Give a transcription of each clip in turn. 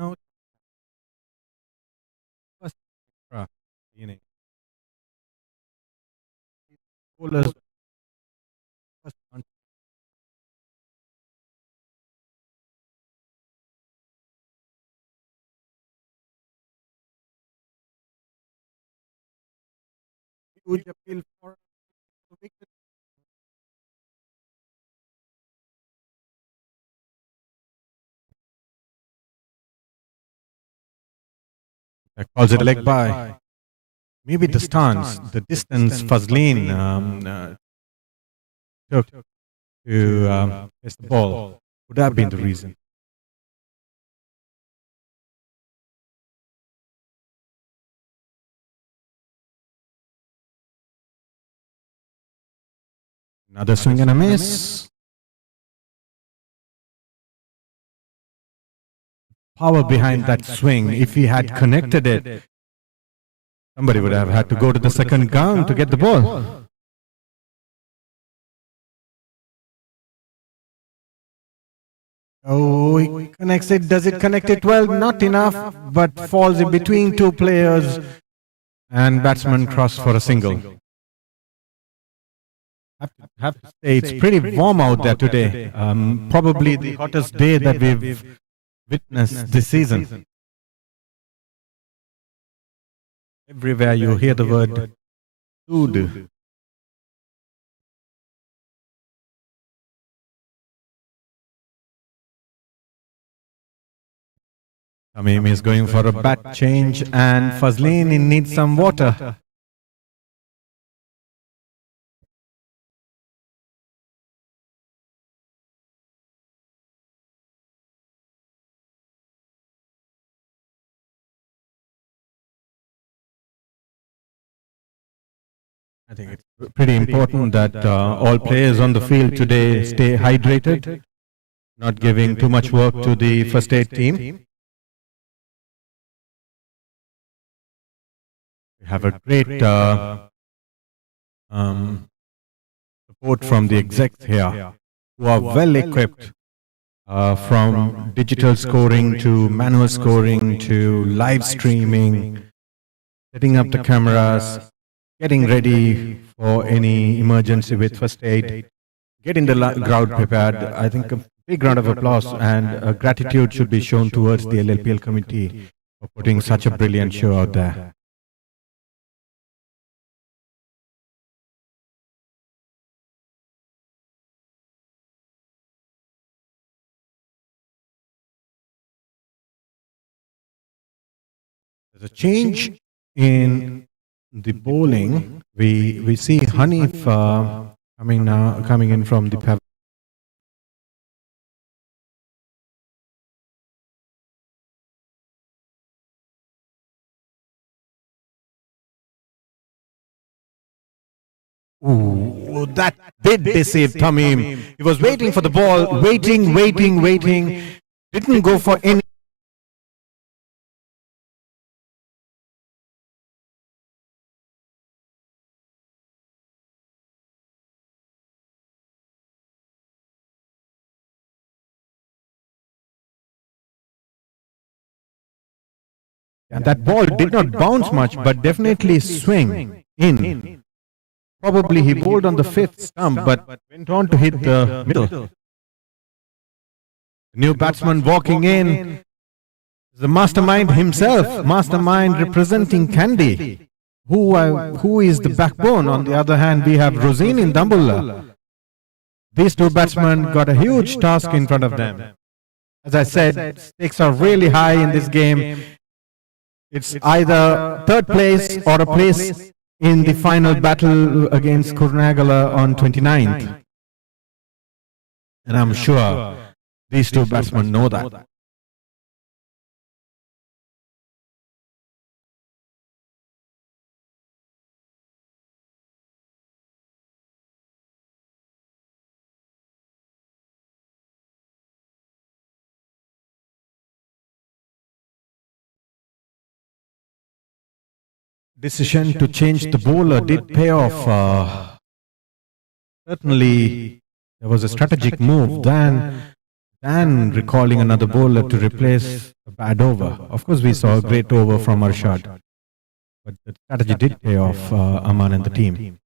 No, first inning. Bowlers first one. Huge appeal for wicket. That calls it a leg by. Maybe the stance, the distance Fazleen took to miss the ball would have been the reason. Another swing and a miss. Power behind that swing. If he had connected it, somebody would have had to go to the second count to get the ball. Oh, he connects it. Does it connect it well? Not enough, but falls in between two players and batsman cross for a single. Have to say it's pretty warm out there today. Probably the hottest day that we've witnessed this season. Everywhere you hear the word "sood." Tamim is going for a bat change and Fazleen needs some water. I think it's pretty important that all players on the field today stay hydrated, not giving too much work to the first aid team. We have a great support from the execs here, who are well equipped from digital scoring to manual scoring to live streaming, setting up the cameras, getting ready for any emergency with first aid, getting the crowd prepared. I think a big round of applause and gratitude should be shown towards the LLPL committee for putting such a brilliant show out there. There's a change in the bowling. We see Hanif coming in from the pavilion. Ooh, that did deceive Tamim. He was waiting for the ball, waiting. Didn't go for any. And that ball did not bounce much, but definitely swing in. Probably he bowled on the fifth stump, but went on to hit the middle. New batsman walking in. The mastermind himself, mastermind representing Kandy, who is the backbone. On the other hand, we have Rosine in Dambulla. These two batsmen got a huge task in front of them. As I said, stakes are really high in this game. It's either third place or a place in the final battle against Kurnagala on 29th. And I'm sure these two batsmen know that. Decision to change the bowler did pay off. Certainly, there was a strategic move. Then than recalling another bowler to replace a bad over. Of course, we saw a great over from Arshad, but the strategy did pay off Aman and the team.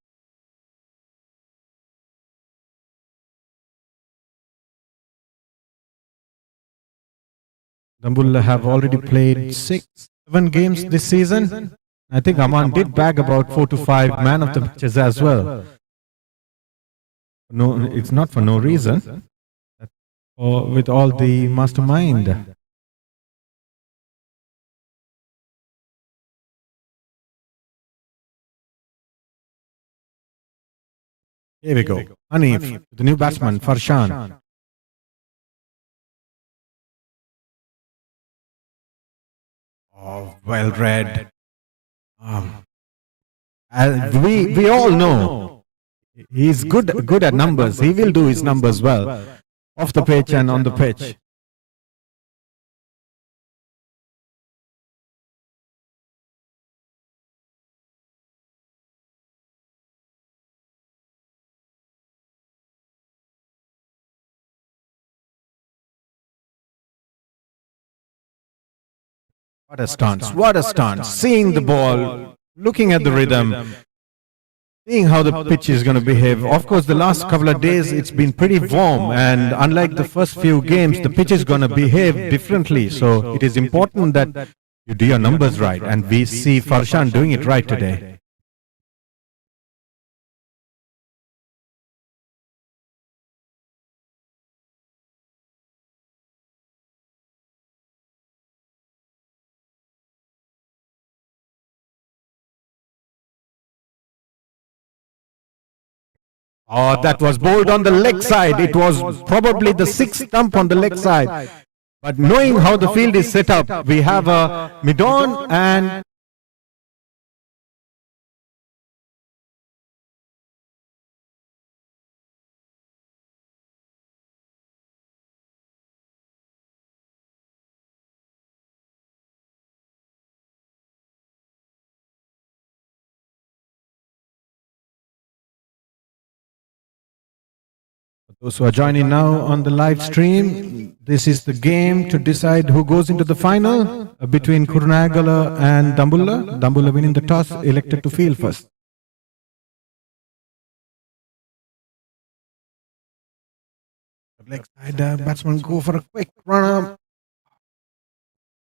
Dambulla have already played 7 games this season. I think Aman did bag about 4 to 5 man of the matches as well. No, it's not for no reason. Or with all the mastermind. Here we go. Hanif, the new batsman, Farshan. Oh, well read. We all know he's good at numbers. He will do his numbers well off the pitch and on the pitch. What a stance! What a stance! Seeing the ball, looking at the rhythm, seeing how the pitch is going to behave. Of course, the last couple of days it's been pretty warm, and unlike the first few games, the pitch is going to behave differently. So it is important that you do your numbers right, and we see Farshan doing it right today. Oh, that was bowled on the leg side. It was probably the sixth stump on the leg side. But knowing how the field is set up, we have a mid-on and those who are joining now on the live stream, this is the game to decide who goes into the final between Kurunagala and Dambulla. Dambulla winning the toss, elected to field first. Leg side batsman go for a quick run.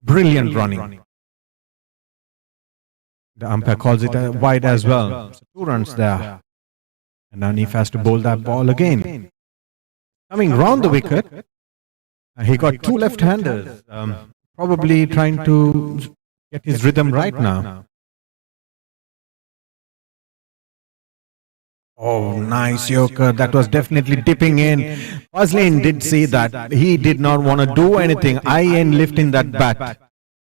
Brilliant running. The umpire calls it a wide as well. So 2 runs there. And now Hanif has to bowl that ball again. Coming round the wicket, he got 2 left-handers, probably trying to get his rhythm right now. Oh, nice Yorker. That was definitely dipping in. Fazlin did see that. He did not want to do anything. I ain't lifting that bat.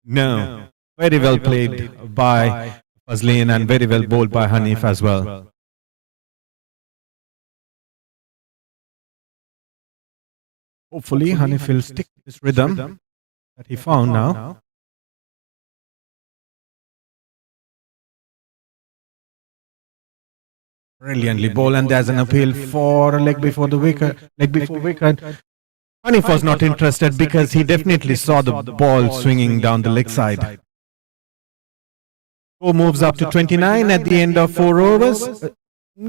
No. Very well played by Fazlin and very well bowled by Hanif as well. Hopefully, Hanif will stick to this rhythm that he found now. Brilliantly bowled, and there's an appeal for a leg before the wicket. Leg before wicket. Hanif was not interested because he definitely saw the ball swinging down the leg side. 4 moves up to 29 at the end of 4 overs.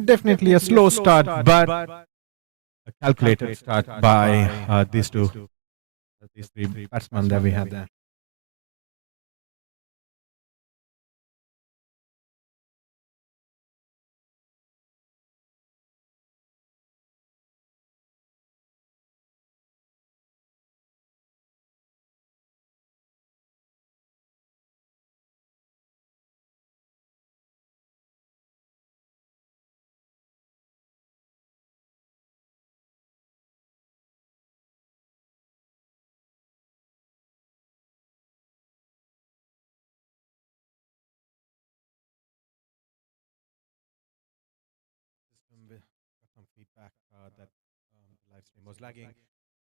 Definitely a slow start, but a calculated start by these 3 batsmen that we have there. Some feedback that the live stream was lagging.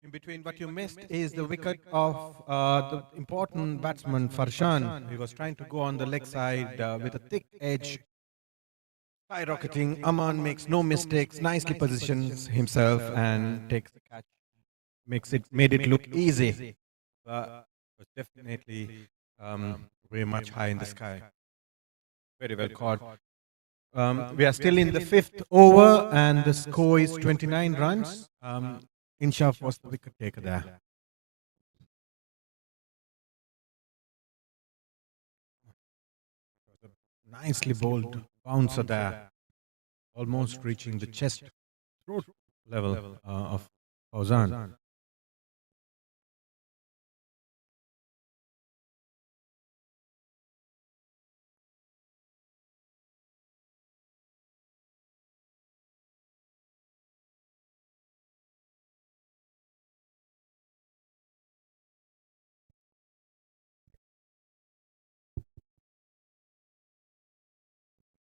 In between, what you missed is the wicket of the important batsman Farshan. He was trying to go on the leg side with a thick edge, skyrocketing. Aman makes no mistakes, nicely positions himself and takes the catch. made it look easy. But was definitely very much high in the sky. Very well caught. We are still in the fifth over, and the score is 29 runs. Inshaf was the wicket taker there. Nicely bowled bouncer there, almost reaching the chest throat level of Fauzan.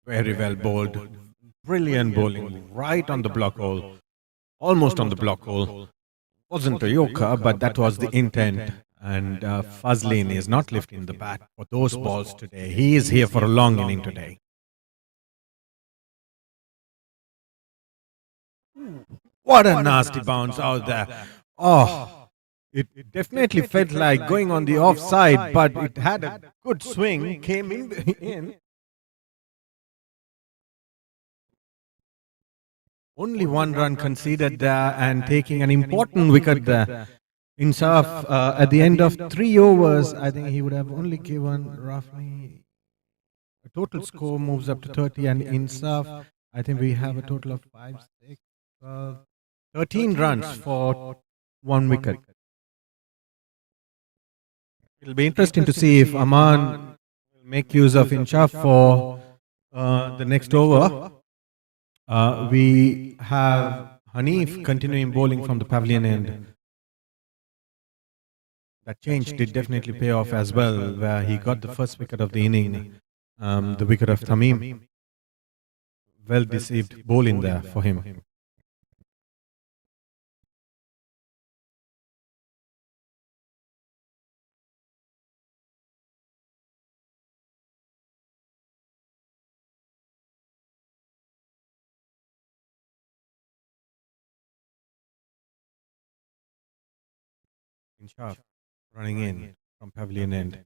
Very well bowled. Brilliant bowling, right on the block hole, almost on the block hole. Wasn't a Yorker, but that was the intent. And Fazlin is not lifting the bat for those balls today. He is here for a long inning today. What a nasty bounce out there. Oh, it definitely felt like going on the offside, but it had a good swing, came in. Only one run conceded there and taking an important wicket there. Insaf, at the end of 3 overs, I think he would have only given roughly the total score moves up to 30, and Insaf, I think we have a total of 5, 6, 12, 13 runs for 1 wicket. It'll be interesting to see if Aman will make use of Insaf for the next over. We have Hanif continuing bowling from the pavilion end. That change did definitely pay off as well, where he got the first wicket of the inning, the wicket of Tamim. Well deceived bowl in there for him. Insaf running in from pavilion end.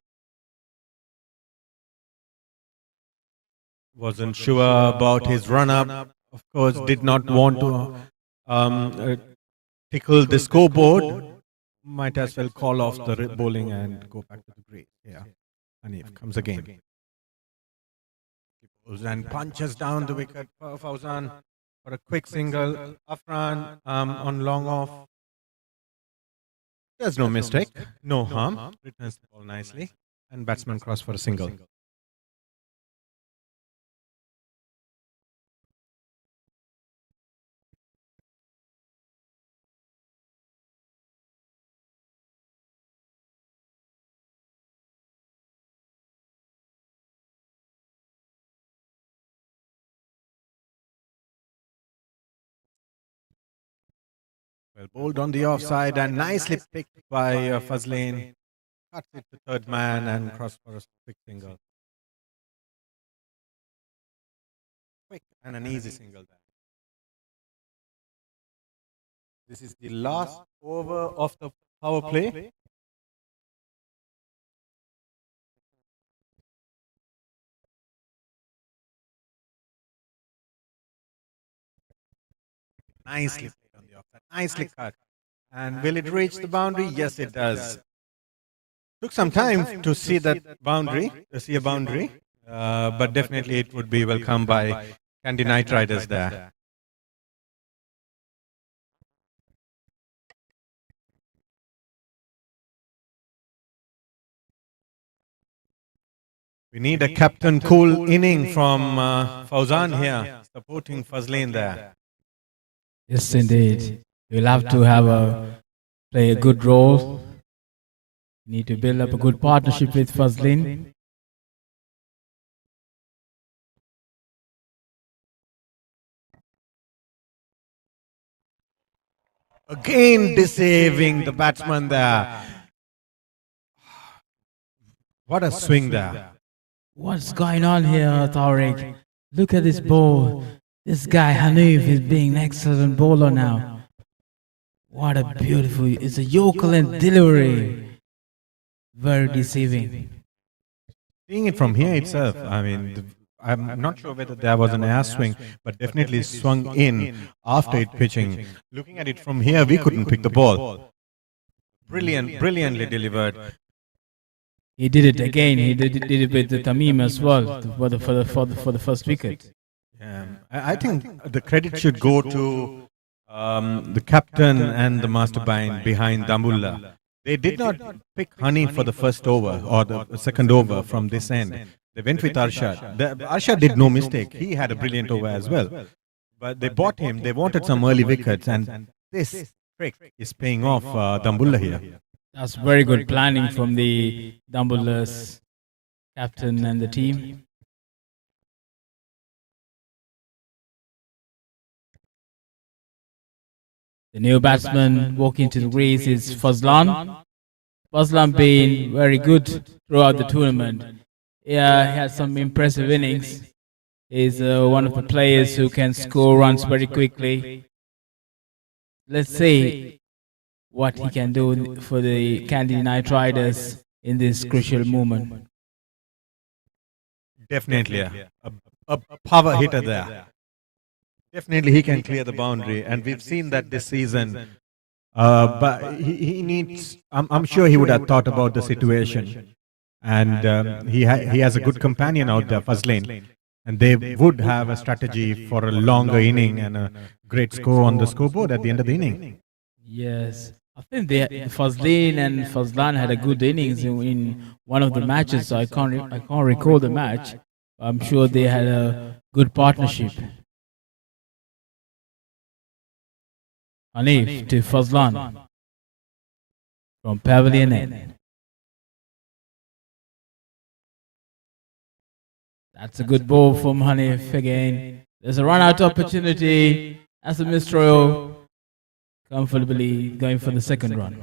Wasn't sure about his run-up. Of course, did not want to tickle the scoreboard. Might as well call off the bowling and go back to the crease. Yeah, Hanif comes again. And punches down the wicket for Fauzan for a quick single. Afran on long off. There's no mistake, no harm. Returns the ball nicely. And batsman cross for a single. Well bowled on the offside and nicely picked by Fazlin. Cuts it to third man and cross for a quick single. Quick and an easy single there. This is the last over of the power play. Nicely played on the offside. Nicely cut. And will it reach the boundary? Yes, it does. Took some time to see that boundary, to see a boundary, but definitely it would be welcomed by Kandy Knight Riders there. We need a Captain Cool inning from Fauzan here, supporting Fazlin there. Yes, indeed. You'll have to play a good role. Need to build up a good partnership with Fazlin. Again deceiving the batsman there. What a swing there. What's going on here, Tariq? Look at this ball. This guy Hanif is being an excellent bowler now. What a beautiful, it's a Yokeland delivery. Very deceiving. Seeing it from here itself, I mean, I'm not sure whether there was an air swing, but definitely swung in after it pitching. Looking at it from here, we couldn't pick the ball. Brilliantly delivered. He did it again. He did it with the Tamim as well for the first wicket. I think the credit should go to the captain and the mastermind behind Dambulla. They did not pick Honey for the first over or the second over from this end. They went with Arshad. Arshad did no mistake. He had a brilliant over as well. But they bought him. They wanted some early wickets, and this trick is paying off Dambulla here. That's very good planning from the Dambulla's captain and the team. The new batsman walking to the crease is Fazlan. Fazlan being very good throughout the tournament. Yeah, he had some impressive innings. He's one of the players who can score runs very quickly. Let's see what he can do for the Kandy Knight Riders in this crucial moment. Definitely, a power hitter there. Definitely, he can clear the boundary, and we've seen that this season. But he needs. I'm sure he would have thought about the situation, and he has a good companion out there, Fazlin, and they would have a strategy for a longer inning and a great score on the scoreboard at the end of the inning. Yes. I think Fazlin and Fazlan had a good innings in one of the matches. So I can't recall the match. I'm sure they had a good partnership. Hanif to Fazlan from Pavilion End. That's a good ball from Hanif again. There's a run-out opportunity as a Mistral comfortably going for the second run.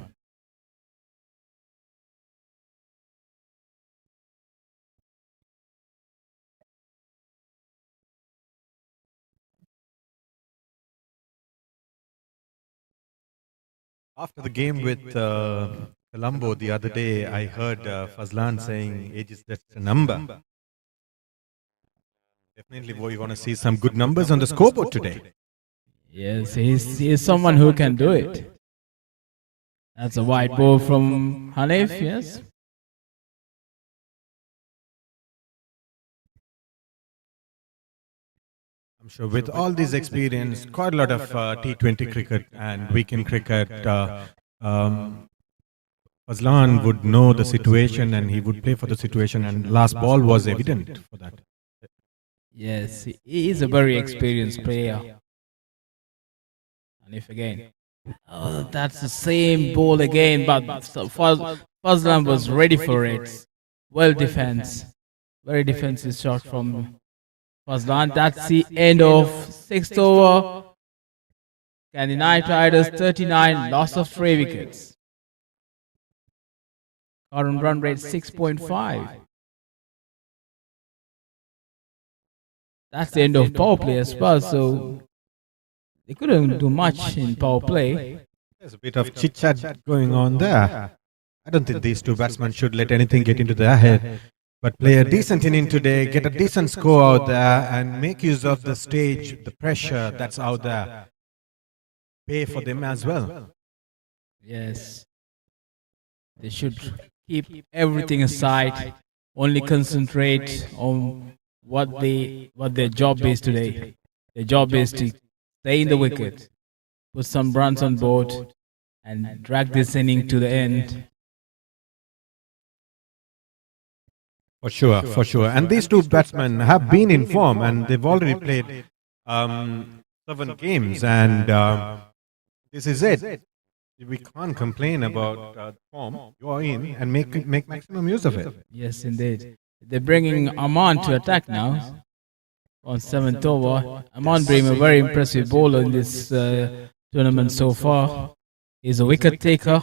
After the game with Colombo the other day, I heard Fazlan saying age is just a number. Definitely we want to see some good numbers on the scoreboard today. Yes, he's someone who can do it. That's a wide ball from Hanif, yes. I'm sure with all this experience, quite a lot of T20 cricket and weekend cricket, Fazlan would know the situation and he would play for the situation, and last ball was evident for that. Yes, he is a very experienced player. And if again, oh, that's the same ball again, but Fazlan was ready for it. Well defense, very defensive shot from Fazlan. That's the end of sixth over. Kandy Knight Riders 39, loss of 3 wickets. Current run rate 6.5. That's the end of power play as well, so they couldn't do much in power play. There's a bit of chit-chat going on there. I don't think these two batsmen should let anything get into their head, but play a decent inning today, get a decent score out there, and make use of the stage, the pressure that's out there. Pay for them as well. Yes. They should keep everything aside, only concentrate on what their job is today. Their job is to stay in the wicket, put some runs on board, and drag this inning to the end. For sure, for sure. And these two batsmen have been in form, and they've already played 7 games, and this is it. We can't complain about the form. You are in and make maximum use of it. Yes, indeed. They're bringing Aman to attack now on 7th over. Aman being a very impressive bowler in this tournament so far. He's a wicket taker.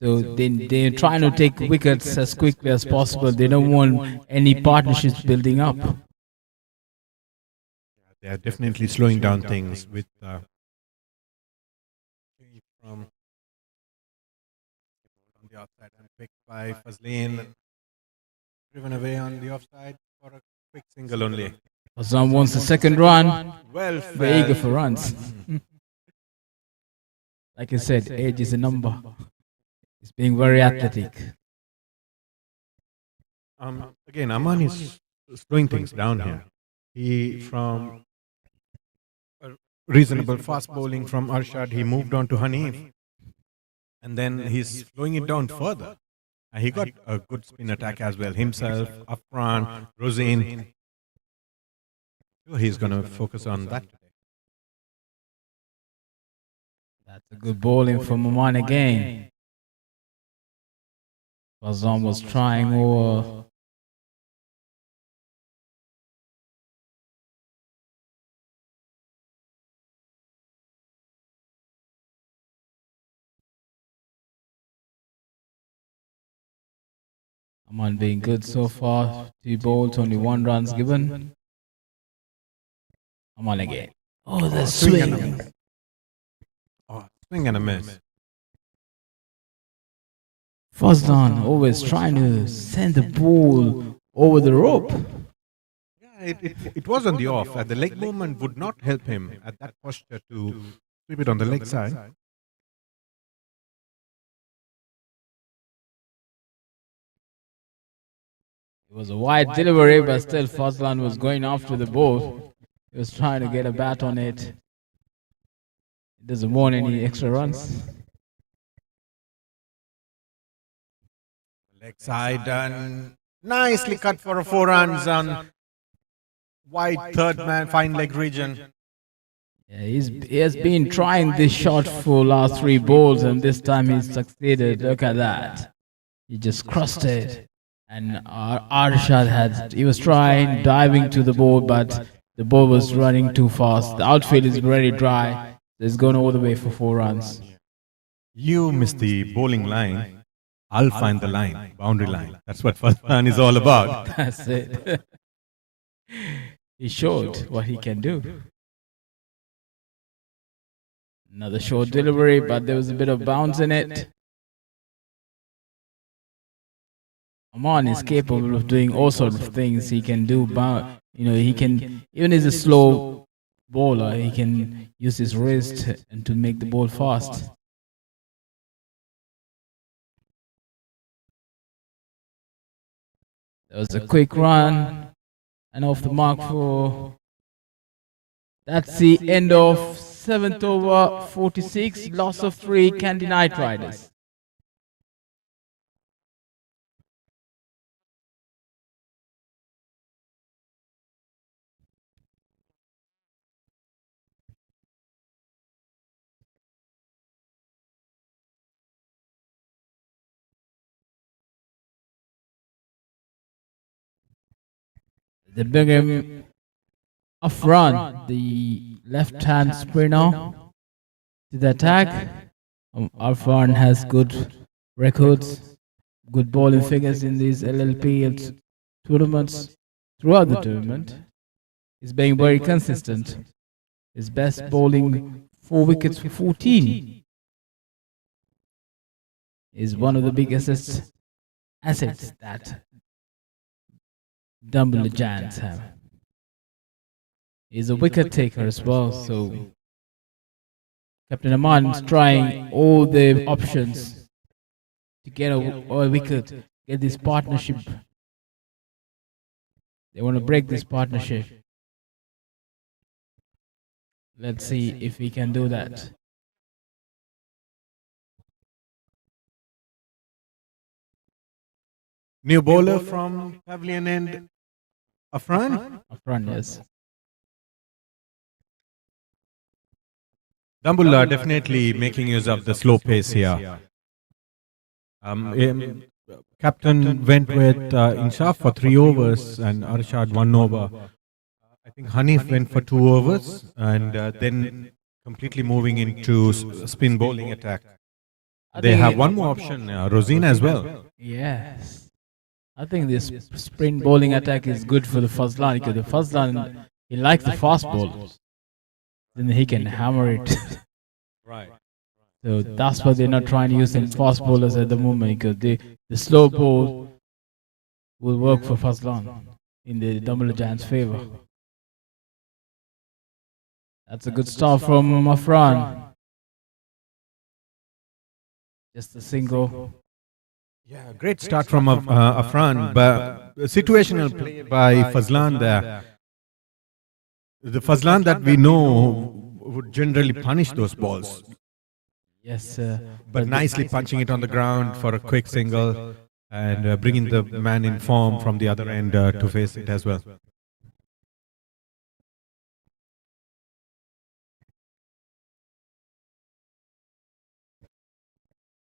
So they're trying to take wickets as quickly as possible. They don't want any partnerships building up. They are definitely slowing down things with outside and picked by Fazlin, driven away on the offside for a quick single only. Fazlan wants the second run. Well, Very eager for runs. Like I said, age is a number. He's being very athletic. Again, Aman is slowing things down here. He, from a reasonable fast bowling from Arshad, he moved on to Hanif. And then he's slowing it down further. And he got a good spin attack as well. Himself, Afran, Rosine. So he's going to focus on that today. That's a good bowling from Oman again. Fazlan was trying over. Oman being good so far. 2 balls, only 1 runs given. Oman again. Oh, the swing. Swing and a miss. Fazlan always trying to send the ball over the rope. Yeah, it was on the off. The leg movement would not help him at that posture to sweep it on the leg side. It was a wide delivery, but still Fazlan was going after the ball. He was trying to get a bat on it. It doesn't want any extra runs. Leg side and nicely cut for a 4 runs on wide third man, fine leg region. Yeah, he has been trying this shot for last 3 balls, and this time he's succeeded. Look at that. He just crossed it. And Arshad he was trying, diving to the ball, but the ball was running too fast. The outfield is very dry. It's going all the way for 4 runs. You missed the bowling line. I'll find the line, boundary line. That's what Fazlan is all about. That's it. He showed what he can do. Another short delivery, but there was a bit of bounce in it. Aman is capable of doing all sorts of things. He can do, he can, even as a slow bowler, he can use his wrist and to make the ball fast. There was a quick run and off the mark for. That's the end of 7th over 46, loss of 3, Kandy Knight Riders. They bring him Afran, the left-hand spinner, to the attack. Afran has good records, good bowling figures in these LLPL tournaments. Throughout the tournament, he's being very consistent. His best bowling 4 wickets for 14 is one of the biggest assets that Dambulla Giants have. He's a wicket taker as well, so Captain Aman is trying all the options to get a wicket, get this partnership. They want to break this partnership. Let's see if we can do that. New bowler from Pavilion and Afran? Afran, yes. Dambulla definitely making use of the slow pace here. Captain went with Inshaf for 3 overs and Arshad 1 over. I think Hanif went for 2 overs and then completely moving into spin bowling attack. They have one more option, Rosine as well. Yes. I think this sprint bowling attack is good for the Fazlan because the Fazlan, he likes the fast bowlers. Then he can hammer it. Right. So that's why they're not trying to use any fast bowlers at the moment, because the slow ball will work for Fazlan in the Dambulla Giants' favor. That's a good start from Afran. Just a single. Yeah, great start from Afran, but situational play by Fazlan there. The Fazlan that we know would generally punish those balls. Yes, but nicely punching it on the ground for a quick single and bringing the man in form from the other end to face it as well.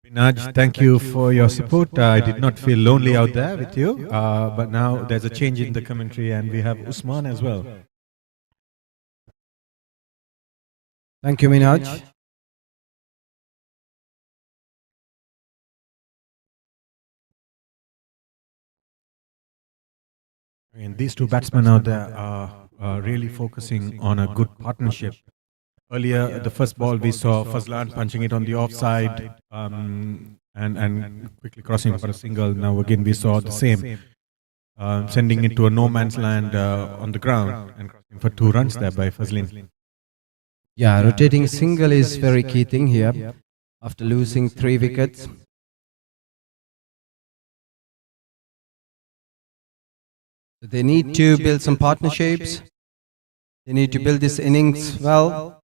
Minaj, thank you for your support. I did not feel lonely out there with you, but now there's a change in the commentary and we have Usman as well. Thank you, Minaj. And these two batsmen out there are really focusing on a good partnership. Earlier, the first ball we saw Fazlan punching it on the offside and quickly crossing for a single. Now again we saw the same, sending it to a no man's land on the ground and crossing for 2 runs there by Fazlin. Yeah, rotating single is very key thing here after losing 3 wickets. They need to build some partnerships. They need to build this innings well,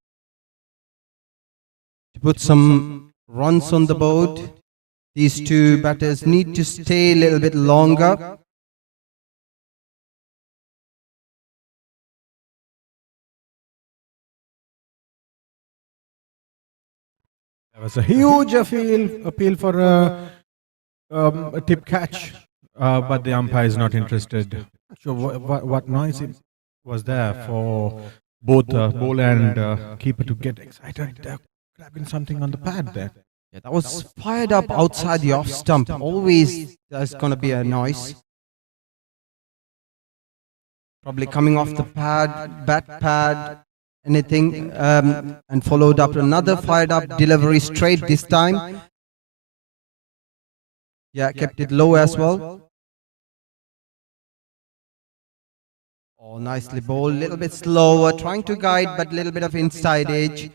to put some runs on the board. These two batters need to stay a little bit longer. There was a huge appeal for a tip catch, but the umpire is not interested. So what noise it was there for both bowler and keeper to get excited? They're grabbing something on the pad there. Yeah, that was fired up outside the off stump. Always there's going to be a noise. Probably coming off the pad, bat pad, anything, and followed up another fired up delivery straight this time. Yeah, kept it low as well. Oh, nicely bowled, little bit slower, trying to guide, but little bit of inside edge.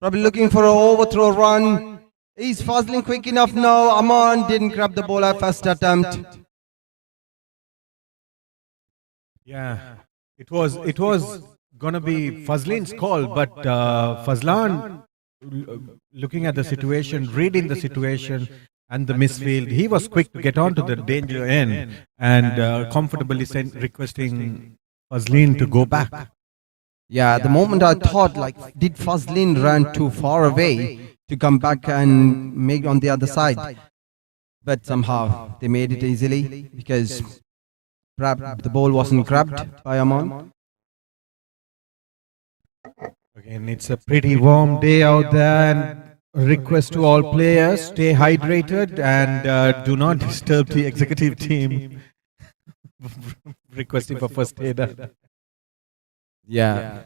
Probably looking for an overthrow run. He's fuzzling quick enough now. Aman didn't grab the ball at first attempt. Yeah, it was gonna be Fazlin's call, but Fazlan, looking at the situation, reading the situation and the misfield, he was quick to get onto the danger end and comfortably requesting Fazlin to go back. Yeah, at the moment I thought, like, did Fazlin run too far away to come back and make on the other side? But somehow they made it easily because the ball wasn't grabbed by Aman. Again, it's a pretty warm day out there, and a request to all players, stay hydrated and do not disturb the executive team. Requesting for first aid. Yeah.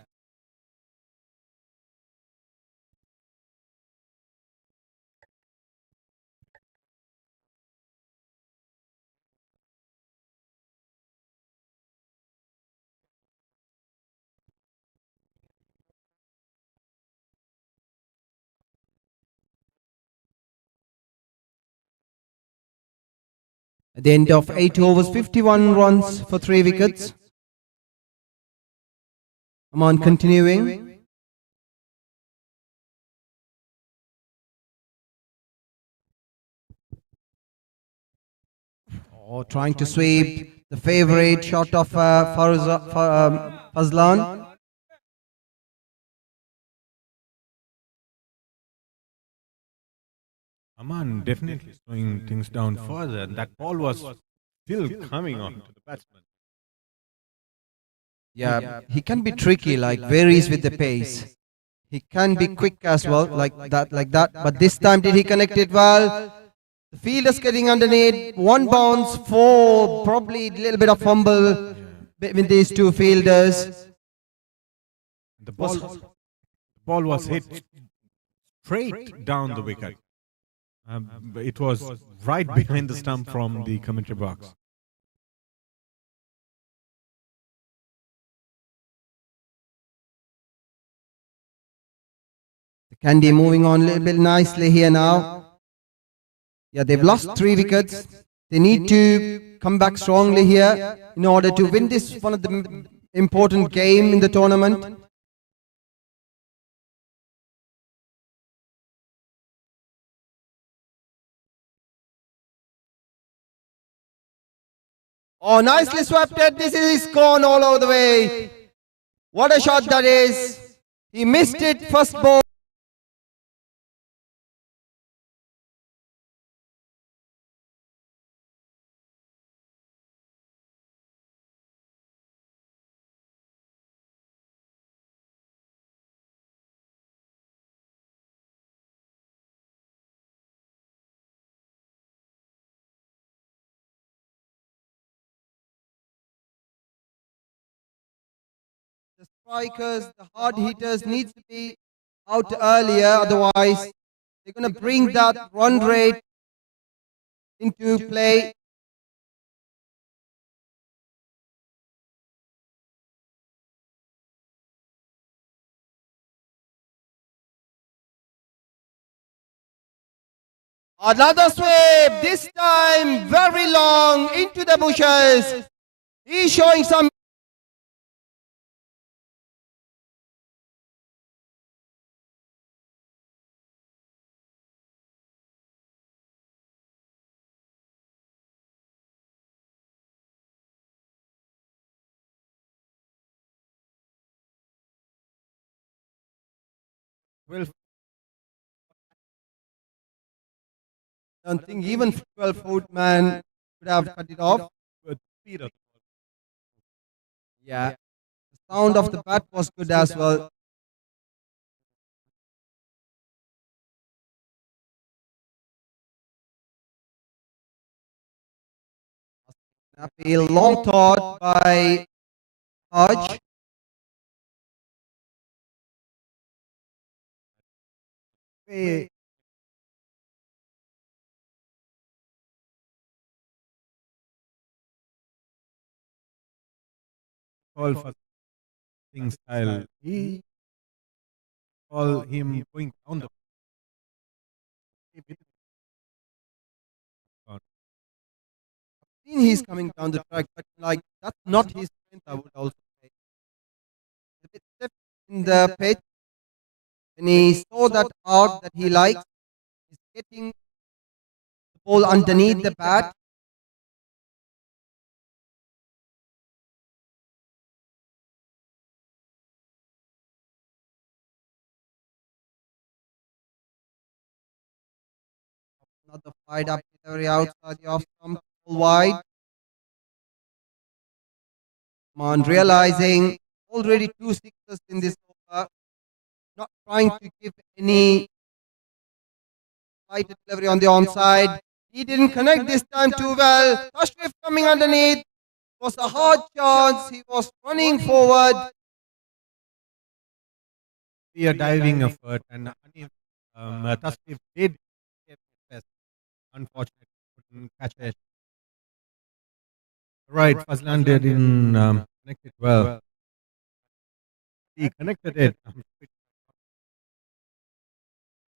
At the end of 8 overs, 51 runs for 3 wickets. Aman continuing. Oh, trying to sweep the favorite shot of Fazlan. Aman definitely slowing things down further, and that ball was still coming on to the batsman. Yeah, he can be tricky, like varies with the pace. He can be quick as well, like that. But this time, did he connect it well? The fielder's getting underneath. 1 bounce, 4, probably a little bit of fumble between these two fielders. The ball was hit straight down the wicket. It was right behind the stump from the commentary box. Kandy moving on a little bit nicely here now. Yeah, they've lost 3 wickets. They need to come back strongly here in order to win this one of the important game in the tournament. Oh, nicely swept it. This is gone all over the way. What a shot that is. He missed it first ball. The strikers, the hard hitters needs to be out earlier, otherwise they're going to bring that run rate into play. Another sweep, this time very long into the bushes. He's showing some. Well, I don't think even 12-foot man could have cut it off. Yeah, the sound of the bat was good as well. A long thought by Hodge. way call for thing style. He call him going down the Seen he's coming down the track, but like that's not his strength, I would also say. A bit stiff in the pitch. When he saw that out that he likes, he's getting the ball underneath the bat. Another fired up delivery outside the off stump, all wide. Man realizing already 2 sixes in this over, not trying to give any slight delivery on the onside. He didn't connect this time too well. Tashrif coming underneath. Was a hard chance. He was running forward. be a diving effort, and Tasrif did get his best. Unfortunately, couldn't catch it. Right, Fazlan didn't connect it well. He connected it. The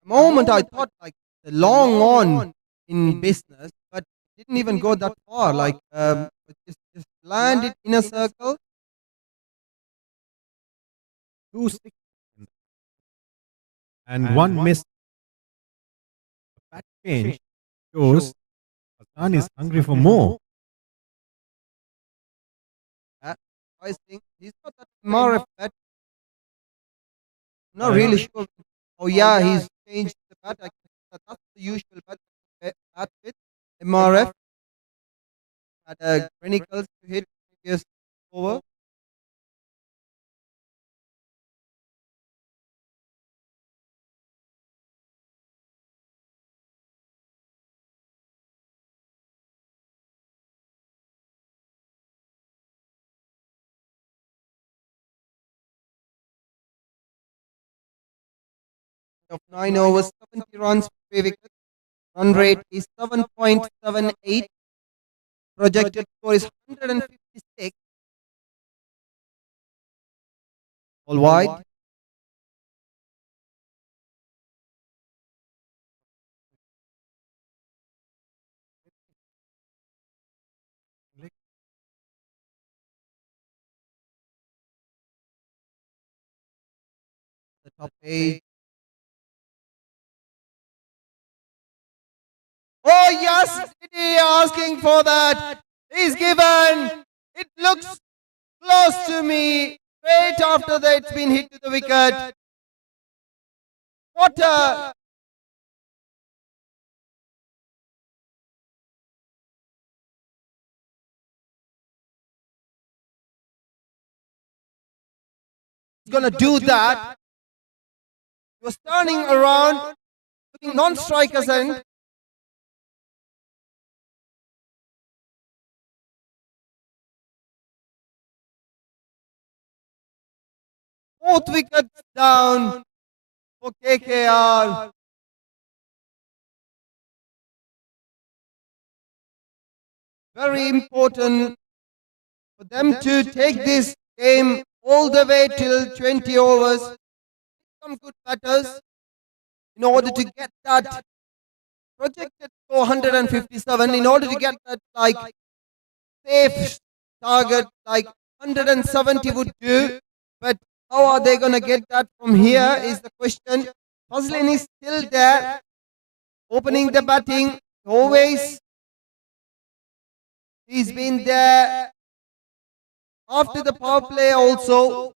moment I thought like the long on in business, but didn't even go that far. Like just landed in a circle. 2 6 and one miss. That change shows Fazlan is hungry for more. I think he's got that MRF bat. Not really sure. Oh yeah, he's changed the bat. That's the usual bat with MRF. Had Chronicles to hit previous over. of 9 overs, 70 runs for 3 wickets. Run rate is 7.78. Projected score is 156. All wide. The top page. Oh yes, Didi asking for that. He's given. It looks close to me. Straight after that, it's been hit to the wicket. What a gonna do that. He was turning around, looking non-strikers end. Fourth wicket down for KKR. Very important for them to take this game all the way till 20 overs. Some good batters in order to get that projected for 157, in order to get that like safe target like 170 would do. But how are they going to get that from here is the question. Fazlin is still there, opening the batting. Always he's been there after the power play also.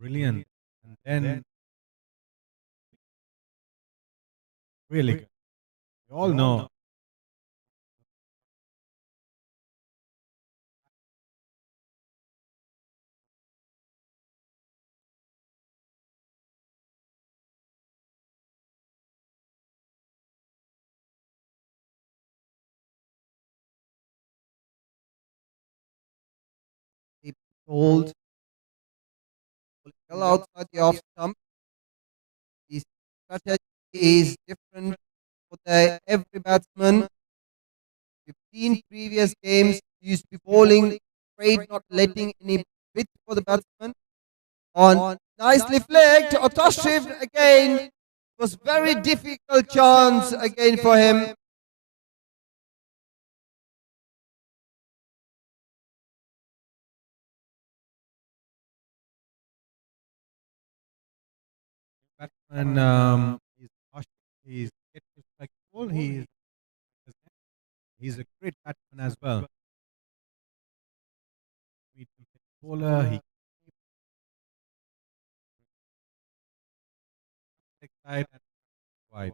Brilliant. And then really good. We all know He pulled well outside the off stump. His strategy is different for every batsman. We've seen previous games, he used to be bowling straight, not letting any width for the batsman. On nicely flicked, Otashif again. It was very difficult chance again for him. batsman he's get respectful. He's a great batsman as well. Bowler, he keeps side and wide.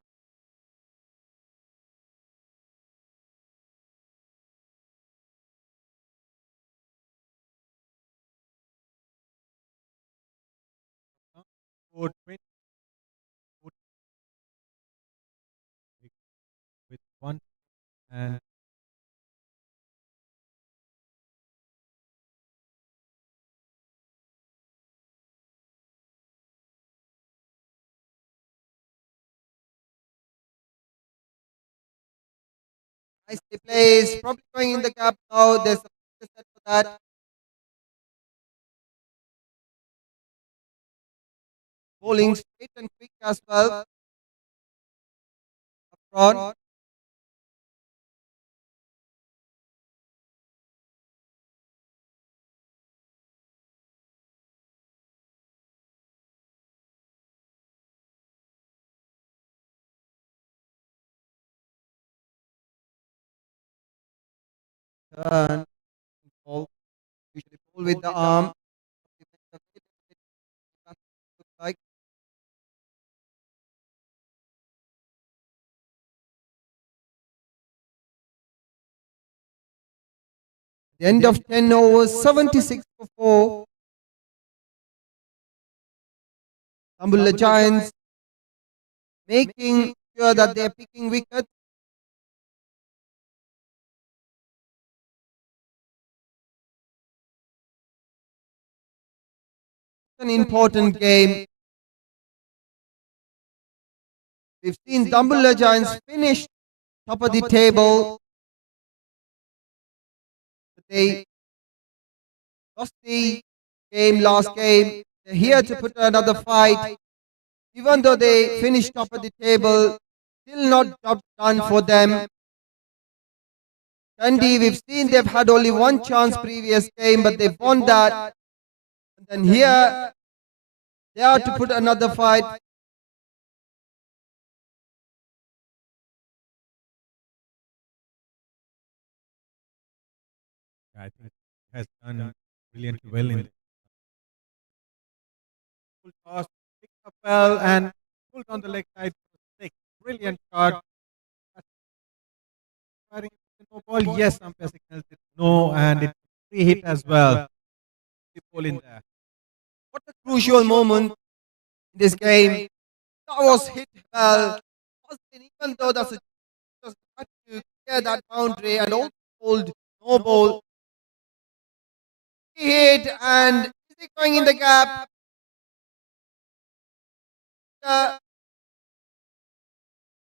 Scored 20 with one and Nicely placed, probably going in the gap now. There's a set for that. Bowling straight and quick as well. Up front. Turn. Ball. Usually pull with the arm. Like the end of 10 overs, 76 for 4. Dambulla Giants making sure that they're picking wickets. an important game. We've seen Dambulla Giants finish top of the table. They lost the game last game. They're here to put another fight. Even though they finished top of the table, still not job done for them. Kandy, we've seen they've had only one chance previous game, but they've won that. And then here, they are to put another fight. I think he has done brilliantly well in full toss, picked up well and pulled on the leg side for six. Brilliant shot. Firing no ball, yes, umpire signals it no, and it's free hit as well. The ball in there. What a crucial moment in this game. That was hit well. Even though that's a just had to clear that boundary and also hold no ball. He hit and is he going in the gap?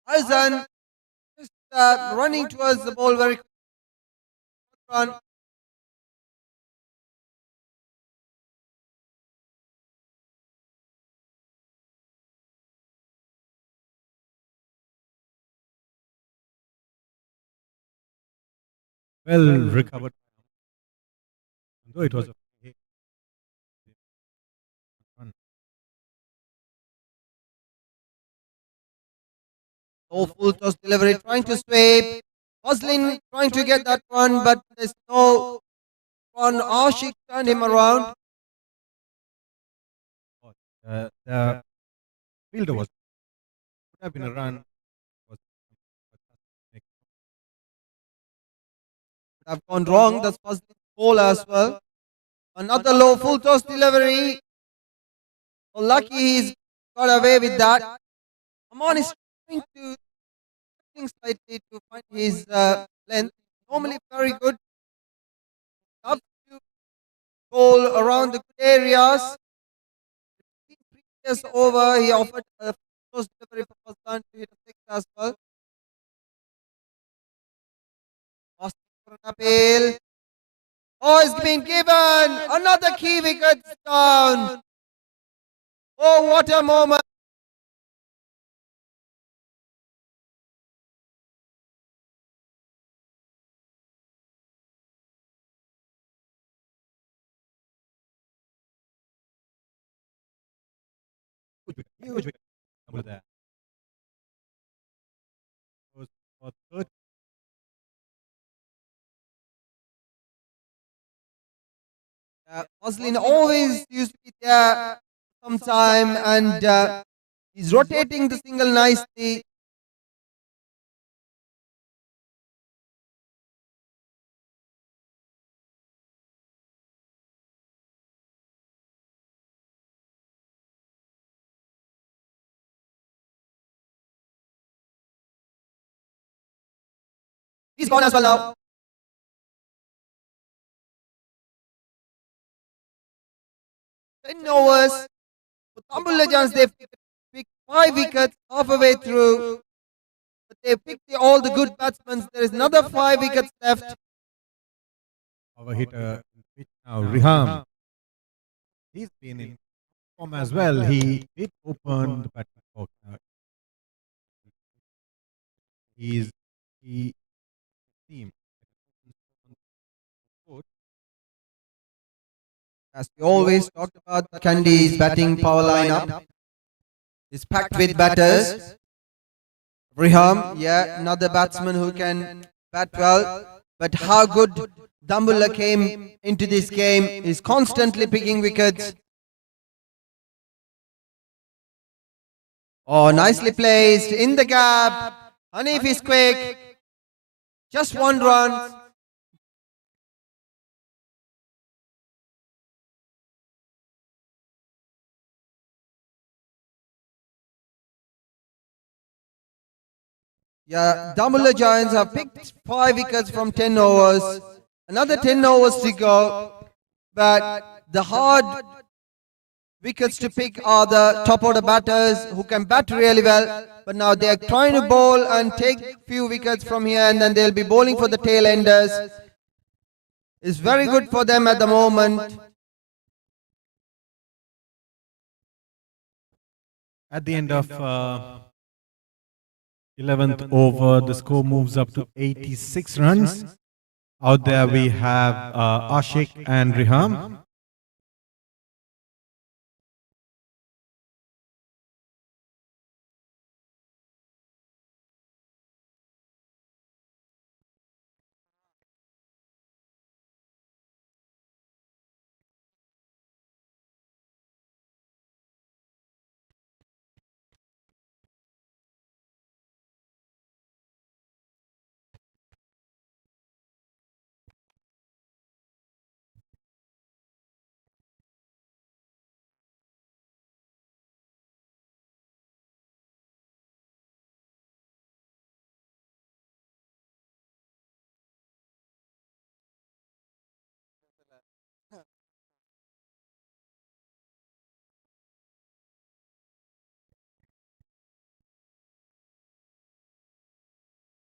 Azan just running towards the ball very quickly. Run. Well recovered. Though it was a free hit. No full toss delivery, trying to sweep. Muslin trying to get that one, but there's no one. Ashik turned him around. The fielder was would have been a run. Was Have gone wrong. That's Muslin's ball as well. Another low full toss delivery. Well, lucky he's got away with that. Aman is trying to slightly to find his length. Normally very good. Up to goal around the good areas. Previous over, he offered a close delivery for Fazlan to hit a six as well. Asking for an appeal. Oh, it's been given. Another key wicket down. Oh, what a moment. huge wicket over there. Was for third. Muslin always used to be there sometime and he's rotating the single nicely. He's gone as well now. Ten overs. For Dambulla Giants, they've picked 5 wickets halfway through. But they picked all the good batsmen. There is another 5 wickets left. Our hitter pitch now, Riham. He's been in form as well. He did open the batting box. He team. As we always talked about, Kandy's batting power lineup is packed with batters. Riham, yeah, another batsman who can bat well. But how good Dambulla came into this game is constantly picking wickets. Oh, nicely placed in the gap. Hanif is quick. Just 1 run. Yeah, Dambulla Giants have picked 5 wickets from 10 overs. Another 10 overs to go. But the hard wickets to pick are the top order batters who can bat really well. But now they are trying to bowl and take few wickets from here, and then they'll be bowling for the tailenders. It's very good for them at the moment. At the end of 11th over, the score moves up to 86 runs. Out there we have Ashik and Riham.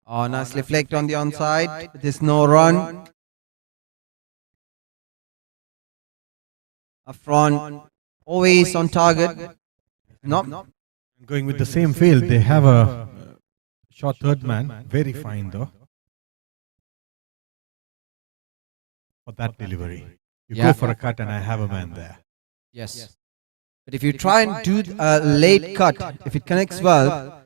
Oh, nicely flicked on the onside. There's no run. Up front, always on target. No. Going with the same field, they have a short third man. Very fine though. For that delivery. You go for a cut and I have a man there. Yes. But if you try and do a late cut, if it connects well,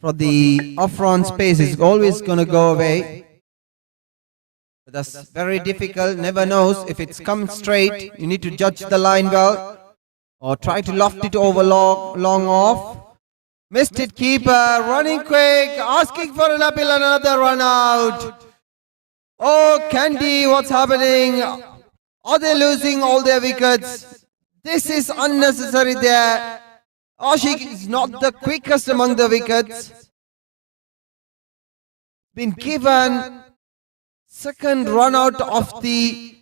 for the off-front space is always going to go away. But that's very difficult. Never knows. If it's come straight, you need to judge the line well. Or try to loft it over long off. Missed it, keeper. Running quick. Asking for an appeal. Another run out. Oh, Kandy, what's happening? Are they losing all their wickets? This is unnecessary there. Ashik is not the quickest among the wickets. Been given second run out of the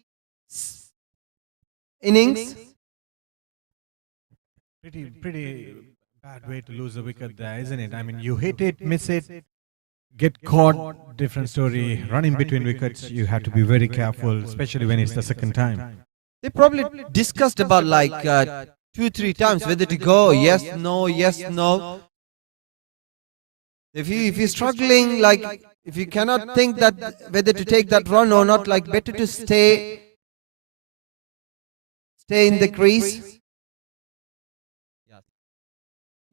innings. Pretty bad way to lose a wicket there, isn't it? I mean, you hit it, miss it, get caught, different story. Running between wickets, you have to be very careful, especially when it's the second time. They probably discussed about like 2-3 times whether to go, yes, no, yes, no. If you're struggling, like if you cannot think that whether to take that run or not, like better to stay in the crease.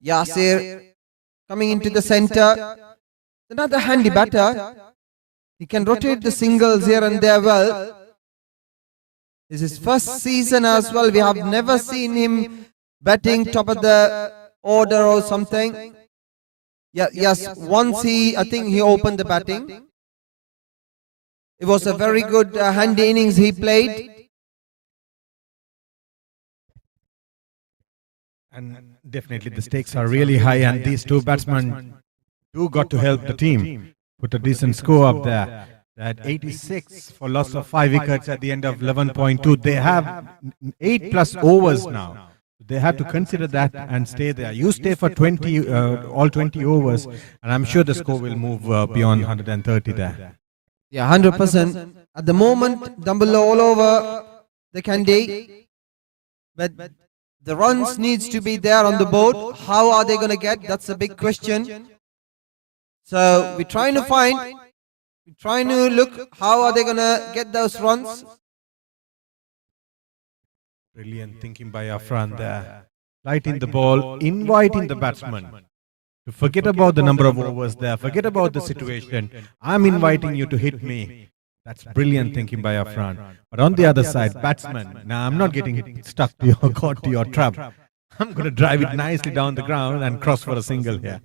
Yasir coming into the center. Another handy batter. He can rotate the singles here and there well. This is his first season as well. We have never seen him batting top of the order or something. Yeah, yes, once I think he opened the batting. It was a very good handy innings he played. And definitely the stakes are really high, and these two batsmen do got to help the team put a decent score up there. At 86 for loss of 5 wickets at the end of 11.2. They have 8 plus overs now. They have to consider that and stay there. You stay for 20, all 20 overs, and I'm sure the score will move beyond 130 there. Yeah, 100%. At the moment, Dambulla all over the Kandy. But the runs needs to be there on the board. How are they going to get? That's a big question. So we're trying to find, we're trying to look how are they going to get those runs. Brilliant thinking by Afran there. Lighting the ball, inviting the batsman to forget about the number of overs there, forget about the situation. I'm inviting you to hit me. That's brilliant thinking by Afran. But on the other side, batsman, now I'm not getting stuck to your caught to your trap. I'm going to drive it nicely down the ground and cross for a single here.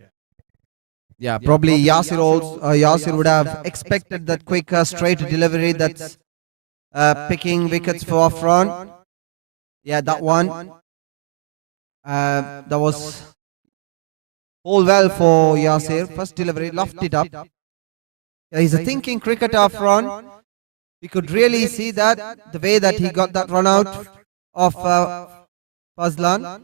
Yeah, probably Yasir would have expected that quicker straight delivery that's picking wickets for Afran. Yeah, that one. That was all well for Yasir. First delivery, lofted it up. Yeah, he's a thinking cricketer, Afran. We could really see that, the way that he got that run out of Fazlan.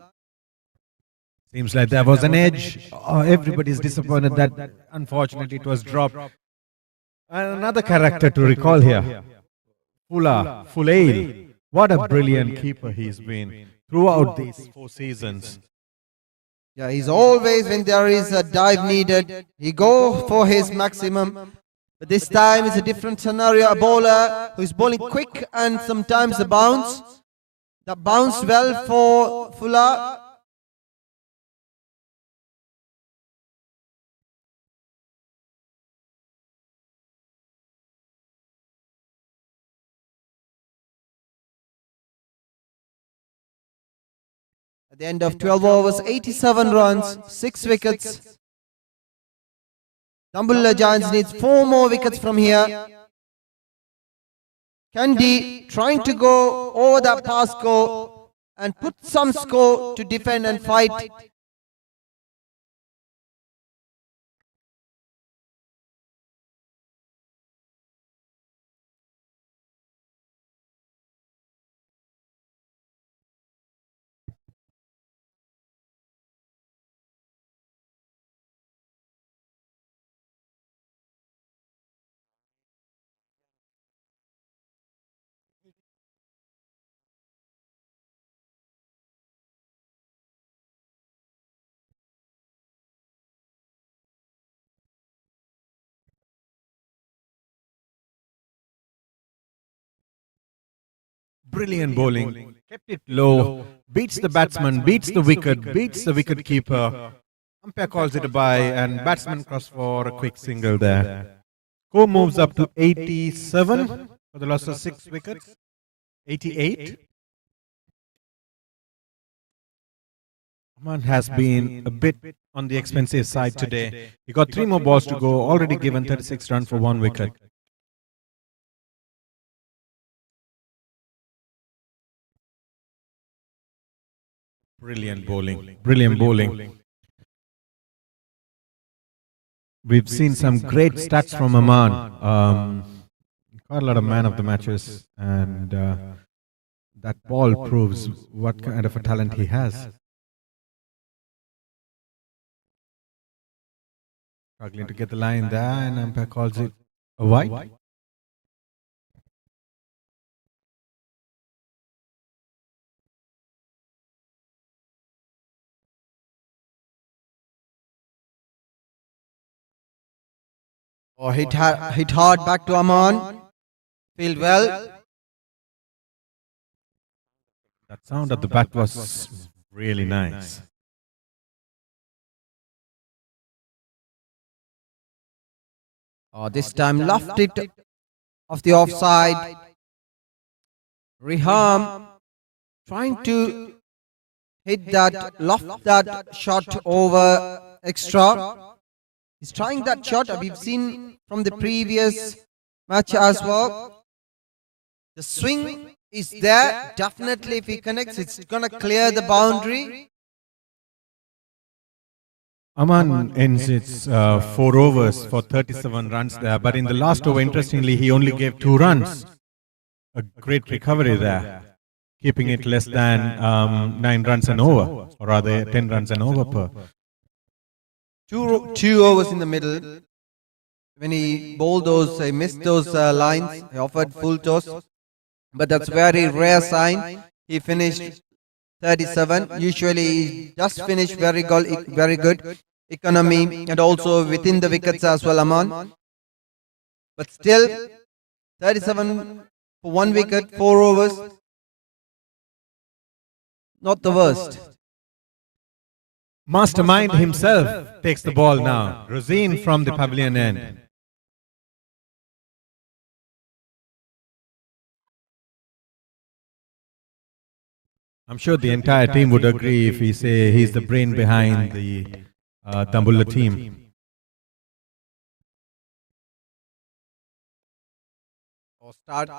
Seems like there was an edge. Everybody's disappointed that unfortunately it was dropped. And another character to recall here, Fulail. What a brilliant keeper he's been throughout these 4 seasons. Yeah, he's always, when there is a dive needed, he go for his maximum. But this time it's a different scenario. A bowler who is bowling quick and sometimes the bounce. That bounced well for Fuller. At the end of 12 overs, 87 runs, 6 wickets. Dambulla Giants needs 4 more wickets from here. Kandy trying to go over that pass score and put some score to defend and fight. Brilliant bowling. Kept it low. Beats the batsman, beats the wicket keeper. Umpire calls it a bye and batsman cross for a quick single there. Score moves up to 87 for the loss of 6 wickets. 88. Oman has been a bit on the expensive side today. He got 3 more balls to go, already given 36 runs for 1 wicket. Brilliant bowling. Brilliant bowling. We've seen some great stats from Aman. Got a lot of man of the matches, and that ball proves what kind of a talent he has. Struggling to get the line there, and umpire calls it a wide. Or hit hard back to Aman. Field well. That sound of the bat was really nice. This time left it off the offside. Riham trying to hit that, loft that shot over extra. He's trying that shot. We've seen from the previous match as well. The swing is there. Definitely if he connects, it's going to clear the boundary. Aman ends its 4 overs for 37 runs there, but in the last over, interestingly, he only gave 2 runs. A great recovery there, keeping it less than 9 runs and over, or rather 10 runs and over per. Two overs in the middle. When he bowled those, he missed those lines. He offered full toss, but that's very rare sign. He finished 37. Usually he just finished very good economy and also within the wickets as well, Aman. But still, 37 for 1 wicket, 4 overs. Not the worst. Mastermind himself takes the ball now. Rosine from the pavilion end. I'm sure the entire team would agree if we say he's the brain behind the Dambulla team.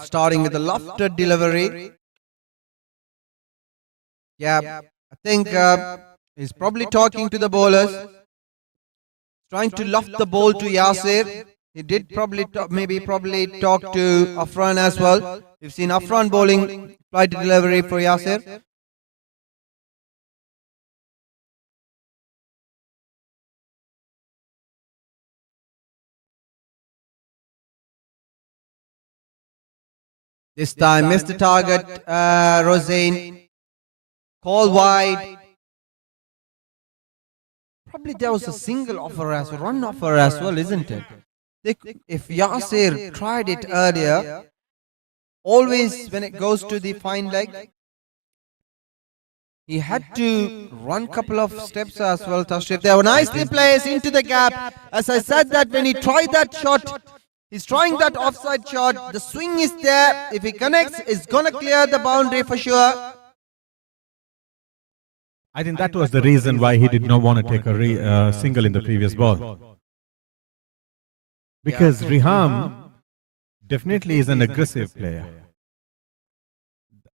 Starting with the lofted delivery. Yeah, I think he's probably talking to the bowlers. Trying to loft the ball to Yasir. He did probably talk to Afran as well. We've seen Afran bowling flight delivery for Yasir. This time missed the target. Rosane. Call wide. Probably there was a single offer as well, run offer as well, isn't it? If Yasir tried it earlier, always when it goes to the fine leg, he had to run couple of steps as well. Tashrif, they were nicely placed into the gap. As I said that when he tried that shot, he's trying that offside shot. The swing is there. If he connects, it's gonna clear the boundary for sure. I think that was the reason why he did not want to take a single in the previous ball. Because Riham definitely is an aggressive player.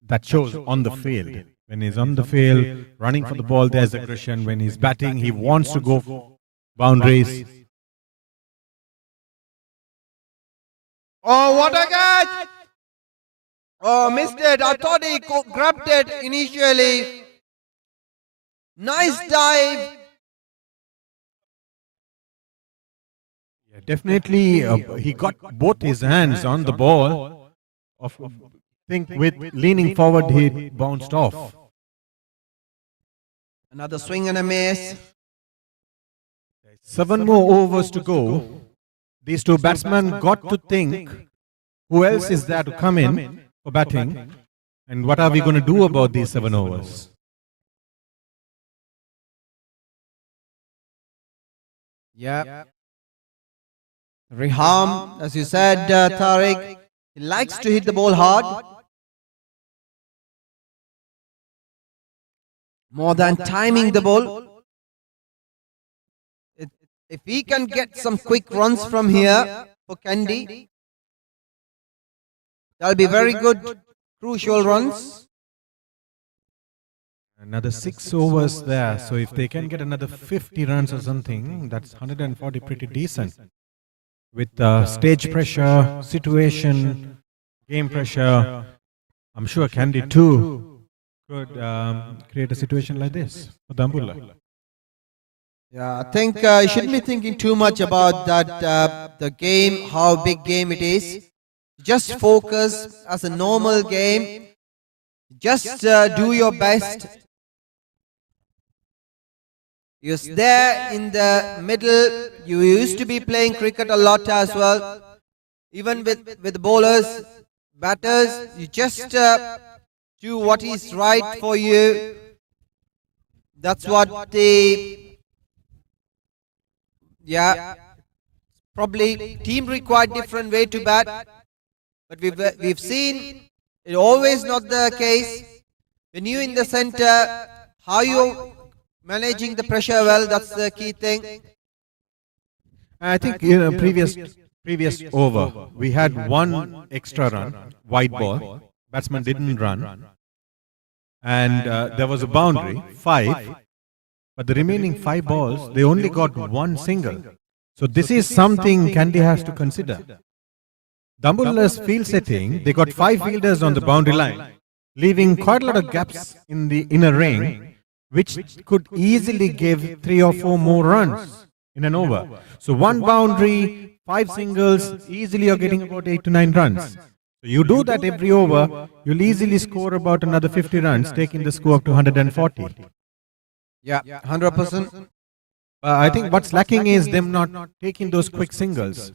That shows on the field. When he's on the field, running for the ball, there's aggression. When he's batting, he wants to go for boundaries. Oh, what a catch! Oh, missed it. I thought he grabbed it initially. Nice dive. Yeah, definitely, he got both his hands on the ball. Think with leaning forward, he bounced off. Another swing and a miss. 7 more overs to go. These two batsmen got to think who else is there to come in for batting and what are we going to do about these 7 overs. Yeah. Riham, as you said, Tariq, he likes to hit the ball hard. More than timing the ball. If he can get some quick runs from here for Kandy, that'll be very good, crucial runs. Another 6 overs there, so if they can get another 50 runs or something, that's 140, pretty decent. With stage pressure, situation, game pressure, I'm sure Kandy too could create a situation like this for Dambulla. Yeah, I think you shouldn't be thinking too much about that, the game, how big game it is. Just focus as a normal game. Just do your best. You're there in the middle. You used to be playing cricket a lot as well. Even with bowlers, batters, you just do what is right for you. That's what probably team required different way to bat. But we've seen it always not the case. When you in the center, how you managing the pressure well, that's the key thing. I think in a previous over, we had 1 extra run, wide ball. Batsman didn't run. And there was a boundary, 5. But the remaining 5 balls, they only got 1 single. So this is something Kandy has to consider. Dambulla's field setting, they got 5 fielders on the boundary line, leaving quite a lot of gaps in the inner ring, which could easily give 3 or 4 more runs in an over. So 1 boundary, 5 singles, easily you're getting about 8 to 9 runs. So you do that every over, you'll easily score about another 50 runs, taking the score up to 140. Yeah, 100%. I think what's lacking is them not taking those quick singles.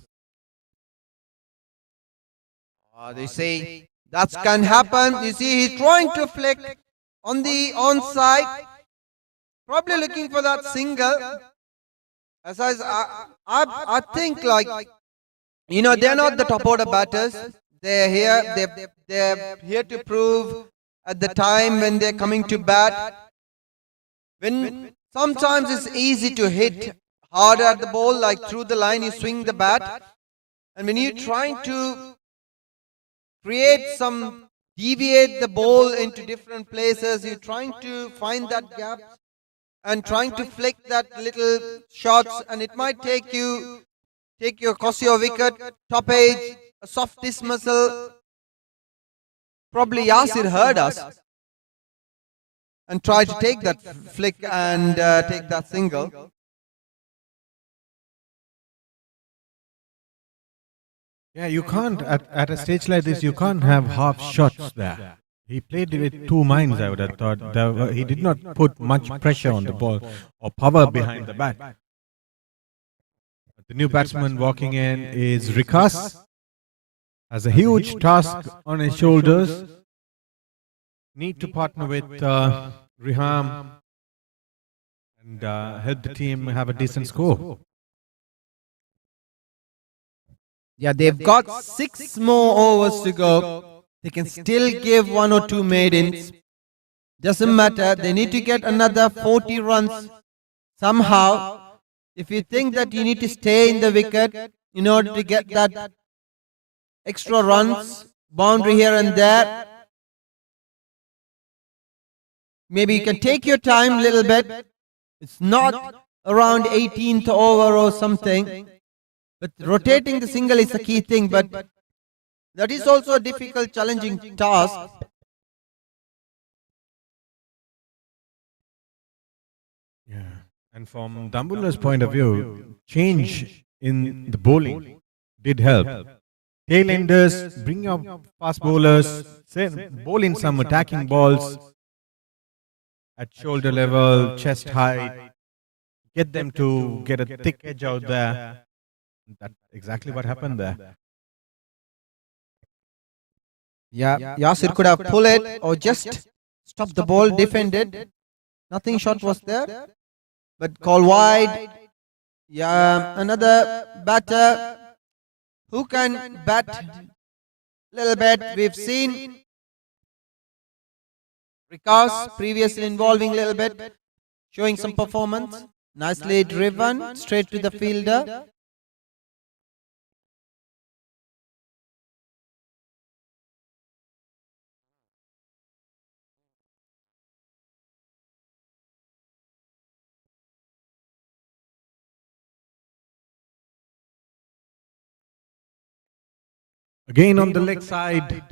They say that can happen. You see, he's trying to flick on the onside, probably looking for that single. As I think, like, you know, they're not the top order batters. They're here. They're here to prove at the time when they're coming to bat. When sometimes it's easy to hit harder at the ball, like through the line, you swing the bat, and when you're trying to deviate the ball into different places, you're trying to find that gap and trying to flick that little shots, and it might cost you a wicket, top edge, a soft dismissal. Probably Yasir heard us and tried to take that flick and take that single. Yeah, you can't at a stage like this. You can't have half shots there. He played with two minds. I would have thought he did not put much pressure on the ball or power behind the bat. The new batsman walking in is Rikas. Has a huge task on his shoulders. Need to partner with Riham and help the team have a decent score. Yeah, they've got 6 more overs to go. They can still give 1 or 2 maidens. Doesn't matter. They need to get another 40 runs somehow. If you think that you need to stay in the wicket in order to get that extra runs, boundary here and there, maybe you can take your time a little bit. It's not around 18th over or something. But rotating the single is the key thing. But that is also a difficult, challenging task. Yeah. And from Dambulla's point of view, change in the bowling did help. Tailenders, bring up fast bowlers, bowl in some attacking balls at shoulder level, chest height, get them to get a thick edge out there. That's exactly what happened there. Yeah, Yasir could have pulled it or just stopped the ball, defended. Nothing shot was there. But call wide. Yeah, another batter who can bat a little bit. We've seen Rikas previously involving a little bit, showing some performance. Nicely driven, straight to the fielder. Again on the leg side,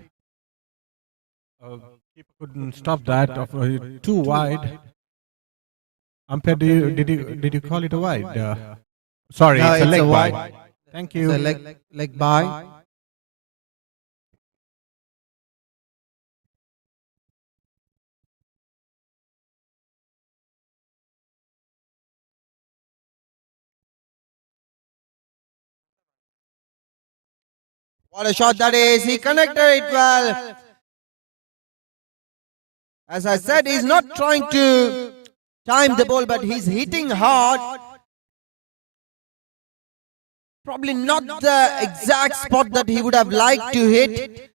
keeper couldn't stop that. Too wide. Umpire, did you call it a wide? Sorry, No, it's a it's leg a wide. wide. Thank you. It's a leg by. What a shot that is. He connected it well. As I said, he's not trying to time the ball, but he's hitting hard. Probably not the exact spot that he would have liked to hit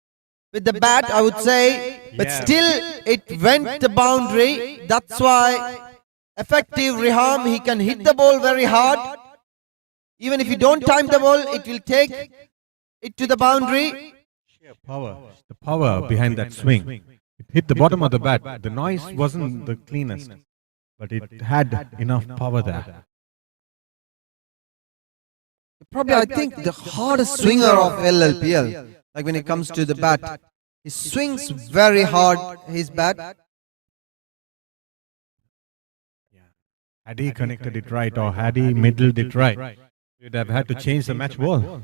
with the bat, I would say. But still, it went the boundary. That's why effective Riham, he can hit the ball very hard. Even if you don't time the ball, it will take it to the boundary. The power behind that swing. It hit the bottom of the bat. The noise wasn't the cleanest, but it had enough power there. Probably, I think, the hardest swinger of LLPL, like when it comes to the bat. He swings very hard, his bat. Had he connected it right or had he middled it right, you'd have had to change the match ball.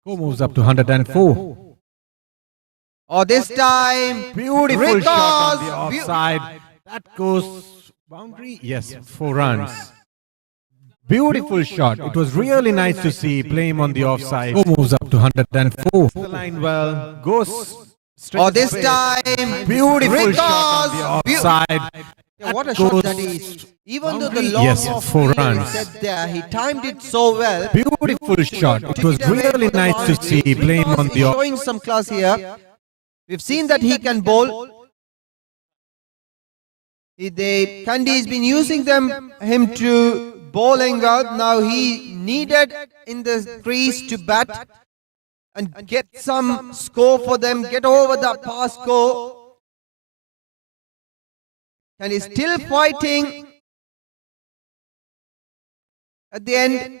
Score moves up to 104. Oh, this time, Beautiful shot on the offside. That goes boundary. Yes, 4 runs. Beautiful shot. It was really nice to see play him on the offside. Score moves up to 104. The line well goes. Oh, this time, Beautiful shot on the offside. Yeah, what a shot that is. Even though the long Yes, off 4 field runs. set there, he timed it so well. Beautiful shot. It was really nice to see play him on the offside. Showing some class here. We've seen that he can bowl. Kandy has been using him to bowling well. Now he needed in the crease to bat and get some score for them, get over the pass score. And he's still fighting at the end.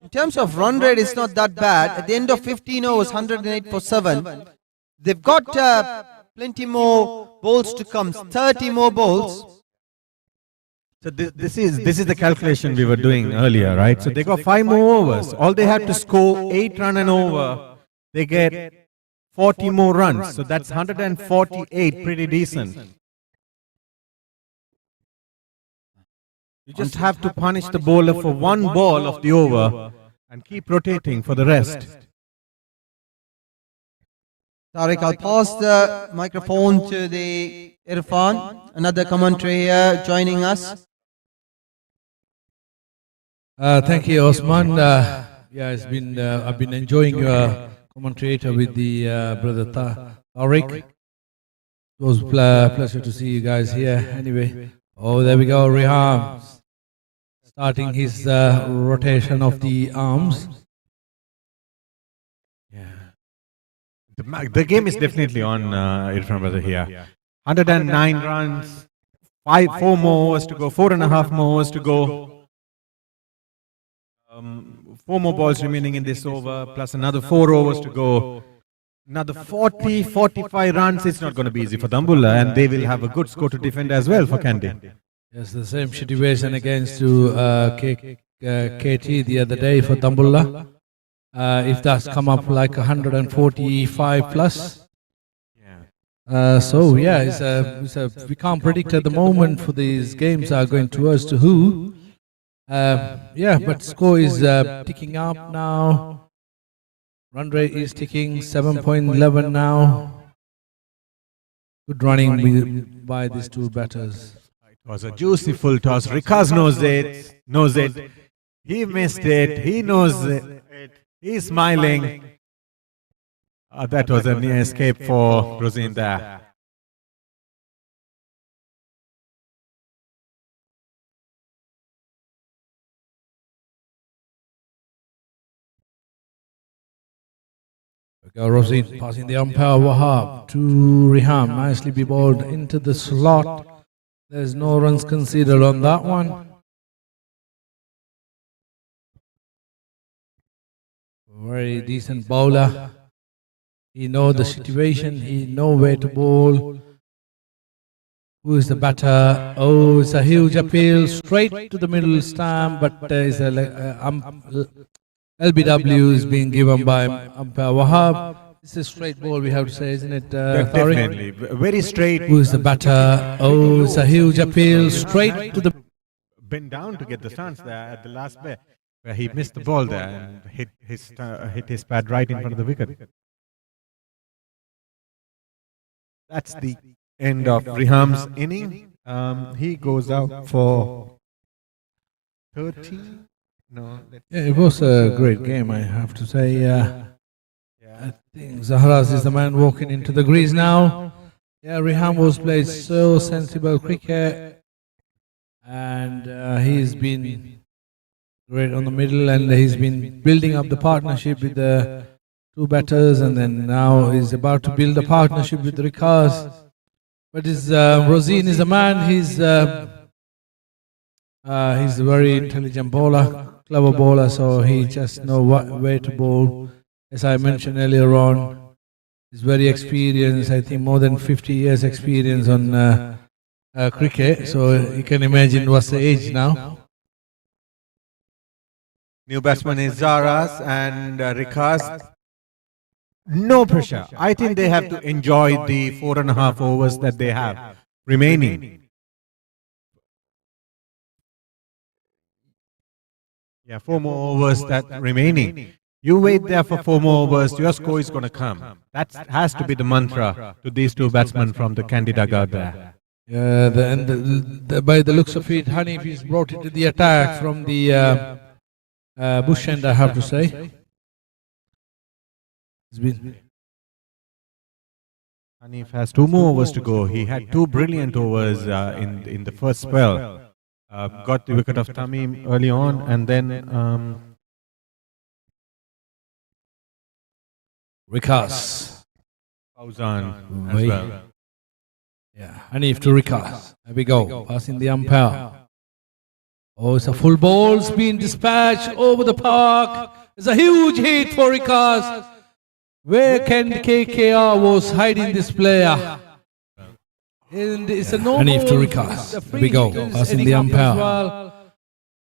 In terms of run rate, it's not that bad. At the end of 15 overs, 108 for 7. They've got plenty more balls to come, 30 more balls. So this is the calculation we were doing earlier, right? So they got 5 more overs. All they have to score 8 runs and over. They get 40 more runs. So that's 148, pretty decent. You just have to punish the bowler for 1 ball of the over and keep rotating for the rest. Tariq, I'll pass the microphone to the Irfan, another commentary here joining us. Thank you, Osman. Yeah, it's been I've been enjoying your commentator with the brother Tariq. It was pleasure to see you guys here. Anyway, oh, there we go, Riham starting his rotation of the arms. The game is definitely on Irfan brother here. 109 runs, 4 more overs to go, 4.5 more overs to go. 4 more balls remaining in this over, plus another 4 overs to go. Another 40, 45 runs. It's not going to be easy for Dambulla, and they will have a good score to defend as well for Kandy. Yes, the same situation against to KT the other day for Dambulla. If that's come up like 145 plus. So yeah, we can't predict at the moment for these games are going towards to who. Yeah, but score is ticking up now. Run rate is ticking 7.11 now. Good running by these 2 batters. It was a juicy full toss. Rikaz knows it. He missed it. He knows it. He's smiling. That was a near escape for Rosine there. Rosine passing the umpire Wahab to Riham. Nicely be bowled into the slot. There's no runs considered on that one. Very decent bowler. He knows the situation. He knows where to bowl. Who is the batter? Oh, it's a huge appeal straight to the middle stamp, but is LBW is being given by umpire Wahab. It's a straight ball, we have to say, isn't it? Definitely, very straight. Who is the batter? Oh, it's a huge appeal straight to the. Bent down to get the stance there at the last bit, where he missed the ball there and hit his pad right in front of the wicket. That's the end of Riham's inning. He goes out for 13. No. Yeah, it was a great game, I have to say. I think Zahraz is the man walking into the greens now. Yeah, Riham was played so sensible cricket, and he's been great on the middle, and he's been building up the partnership with the 2 batters, and then now he's about to build a partnership with Rikaz. But Rosine is a man. He's a very intelligent bowler, clever bowler, so he just knows where to bowl. As I mentioned earlier on, he's very experienced. I think more than 50 years experience on cricket, so you can imagine what's the age now. New batsman is Zaras and Rikaz. No pressure. I think they have to enjoy the 4.5 overs that they have remaining. Yeah, 4 more overs that remaining. You wait there for 4 more overs, your score is going to come. That has to be the mantra to these 2 batsmen from the Kandy dugout there. Yeah, by the looks of it, Hanif is brought into the attack from the bush end, I have to say. Hanif has 2 more overs to go. He had 2 brilliant overs in the first spell. Got the wicket of Tamim early on, and then Rikaz. Fauzan as well. Yeah, Hanif to Rikaz. There we go. Passing the umpire. Oh, it's a full ball. It's been dispatched over the park. It's a huge hit for Rikaz. Where can KKR was hiding this player? And it's a no Hanif to ball, Rikas. it's a Here we free go. hit, Passing heading the up as umpire. well.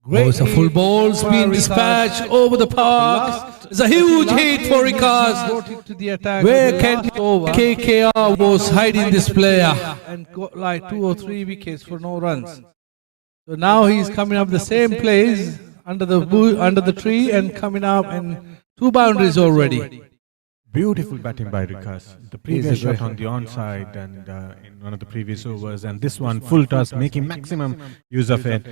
Oh, it's a full hit ball. for Being Rikas. dispatched over the park. It's a huge hit for Rikas. To the attack. Where can KKR was hiding this player? And got like 2 or 3 wickets for no runs. So now he's coming up the same place under the tree and coming up and 2 boundaries already. Beautiful batting by Rikas. The previous shot on the onside and in one of the previous overs, and this one full toss, making maximum use of it.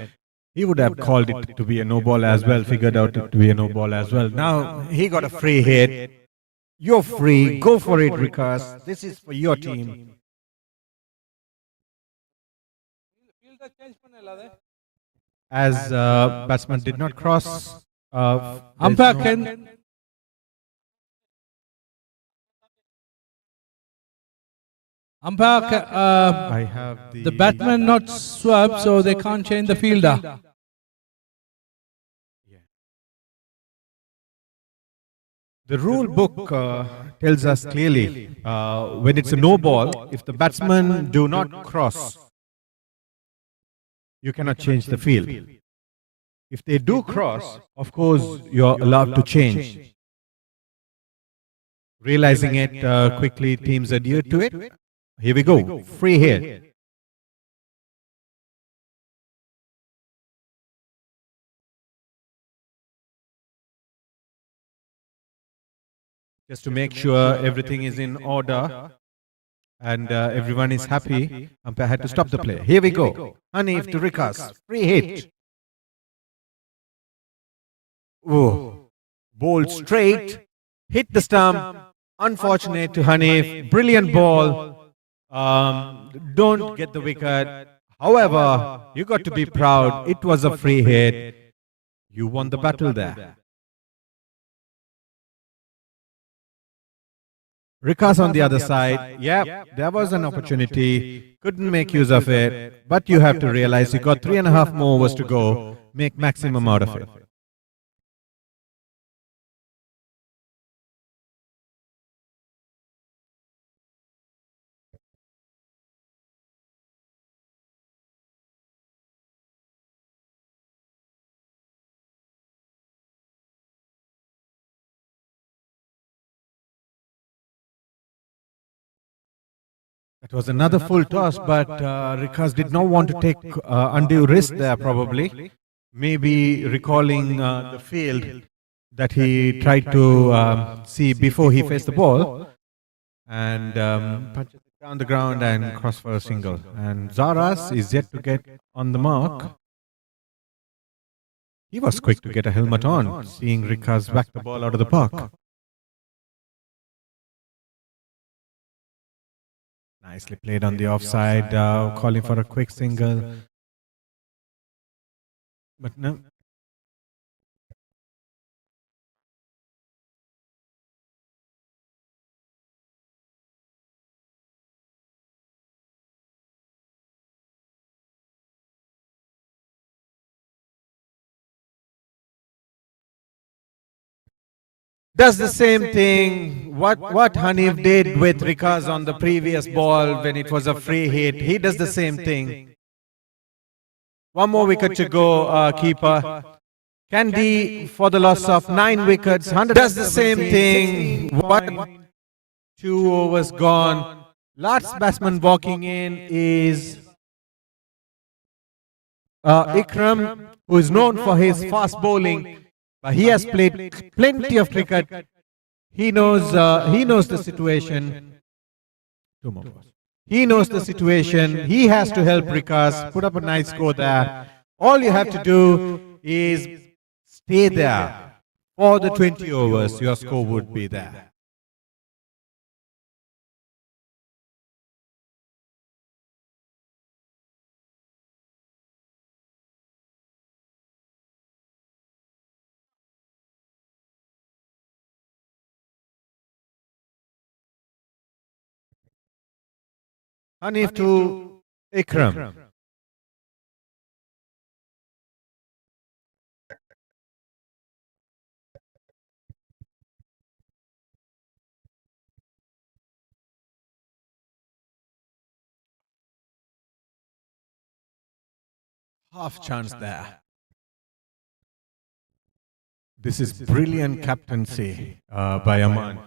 He would have called it to be a no ball as well, figured out it to be a no ball as well. Now he got a free hit. You're free. Go for it, Rikas. This is for your team. As batsman did not cross. Umpire can. Umpire, I have the batsman not swept, so they can't change the fielder. The rule book tells us clearly when it's a no ball, if the batsmen do not cross, you cannot change the field. If they do cross, of course, you're allowed to change. Realizing it quickly, teams adhere to it. Here we go. Free hit. Just to make sure everything is in order and everyone is happy, umpire had to stop the play. Here we go. Hanif to Rikas. Free hit. Oh, bowled straight. Hit the stump. Unfortunate to Hanif. Brilliant ball. Don't get the wicket. However, you got to be proud. It was a free hit. You won the battle there. Rikas on the other side. Yeah, there was an opportunity. Couldn't make use of it. But you have to realize you got 3.5 more overs to go. Make maximum out of it. It was another full toss, but Rikas did not want to take undue risk there probably. Maybe recalling the field that he tried to see before he faced the ball and punched it down the ground and cross for a single. And Zaras is yet to get on the mark. He was quick to get a helmet on, seeing Rikas whack the ball out of the park. Nicely played on the offside, calling for a quick single. But no. Does the same thing. What Hanif did with Rikas on the previous ball when it was a free hit, he does the same thing. One more wicket to go, keeper. Kandy for the loss of 9 wickets. Does the same thing. 2 overs gone. Last batsman walking in is Ikram, who is known for his fast bowling. But he has played plenty of cricket. He knows the situation. 2 more. He knows the situation. He has to help Rikas put up a nice score there. All you have to do is stay there for the 20 overs. Your score would be there. Hanif to Ikram. half chance there. This is brilliant captaincy by Aman.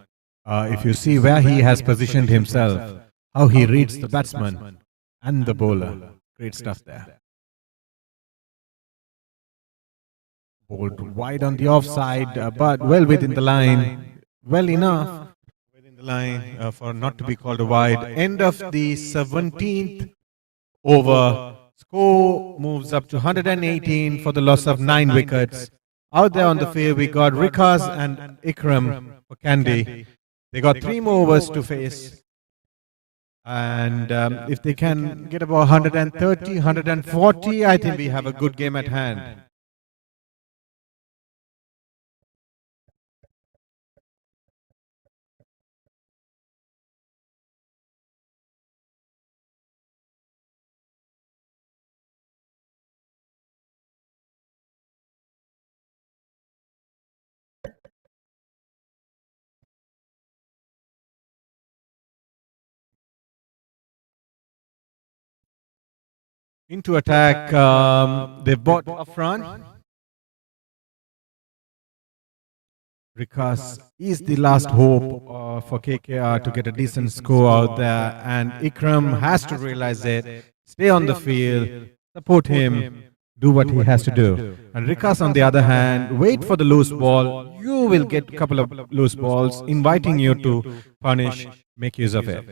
If you see where he has positioned himself, how he reads the batsman and the bowler. Great stuff there. Bowled wide on the offside, but well within the line. Well enough within the line for not to be called a wide. End of the 17th over. Score moves up to 118 for the loss of 9 wickets. Out there on the field, we got Rikas and Ikram for Kandy. They got 3 more overs to face. And if they can get about 130, 140, I think we have a good game at hand. Into attack, they've bought Afran. Rikas is the last hope for KKR to get a decent score out there, and Ikram has to realize it, stay on the field, support him, do what he has to do. And Rikas, on the other hand, wait for the loose ball. You will get a couple of loose balls, inviting you to punish, make use of it.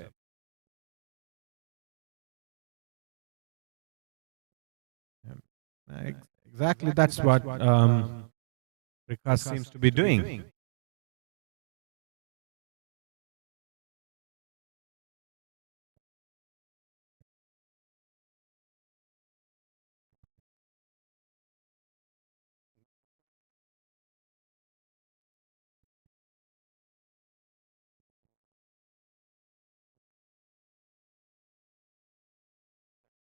Exactly, that's what Rikas seems to be doing.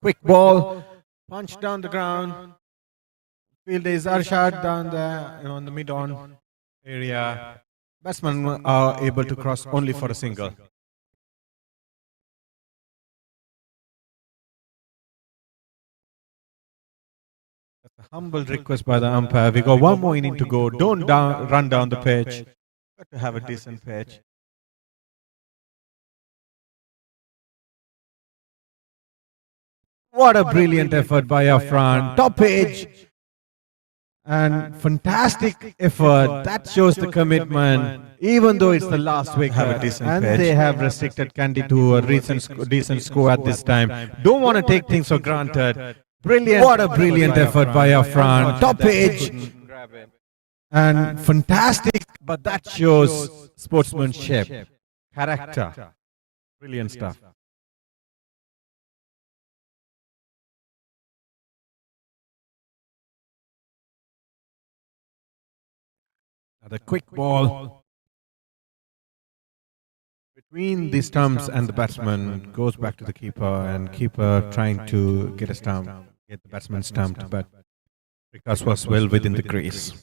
Quick ball, punch down the ground. Field is Arshad down there on the mid-on area. Batsmen are able to cross only for a single. That's a humble request by the umpire. We got one more inning to go. Don't run down the pitch. Got to have a decent pitch. What a brilliant effort by Afran. Top edge. And fantastic effort. That shows the commitment. Even though it's the last wicket, and they have restricted Kandy to a decent score at this time. Don't want to take things for granted. Brilliant. What a brilliant effort by Afran. Top edge. And fantastic, but that shows sportsmanship, character. Brilliant stuff. The quick ball between the stumps and the batsman goes back to the keeper, and keeper trying to get a stump, get the batsman stumped, but Vikas was well within the crease.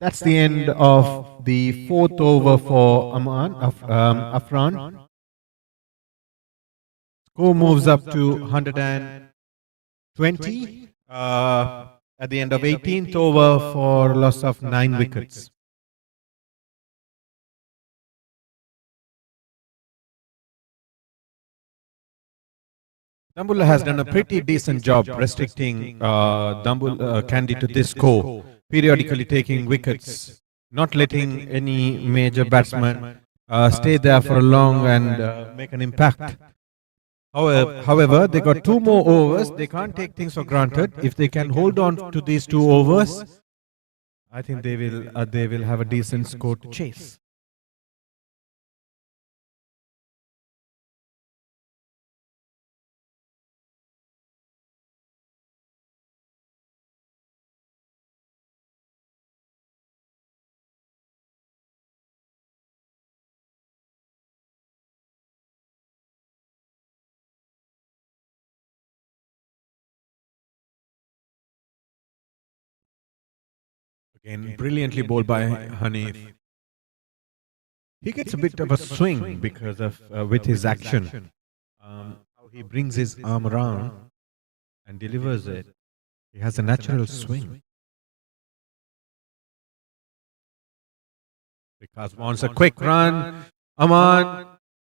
That's the end of the 4th over for Afran. Score moves up to 120 at the end of 18th over for loss of 9 wickets. Dambulla has done a pretty decent job restricting Kandy to this score, periodically taking wickets, not letting any major batsman stay there for a long and make an impact. However, they got 2 more overs. They can't take things for granted. If they can hold on to these 2 overs, I think they will have a decent score to chase. Again, brilliantly bowled by Hanif. He gets a bit of a swing because of with his action. How he brings his arm around and delivers it. He has a natural swing. Vikas wants a quick run. Aman,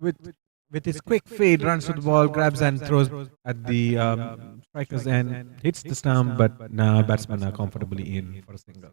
with his quick fade, runs to the ball, grabs and throws at the striker's end, hits the stump, but now batsmen are comfortably in for a single.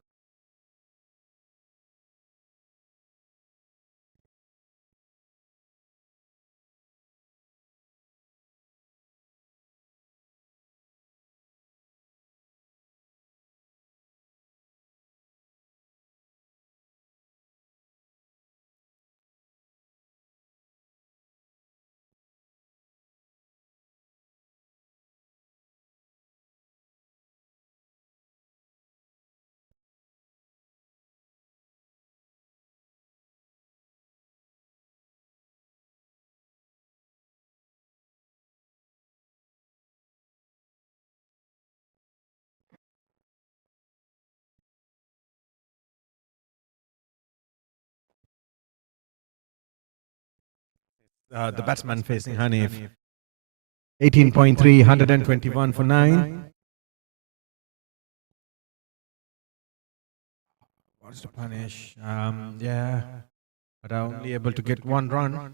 The batsman facing Hanif. 18.3, 121 for 9. Wants to punish. Yeah, but only able to get one run.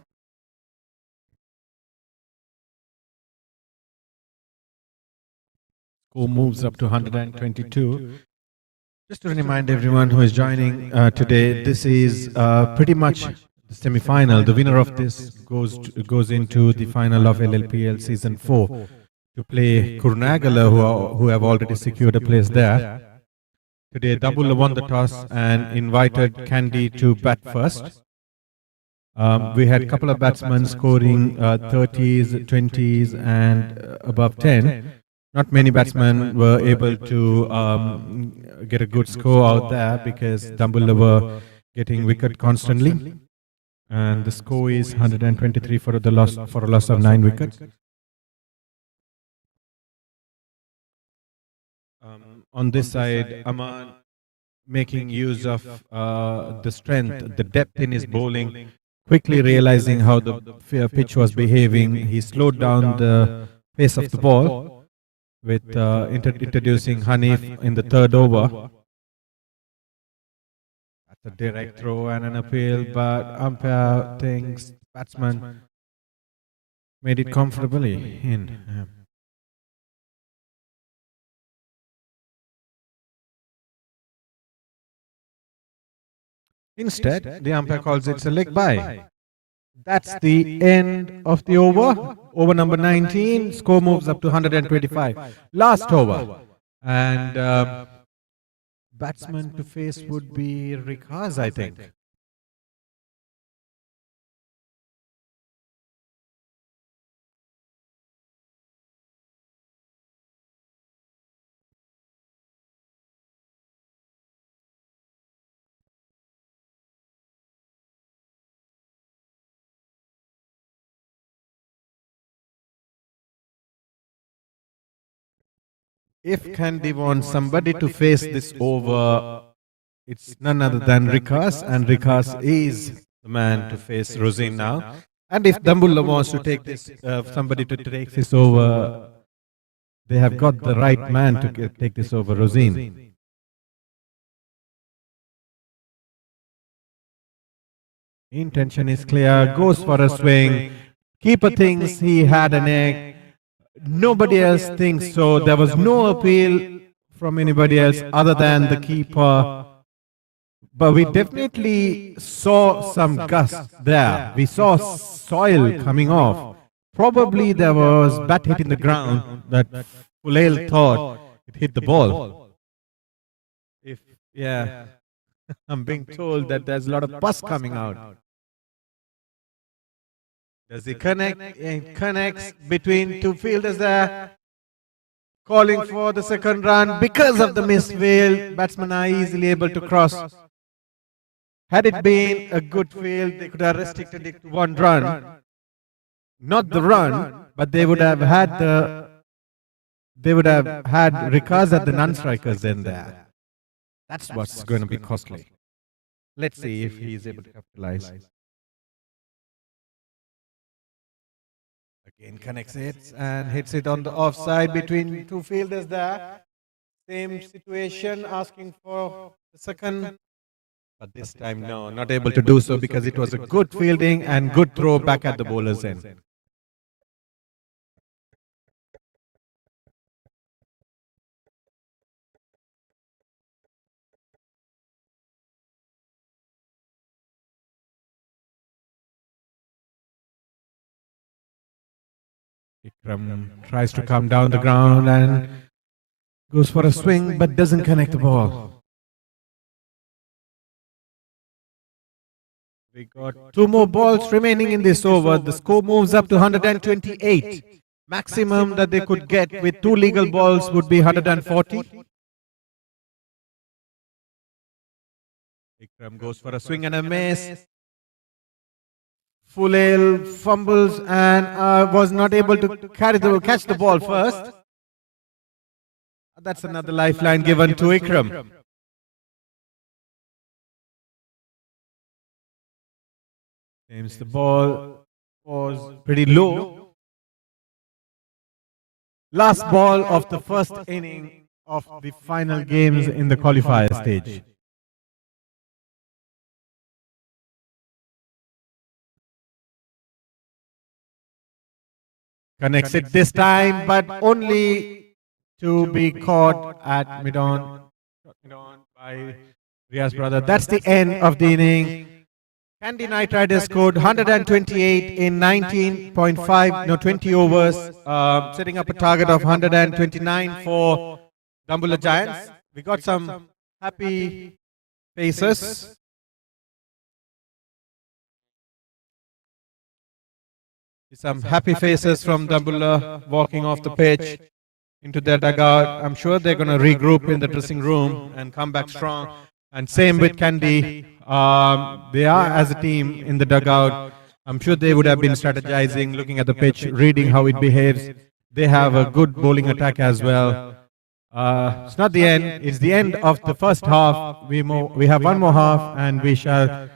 Score moves up to 122. Just to remind everyone who is joining today, this is pretty much the semi-final. The winner of this goes into the final of LLPL Season 4 to play Kurunagala, who have already secured a place there. Today, Dambulla won the toss and invited Kandy to bat first. We had a couple of batsmen scoring 30s, 20s and above 10. Not many batsmen were able to get a good score out there because Dambulla were getting wicket constantly. And the score is 123 for a loss of 9 wickets. On this side, Aman making use of the strength, the depth in his bowling, quickly realizing how the pitch was behaving. He slowed down the pace of the ball with introducing Hanif in the third over. That's a direct throw and an appeal, but umpire thinks batsman made it comfortably in. Instead, the umpire calls it a leg bye. That's the end of the over. Over number 19. Score moves up to 125. Last over. And batsman to face would be Rikas, I think. If Kandy wants somebody to face this over, it's none other than Rikas, and Rikas is the man to face Rosine now. And if Dambulla wants to take this, somebody to take this over, they have got the right man to take this over Rosine. Intention is clear, goes for a swing. Keeper thinks he had an egg. Nobody else thinks so. There was no appeal from anybody else other than the keeper. But we definitely saw some gust there. We saw soil coming off. Probably there was bat hitting the ground that Fulail thought it hit the ball. Yeah, I'm being told that there's a lot of pus coming out. Does he connect? It connects between two fielders there. Calling for the second run. Because of the missed field, batsmen are easily able to cross. Had it been a good field, they could have restricted it to one run. Not the run, but they would have had Rikas at the non-strikers in there. That's what's going to be costly. Let's see if he is able to capitalize. Again connects it and hits it on the offside between two fielders there. Same situation, asking for the second. But this time, no, not able to do so because it was a good fielding and good throw back at the bowler's end. Vikram tries to come down the ground and goes for a swing but doesn't connect the ball. We got two more balls remaining in this over. The score moves up to 128. Maximum that they could get with two legal balls would be 140. Vikram goes for a swing and a miss. Fulel fumbles and was not able to catch the ball first. That's another lifeline given to Ikram. Seems the ball was pretty low. Last ball of the first inning of the final games in the qualifier stage. Connects it this time, but only to be caught at mid-on by Ria's brother. That's the end of the inning. Kandy Knight Riders scored 128 in 20 overs, setting up a target of 129 for Dambulla Giants. We got some happy faces. Some happy faces from Dambulla walking off the pitch into their dugout. I'm sure they're going to regroup in the dressing room and come back strong. And same with Kandy. They are as a team in the dugout. I'm sure they would have been strategizing, looking at the pitch, reading how it behaves. They have a good bowling attack as well. It's not the end. It's the end of the first half. We have one more half and we shall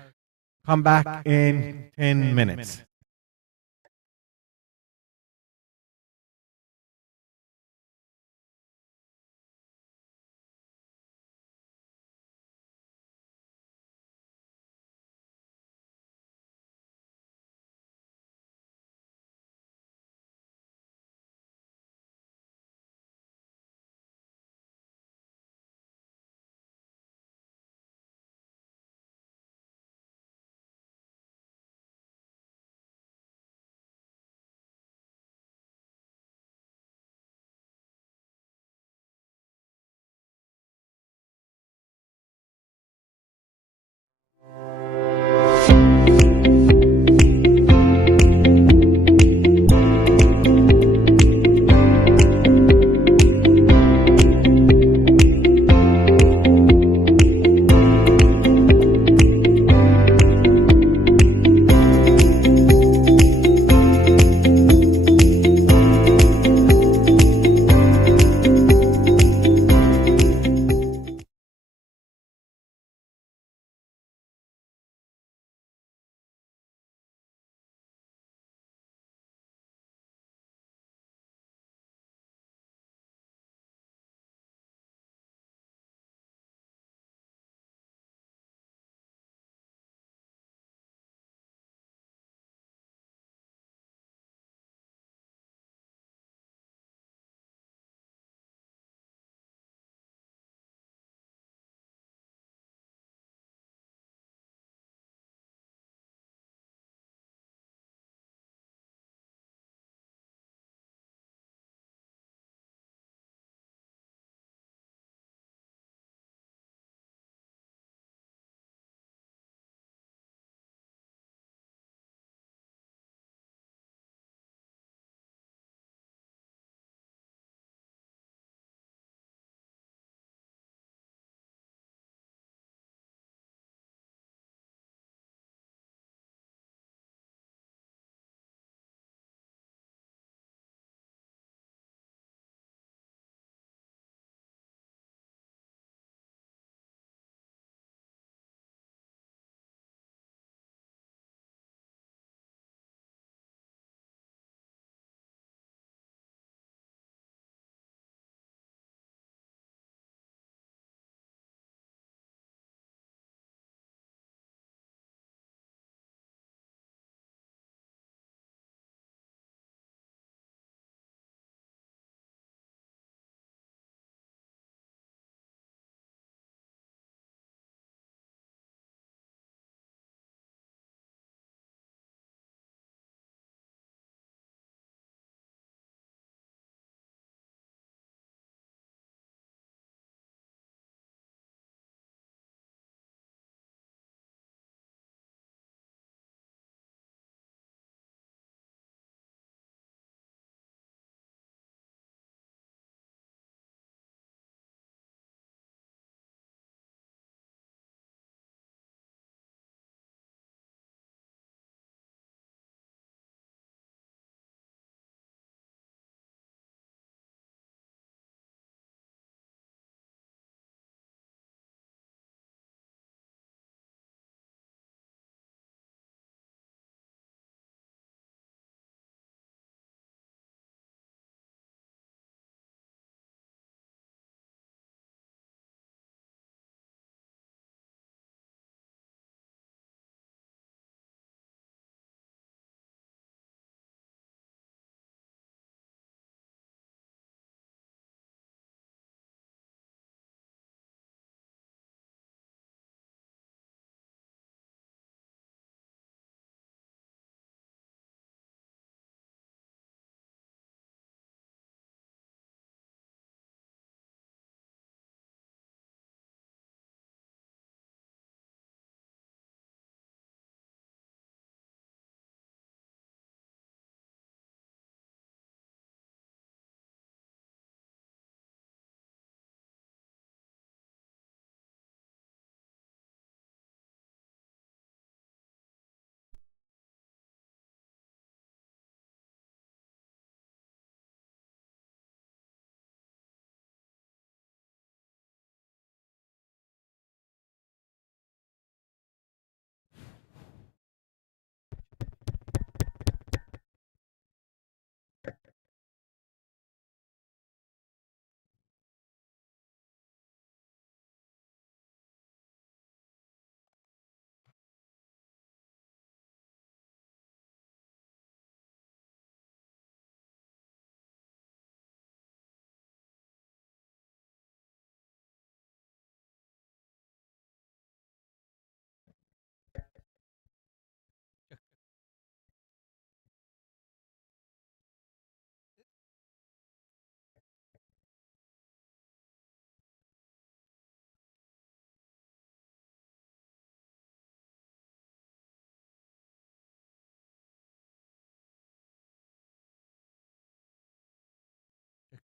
come back in 10 minutes.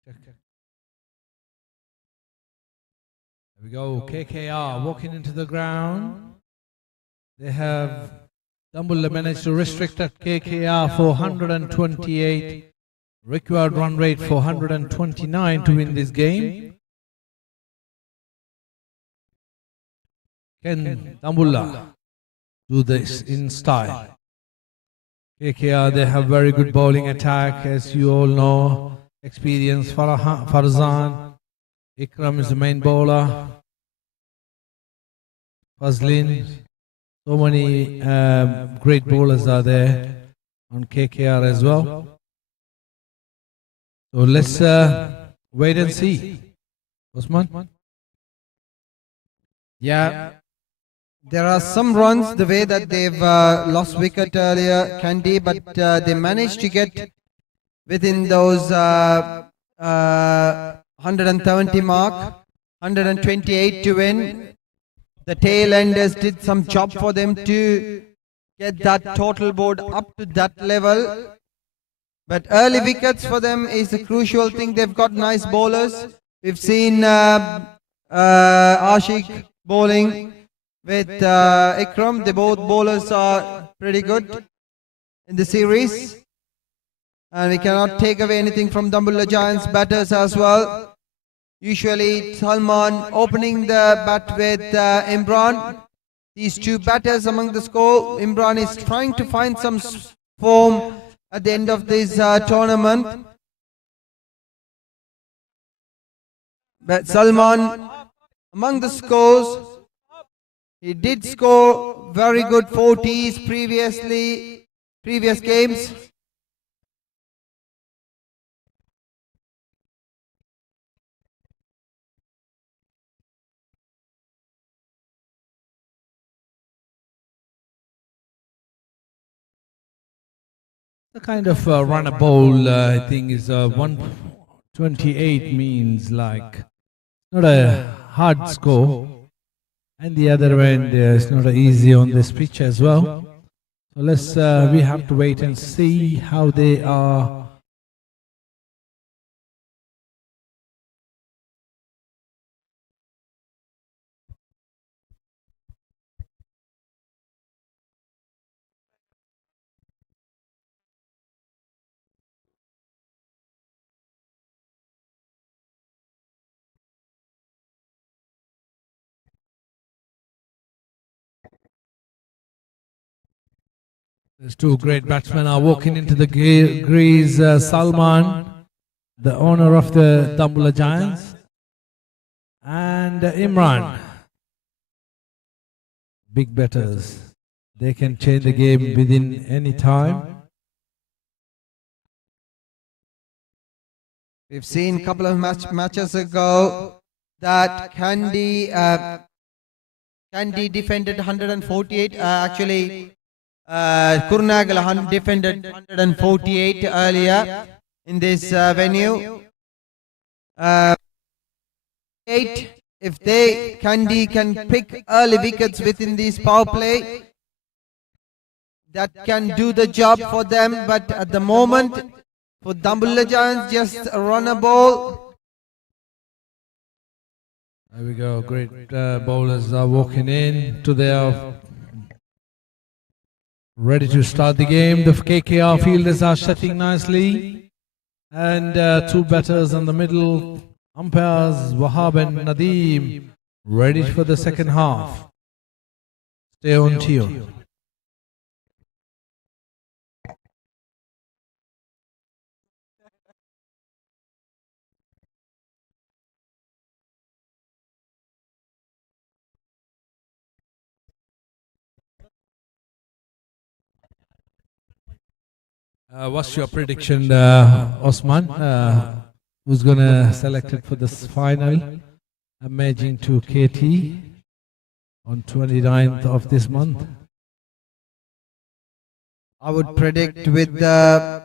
There we go. KKR walking into the ground. They have Dambulla managed to restrict at KKR for 128. Required run rate for 129 to win this game. Can Dambulla do this in style? KKR, they have very good bowling attack, as you all know. Experience Farzan. Ikram is the main bowler. Fazlin. So many great bowlers are there on KKR as well. So let's wait and see. Osman? Yeah. There are some runs the way that they've lost wicket earlier, Kandy, but they managed to get within those 170 mark, 128 to win. The tailenders did some job for them to get that total board up to that level. But early wickets for them is a crucial thing. They've got nice bowlers. We've seen Ashik bowling with Ikram. The both bowlers are pretty good in the series. And we cannot take away anything from Dambulla Giants batters as well. Usually Salman opening the bat with Imran. These two batters among the score. Imran is trying to find some form at the end of this tournament. But Salman among the scores, he did score very good 40s previous games. The kind of run a bowl, I think, is 128 means like not a hard score. And the other end is not easy on this pitch as well. So let's we have to wait and see how they are. These two great batsmen are walking into the crease. Salman, the owner of the Dambulla Giants, and Imran. Big batters. They can change the game within any time. We've seen a couple of matches ago that Kandy defended 148. Actually, Kurnagal defended 148 earlier in this venue. If Kandy can pick early wickets within this power play, that can do the job for them. But at the moment, for Dambulla Giants, just run a ball. There we go. Great bowlers are walking in to their ready to start the game. The KKR fielders are setting nicely. And two batters in the middle. Umpires Wahab and Nadeem ready for the second half. Stay on tune. What's your prediction, Osman? Who's going to select it for this final? Emerging to KT on 29th of this month. I would predict with the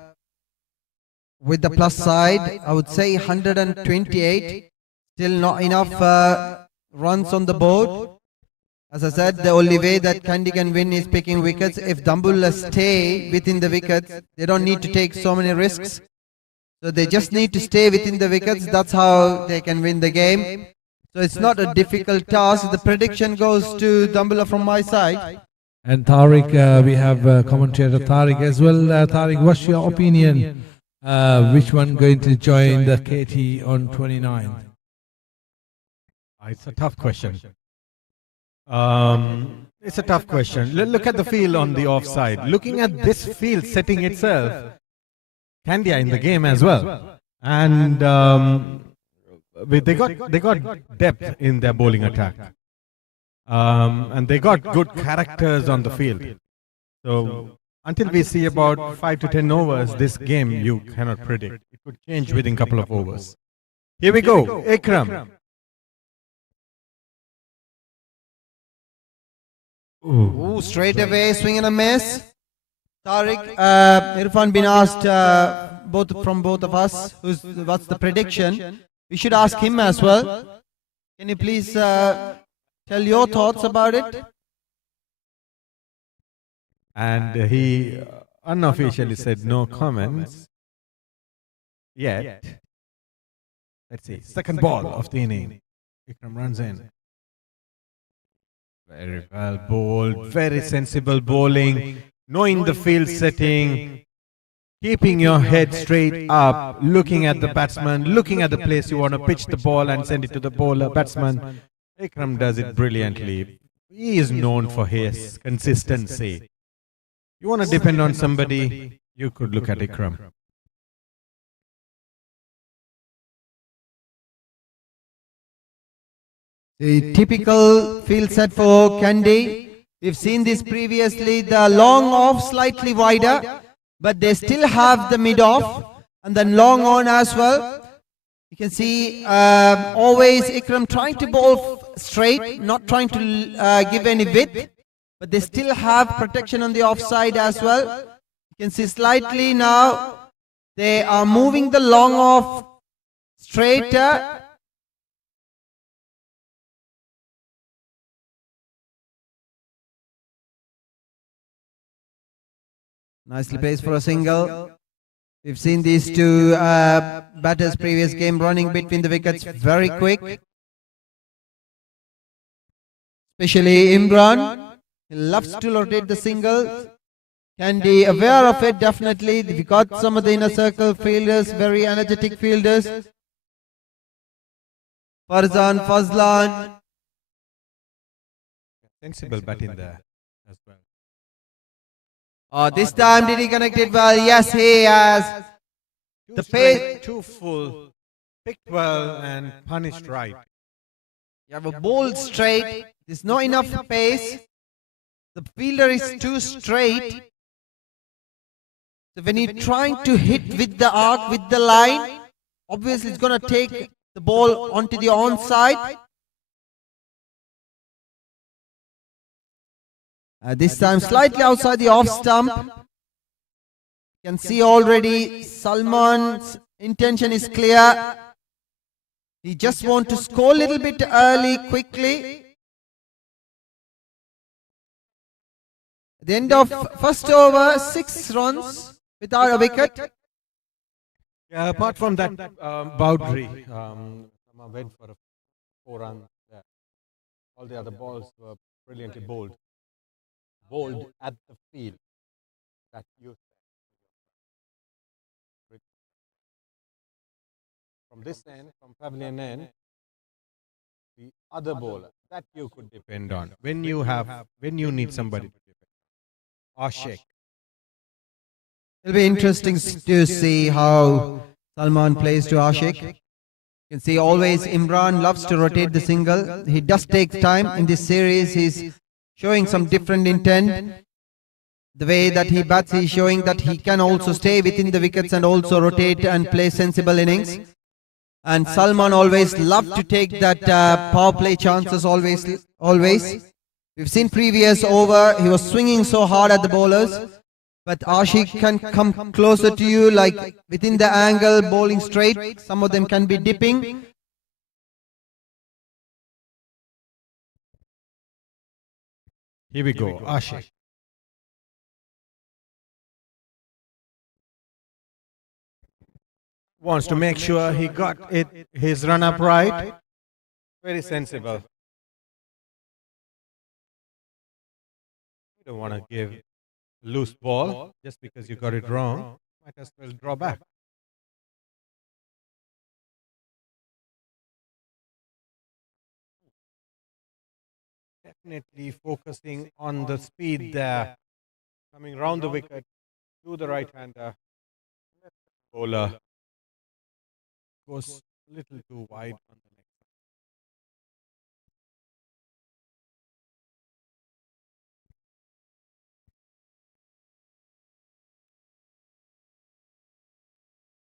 plus side, I would say 128. Still not enough runs on the board. As I said, the only way that Kandy can win is picking wickets. If Dambulla stay within the wickets, they don't need to take so many risks. So they just need to stay within the wickets. That's how they can win the game. So it's not a difficult task. The prediction goes to Dambulla from my side. And Tariq, we have commentator Tariq as well. Tariq, what's your opinion? Which one going to join the KT on 29th? It's a tough question. It's a tough question. Look at the field on the offside. Looking at this field setting itself, Kandy in the game as well, and they got depth in their bowling attack, and they got good characters on the field. So until we see about 5 to 10 overs, this game you cannot predict. It could change within a couple of overs. Here we go, Ikram. Ooh, straight away, swing and a miss. Tariq, Irfan been asked from both of us, what's the prediction? We should ask him as well. Can you please tell your thoughts about it? And he unofficially said no comments yet. Let's see, second ball of the inning. Ikram runs in. Very well bowled, very sensible bowling, knowing the field setting, keeping your head straight up, looking at the batsman, looking at the place you want to pitch the ball and send it to the bowler, batsman. Ikram does it brilliantly. He is known for his consistency. You want to depend on somebody, you could look at Ikram. The typical field set for Kandy. We've seen this previously, the long off slightly wider, but they still have the mid off and then long on as well. You can see always Ikram trying to bowl straight, not trying to give any width, but they still have protection on the offside as well. You can see slightly now they are moving the long off straighter. Nicely placed for a single. We've seen these two batters previous game running between the wickets very quick. Especially Imran. He loves to rotate the single. Kandy aware of it definitely. We got some of the inner circle fielders, very energetic fielders. Farzan, Fazlan. Sensible bat in there as well. This time did he connect it well? Yes, he has. The pace. Too full, picked well and punished right. You have a bowl straight. There's not enough pace. The fielder is too straight. So when you're trying to hit with the arc, with the line, obviously it's going to take the ball onto the onside. This time slightly outside the off stump. You can see already Salman's intention is clear. He just wants to score a little bit early, quickly. At the end of first over, 6 runs without a wicket. Yeah, apart from that boundary, went for a 4-run. Yeah. All the other balls were brilliantly bowled at the field. That you from this end, from pavilion end, the other bowler that you could depend on when you need somebody to depend on. Ashik. It'll be interesting to see how Salman plays to Ashik. You can see always Imran loves to rotate the single. He does take time in this series. He's showing some different intent. The way that he bats, he's showing that he can also stay within the wickets and also rotate and play sensible innings. And Salman always loved to take that power play chances always. We've seen previous over, he was swinging so hard at the bowlers. But Ashik can come closer to you, like within the angle, bowling straight. Some of them can be dipping. Here we go, Ashik. wants to make sure he got his run up right. Very sensible. You don't want to give loose ball just because you got it wrong. Might as well draw back. Definitely focusing on the speed there. Coming round the wicket to the right-hander. Bowler goes a little too wide on the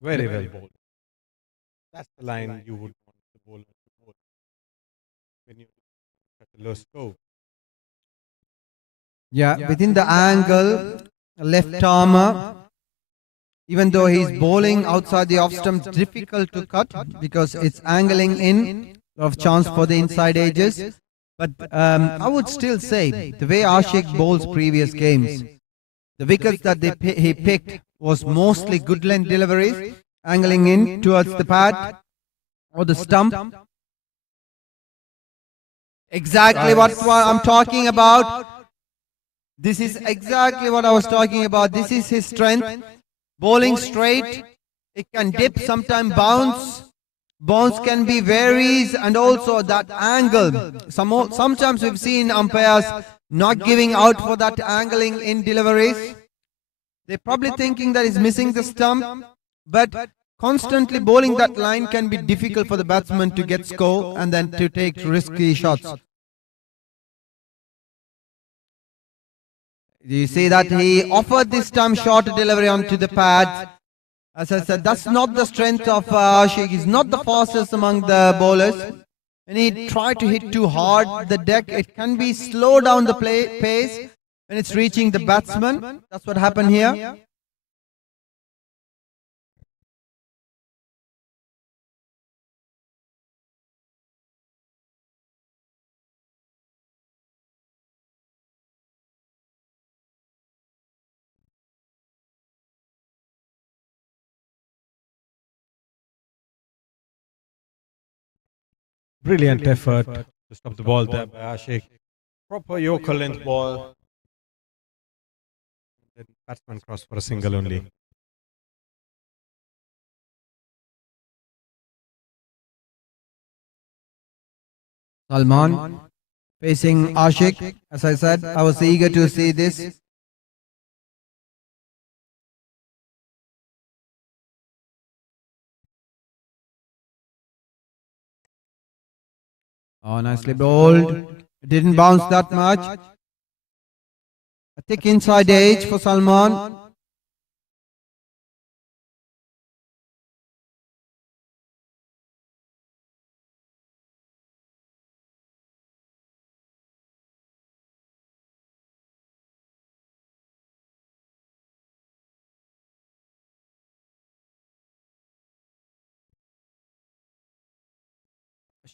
leg. Very well bowled. That's the line you would want the bowler to bowl when you at a low score. Yeah, within the angle, left armer, even though he's bowling outside the off stump, difficult to cut because it's angling in, of chance for the inside edges. But I would still say the way Ashik bowls previous games, the wickets that he picked was mostly good length deliveries, angling in towards the pad or the stump. Exactly what I'm talking about. This is exactly what I was talking about. This is his strength. Bowling straight, it can dip, sometimes bounce. Bounce can be varies, and also that angle. Sometimes we've seen umpires not giving out for that angling in deliveries. They're probably thinking that he's missing the stump, but constantly bowling that line can be difficult for the batsman to get score and then to take risky shots. You see that he offered this time short delivery onto the pad. As I said, that's not the strength of Ashik. He's not the fastest among the bowlers. And he tried to hit too hard the deck. It can be slow down the pace when it's reaching the batsman. That's what happened here. Brilliant effort to stop the ball there by Ashik. Proper Yorker length ball. The batsman crossed for a single only. Salman facing Ashik. As I said, I was eager to see this. Oh, nicely bowled. It didn't bounce that much. A thick inside edge for Salman.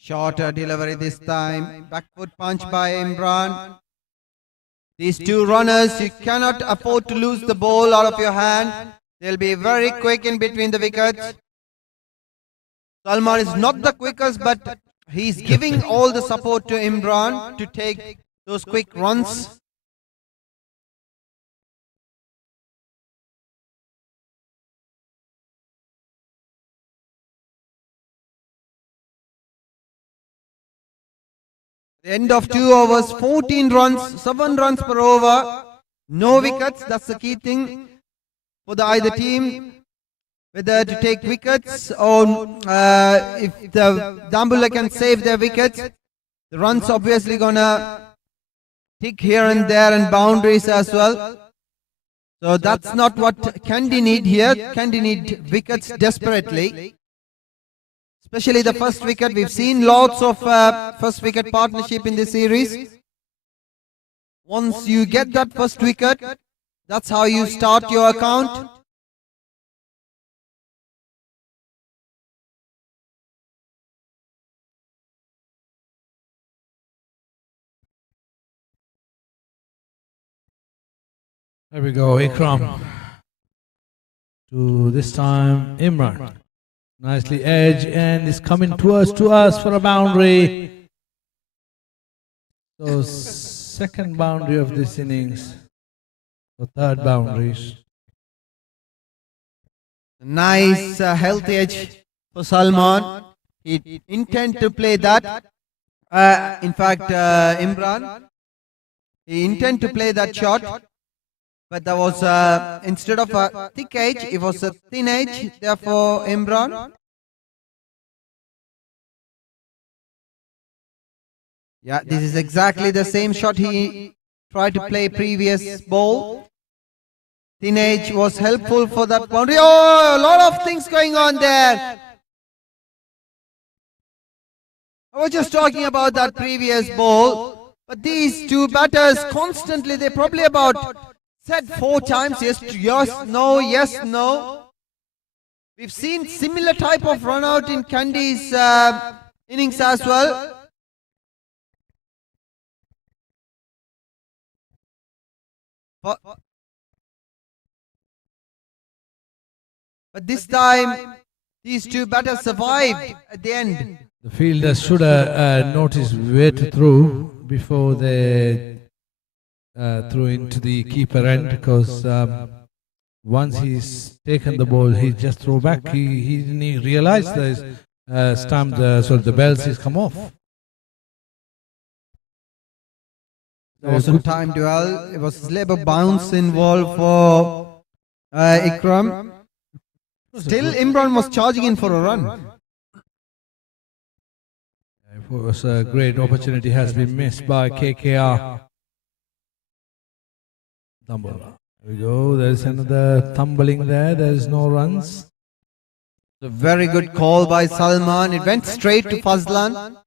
Shorter delivery this time. Back foot punch by Imran. These two runners, you cannot afford to lose the ball out of your hand. They'll be very quick in between the wickets. Salman is not the quickest, but he's giving all the support to Imran to take those quick runs. The end of 2 overs, 14 runs, 7 runs per over, no wickets. That's the key thing for the either team, whether to take wickets or if the Dambulla can save their wickets. The runs obviously gonna tick here and there and boundaries as well. So that's not what Kandy need here. Kandy need wickets desperately. Especially the first wicket. We've seen lots of first wicket partnership in this series. Once you get that first wicket, that's how you start your account. There we go, Ikram. To this time, Imran. Nicely edge and is coming towards to us for a boundary. So second boundary of this innings. For third boundaries. Nice healthy edge for Salman. He intend to play that. In fact, Imran, he intend to play that shot. But there was, instead of a thick edge, it was a thin edge, therefore Imran. Yeah, this is exactly the same shot he tried to play previous ball. Thin edge was helpful for that boundary. Oh, a lot of things going on there. I was just talking about that previous ball. But these two batters constantly, they probably about said 4 times, yes, yes, no, yes, no. We've seen similar type of run out in Kandy's innings as well. But this time, these two batters survived at the end. The fielders should have noticed where to throw before they threw into the keeper end, because once he's taken the ball, he just throw back. He didn't even realize the the bells has come off. There was a time duel. It was a slab of bounce involved for Ikram. Still, Imran was charging in for a run. It was a great opportunity, has been missed by KKR. Dambulla. There we go. There's another tumbling there. There's no runs. A very good call by Salman. It went straight to Fazlan.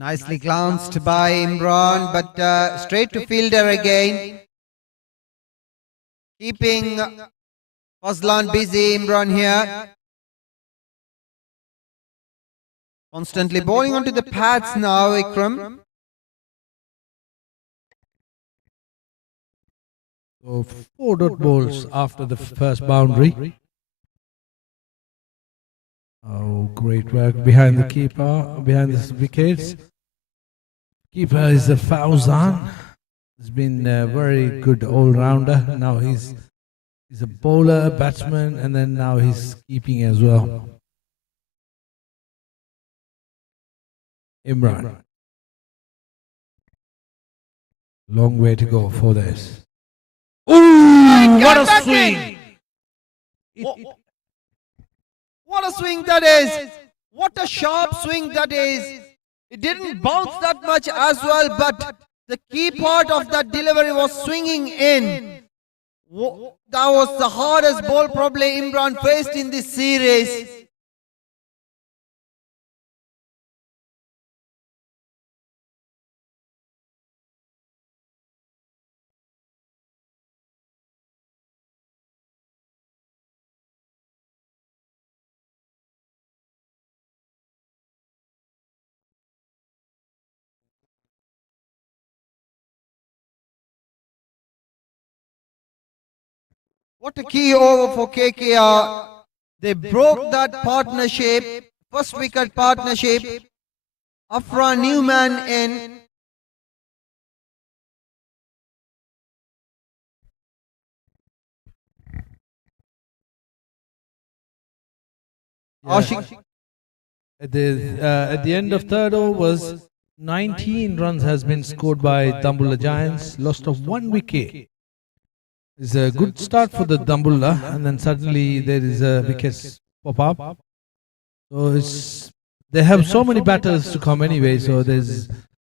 Nicely glanced by Imran, but straight to fielder again. Keeping Fazlan busy, Imran here. Constantly bowling onto the pads now, Ikram. So 4 dot balls after the first boundary. Oh, great work behind the keeper, behind the wickets. Keeper is a Fauzan. He's been a very good all-rounder. Now he's a bowler, batsman, and then now he's keeping as well. Imran. Long way to go for this. Ooh, what a swing! What a swing that is! What a sharp swing that is! It didn't bounce that much as well, but the key part of that delivery was swinging in. That was the hardest ball probably Imran faced in this series. What a key over for KKR. They broke that partnership, first wicket partnership. Afra Newman in. Ashik. At the end of third over was 19 runs has been scored by Dambulla Giants, lost of 1 wicket. It's a good start for the Dambulla, and then suddenly there is a wicket pop up. So they have so many batters to come anyway. So there's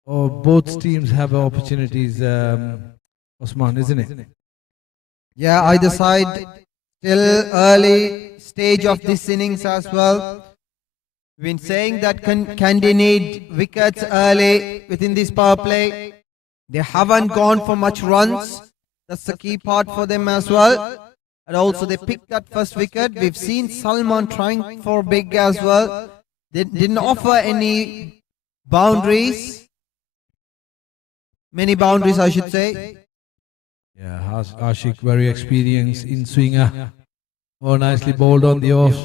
both teams have opportunities. Osman, isn't it? Yeah, either side still early stage of this innings as well. We've been saying that Kandy need wickets early within this power play. They haven't gone for much runs. That's the key part for them as well. And also they picked that first wicket. We've seen Salman trying for big as well. They didn't offer any boundaries. Many boundaries, I should say. Yeah, Ashik very experienced in swinger. Oh, nicely bowled on the off.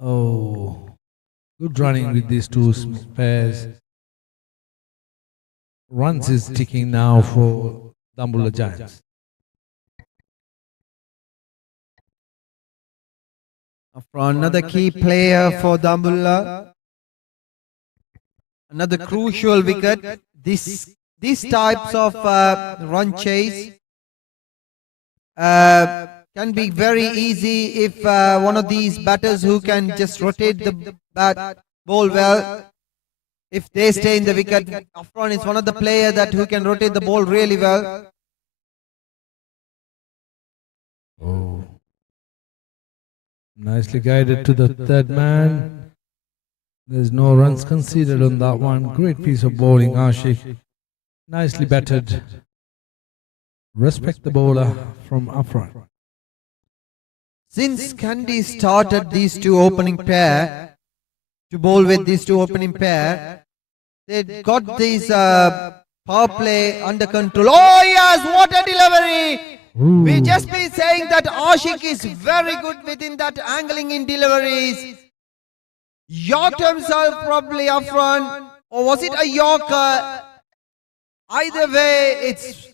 Oh, good running with these two pairs. Runs is ticking now for Dambulla Giants. Another key player for Dambulla. Another crucial wicket. These types of run chase can be very easy if one of these batters who can just rotate the bat ball well, if they stay in the wicket. Afron is one of the players who can rotate the ball really well. Oh, nicely guided to the third man. There's no runs conceded on that one. Great piece of bowling, Ashik. Nicely batted. Respect the bowler from up front. Since Kandy started these two opening pair, to bowl with these two opening pair, they got this power play under control. Oh yes, what a delivery! We've just been saying that Ashik is very good within that angling in deliveries. Yorked himself probably up front, or was it a Yorker? Either way, it's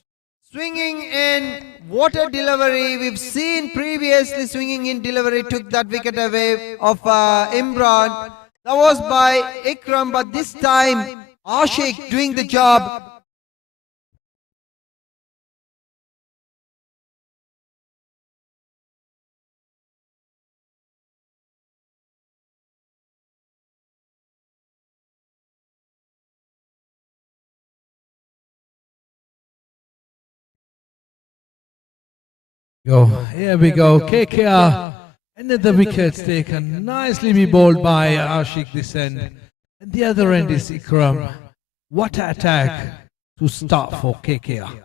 swinging in. What a delivery. We've seen previously swinging in delivery took that wicket away of Imran. That was by Ikram, but this time Ashik doing the job. Go. Here we go. KKR. Another wicket taken. Nicely be bowled by Ashik this end. And the other end is Ikram. What an attack to start for KKR.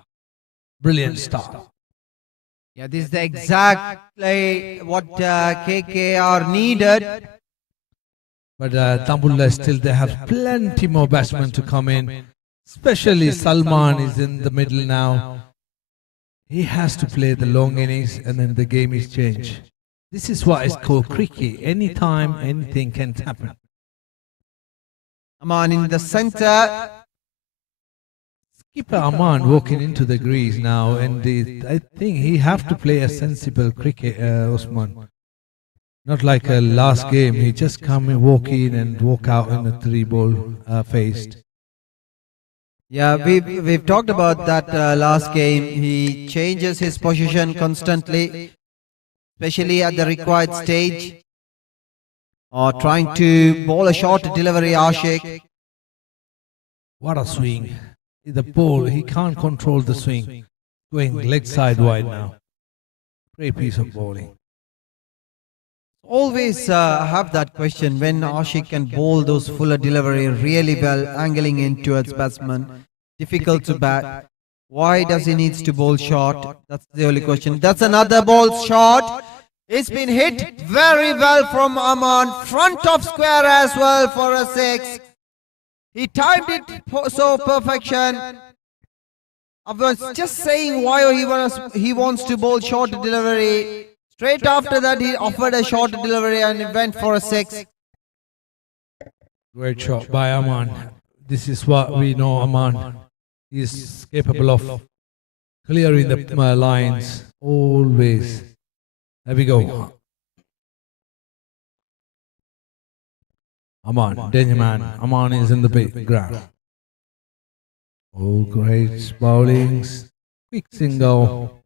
Brilliant start. Yeah, this is the exact play what KKR needed. But Dambulla still, they have plenty more batsmen to come in. Especially Salman is in the middle now. He has to play the long innings and then the game is changed. This is what is called cricket. Anytime, anything can happen. Aman in the center. Skipper Aman walking into the crease now, and I think he have to play a sensible cricket, Osman. Not like a last game. He just come and walk in and walk out in a 3-ball faced. Yeah, we've talked about that last game. He changes his position constantly, especially at the required stage, or trying to bowl a short delivery. Ashik. What a swing! The ball, he can't control the swing. Going leg side wide now. Great piece of bowling. Always have that question when Ashik can bowl those fuller delivery really well, angling in towards batsman. Difficult to bat. Why does he needs to bowl short? That's the only question. That's another ball short. It's been hit very well from Aman. Front of square as well for a 6. He timed it so perfection. I was just saying why he wants to bowl short delivery. Straight after that, he offered a short delivery and he went for a 6. Great shot by Aman. This is what we know Aman. He is capable of clearing the lines always. There we go. Aman, danger man. Aman is in the ground. Oh, great bowlings. Quick single.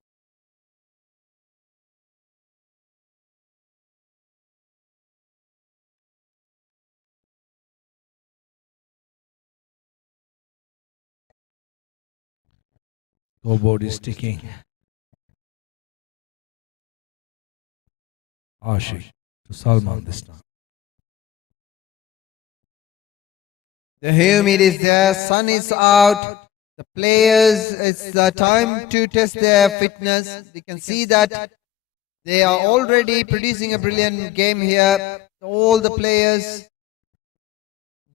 Scoreboard is ticking. Ashik to Salman this time. The humid is there, sun is out, The players, it's the time to test their fitness. You can see that they are already producing a brilliant game here. All the players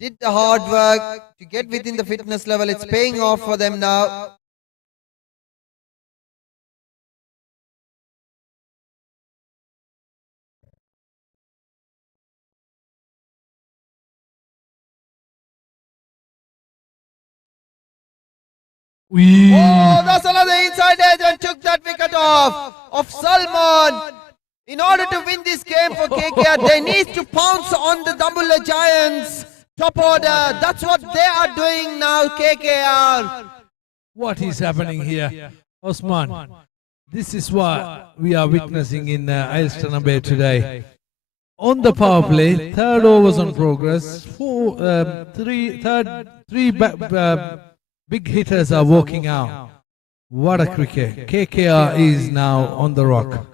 did the hard work to get within the fitness level. It's paying off for them now. Oh, that's another inside edge and took that wicket off of Salman. In order to win this game for KKR, they need to pounce on the Dambulla Giants top order. That's what they are doing now, KKR. What is happening here? Osman, this is what we are witnessing in Aylstone Bay today. On the power play, third overs on progress. Three big hitters are walking out. What a cricket. KKR is now on the rock.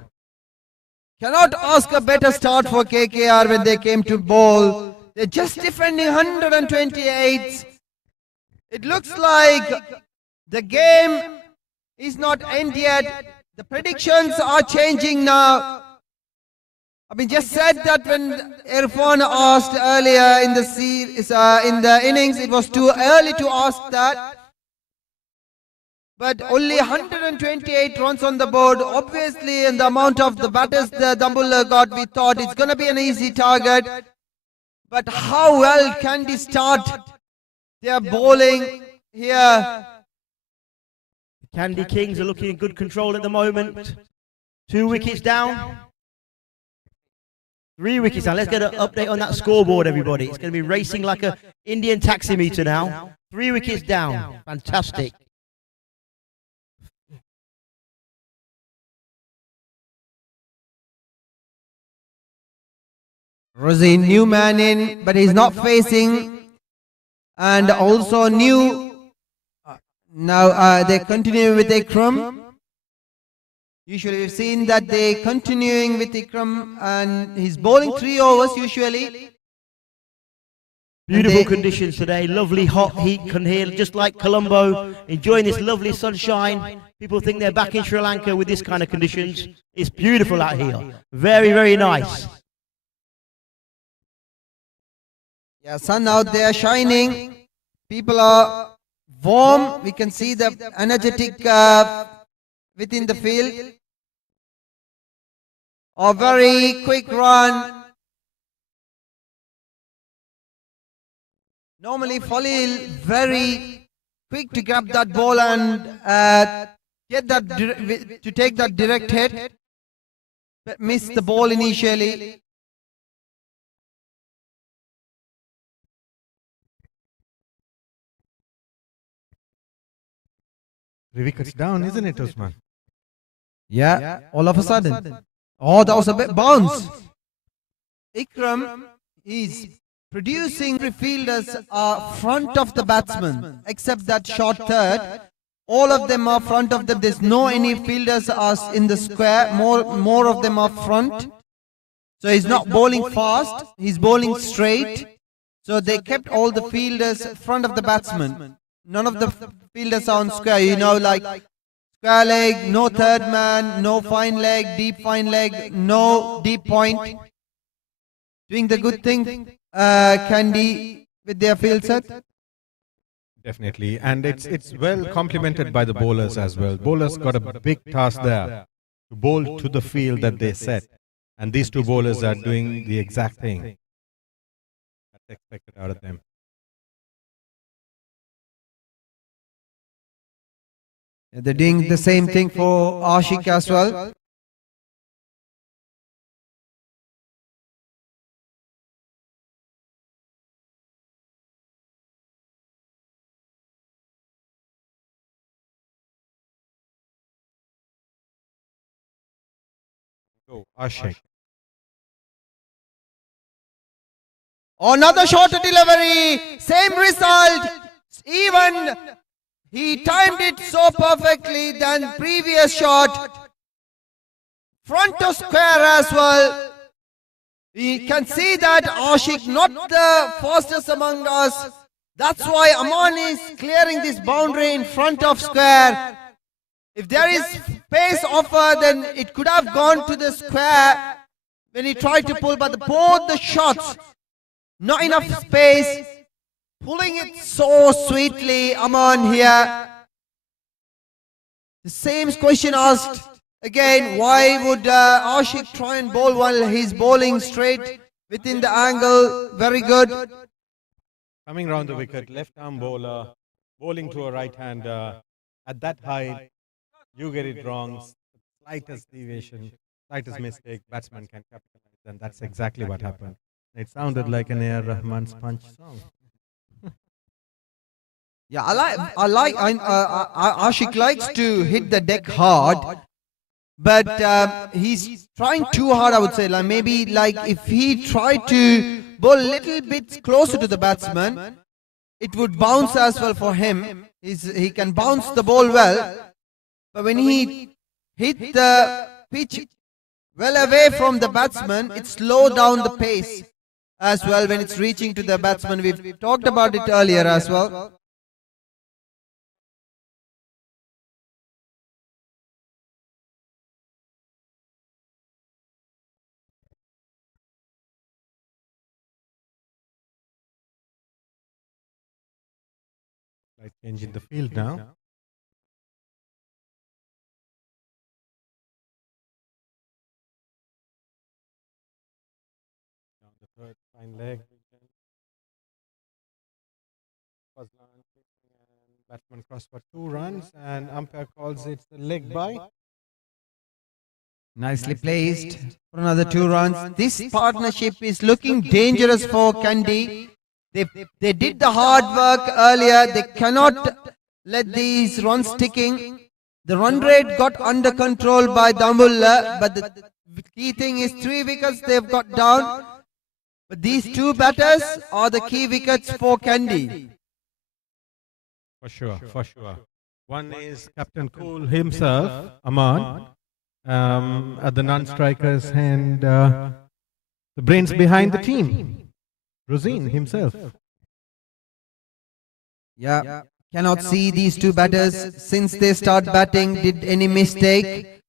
Cannot ask a better start for KKR when they came to bowl. They're just defending 128. It looks like the game is not end yet. The predictions are changing now. I mean, just said that when Irfan asked earlier in the series, in the innings, it was too early to ask that. But only 128 runs on the board. Obviously, in the amount of the batters the Dambulla got, we thought it's going to be an easy target. But how well can they start their bowling here? Kandy Kings are looking in good control at the moment. 2 wickets down. 3 wickets down. Let's get an update on that scoreboard, everybody. It's going to be racing like an Indian taximeter now. 3 wickets down. Fantastic. Rosine, new man in, but he's not facing. And also new. Now they continue with Ikram. Usually we've seen that they continuing with Ikram and he's bowling 3 overs usually. Beautiful conditions today, lovely hot heat can hear, just like Colombo, enjoying this lovely sunshine. People think they're back in Sri Lanka with this kind of conditions. It's beautiful out here. Very, very nice. Yeah, sun out there shining. People are warm. We can see the energetic within the field. A very quick run. Normally Falil very quick to grab that ball and get that to take that direct hit, but missed the ball initially. 3 wickets down, isn't it, Usman? Yeah, all of a sudden. Oh, that was a bit bounce. Ikram is producing. Three fielders are front of the batsman, except that short third. All of them are front of them. There's no any fielders are in the square. More of them are front. So he's not bowling fast. He's bowling straight. So they kept all the fielders front of the batsman. None of the fielders are on square. You know, like square leg, no third man, no fine leg, deep fine leg, no deep point. Doing the good thing, Kandy, with their field set. Definitely, and it's well complemented by the bowlers as well. Bowlers got a big task there to bowl to the field that they set, and these two bowlers are doing the exact thing that's expected out of them. They're doing the same thing for Ashik as well. So, Ashik. Another shorter delivery, same result. Even he timed it so perfectly than previous shot. Front to square as well. We can see that Ashik not the fastest among us. That's why Aman is clearing this boundary in front of square. If there is pace offer, then it could have gone to the square when he tried to pull, but both the shots, not enough space, pulling it so sweetly, Aman here. The same question asked again, why would Ashik try and bowl while he's bowling straight within the angle? Very good. Coming round the wicket, left arm bowler, bowling to a right hander. At that height, you get it wrong, slightest deviation, slightest mistake, batsman can capitalize, and that's exactly what happened. It sounded like an A.R. Rahman's punch song. Yeah, Ashik likes to hit the deck hard, but he's trying too hard, I would say. Like maybe like if he tried to bowl a little bit closer to the batsman, it would bounce as well for him. He can bounce the ball well, but when he hit the pitch well away from the batsman, it slowed down the pace as well when it's reaching to the batsman. We've talked about it earlier as well. Like change in the field now. Down the third, fine leg. Batsman cross for 2 runs, and umpire calls it the leg by. Nicely placed for another 2 runs. This partnership is looking dangerous for Kandy. They did the hard work earlier. They cannot let these runs ticking. The run rate got under control by Dambulla, but the key thing is 3 wickets they've got down. But these 2 batters are the key wickets for Kandy. For sure, for sure. One is Captain Cool himself, Aman, at the non-strikers, and the brains behind the team, Rosine himself. Yeah, cannot see these 2 batters since they start batting. Did any mistake?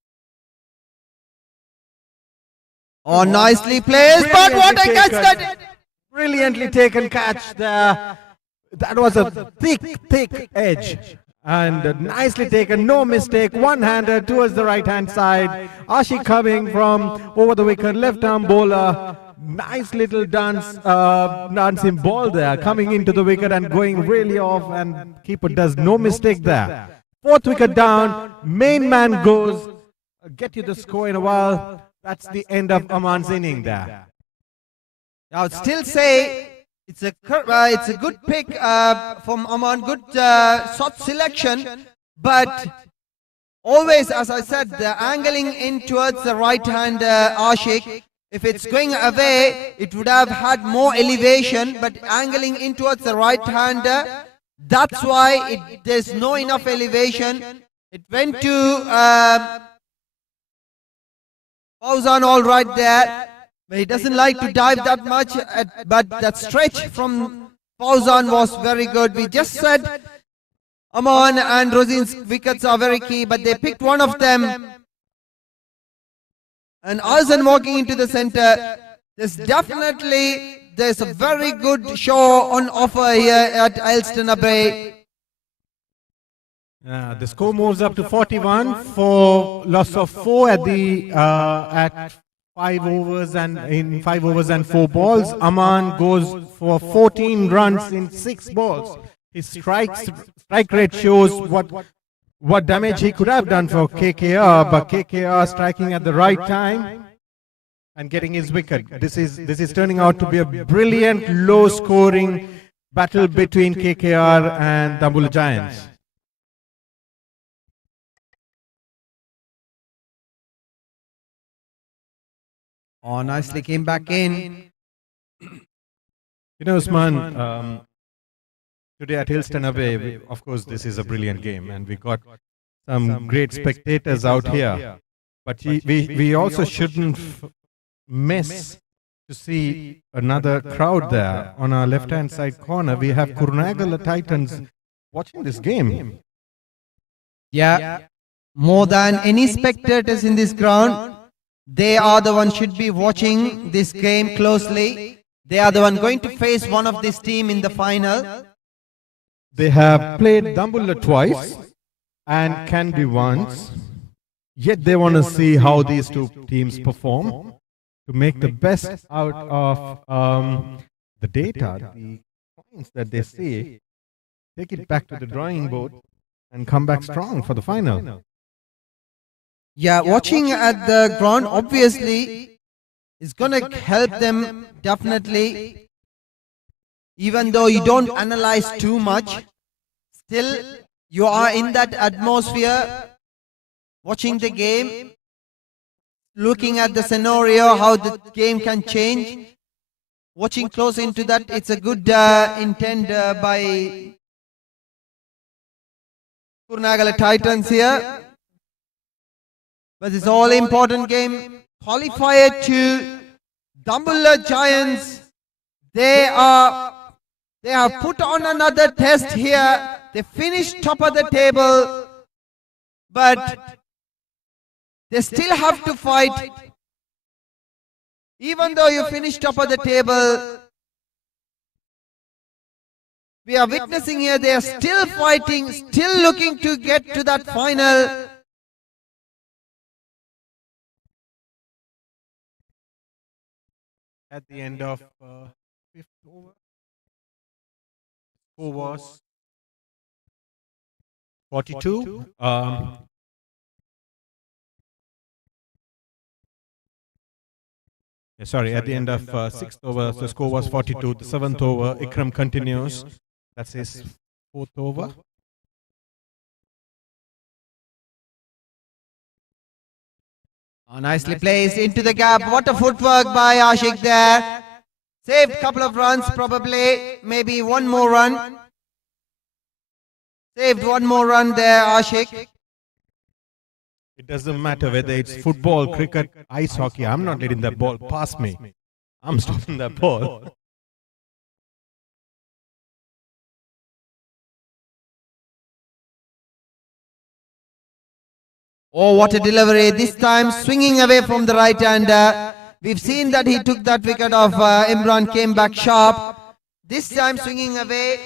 Oh, nicely placed, but what a catch that! Brilliantly taken catch there. That was a thick edge. And nicely taken, no mistake, one-hander towards the right-hand side. Ashik coming from over the wicket, left-arm bowler. Nice little dancing ball there, coming into the wicket and going really off, and keeper does no mistake there. 4th wicket down, main man goes. Get you the score in a while. That's the end of Aman's inning there. I would still say it's a good pick from Aman, good shot selection, but always, as I said, the angling in towards the right hand Ashik. If it's going away, it would have had more elevation, but angling in towards the right hander, that's why there's no enough elevation. It went to Fauzan all right there. But he doesn't like to dive that much, but that stretch from Fauzan was very good. We just said Aman and Rosine's wickets are very key, but they picked one of them. And Azan walking into the center. There's a very good show on offer here at Elston Bay. The score moves up to 41 for loss of 4 at 5 overs and in 5 overs and 4 balls. Aman goes for 14 runs in 6 balls. His strike rate shows what damage he could have done for KKR, but KKR striking at the right time and getting his wicket. This is turning out to be a brilliant low scoring battle between KKR and Dambulla Giants. Oh, nicely came back in. You know, Usman, today at Hillston Away, of course, this is a brilliant game, and we got some great spectators out here. But we also shouldn't miss to see another crowd there. On our left-hand side corner, we have Kurnagala Titans watching this game. Yeah. More than any spectators in this ground, they are the ones should be watching this game closely. They are the one going to face one of this team in the final. They have played Dambulla twice and Kandy once. Yet they want to see how these two teams perform to make the best out of the data, the points that they see, take it back to the drawing board and come back strong for the final. Yeah, watching at the ground obviously is going to help them definitely. Even though you don't analyze too much, still you are in that atmosphere, watching the game, looking at the scenario, how the game can change. Watching close into that, it's a good intent by Kurnagala Titans here. But it's all important game. Qualifier to Dambulla Giants. They have put on another test here. They finished top of the table, but they still have to fight. Even though you finish top of the table, we are witnessing here they are still fighting, still looking to get to that final. At the end of fifth over, score was 42. Sorry, at the end of sixth over, the score was 42. The seventh over, Ikram continues. That's his fourth over. Oh, nicely placed into the gap. What a footwork by Ashik there. Saved couple of runs probably. Maybe one more run. Saved one more run there, Ashik. It doesn't matter whether it's football, cricket, ice hockey. I'm not letting that ball pass me. I'm stopping that ball. Oh, what a delivery. This time swinging away from the right hander. We've seen that he took that wicket of Imran, came back sharp. This time swinging away.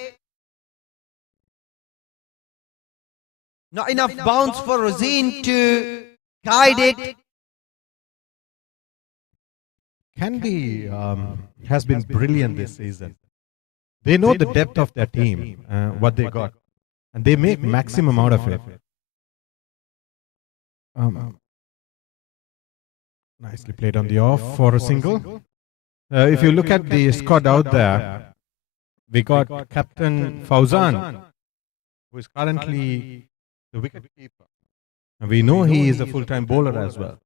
Not enough bounce for Rosine to guide it. Kandy has been brilliant this season. They know the depth of their team, what they got, and they make maximum out of it. Nicely played on the off for a single. If you look at the squad out there, we got Captain Fauzan, who is currently the wicket keeper. And we know he is a full-time bowler as well.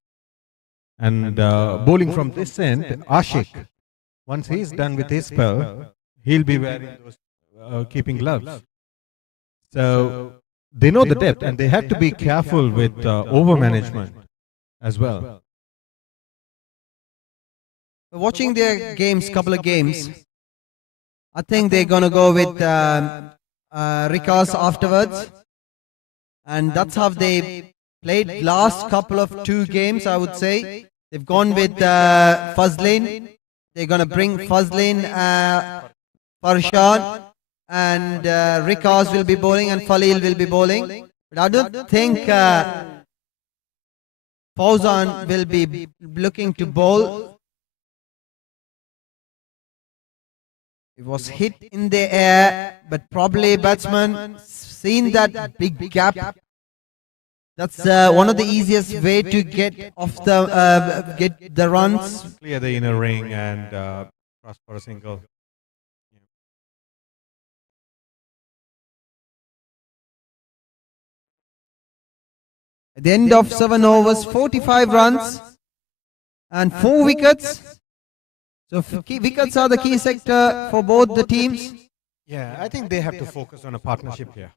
And bowling from this end, Ashik, once he's done with his spell, he'll be wearing those keeping gloves. So they know the depth, and they have to be careful with over management as well. Watching their games, couple of games, I think they're going to go with Rikas afterwards. And that's how they played last couple of two games, I would say. They've gone with Fazlin. They're going to bring Fazlin, Farshan, and Rikas will be bowling and Falil will be bowling. But I don't think Fauzan will be looking to bowl. It was hit in the air, but probably batsman seen that big gap. That's one of the easiest way to get off the get the runs. Clear the inner ring and cross for a single. At the end of 7 overs, 45 runs and 4 wickets. So wickets are the key sector for both the teams. Yeah, I think they have to focus on a partnership here.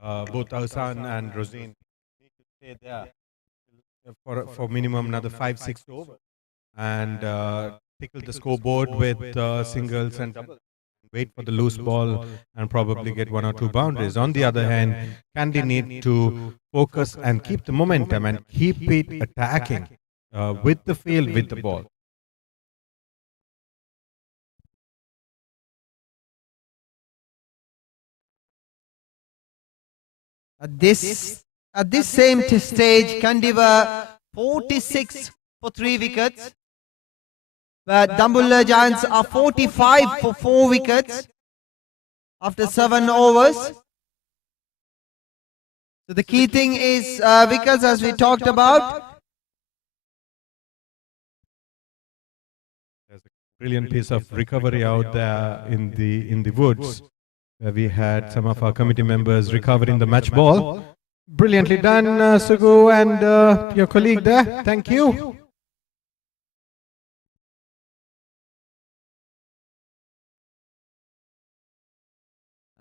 Both Ahsan and Rosine need to stay there for minimum another 5-6 overs and tickle the scoreboard with singles and doubles. Wait for the loose ball and probably get 1 or 2 boundaries. On the other hand, Kandy need to focus and keep the momentum and keep it attacking with the field, with the ball. At this same stage, Kandy were 46 for 3 wickets. But Dambulla Giants are 45 for 4 wickets after 7 overs. So the key thing is wickets, as we talked about. There's a brilliant piece of recovery out there in the woods, where we had some of our committee members recovering the match ball. Brilliantly done, Sugu and your colleague there. Thank you.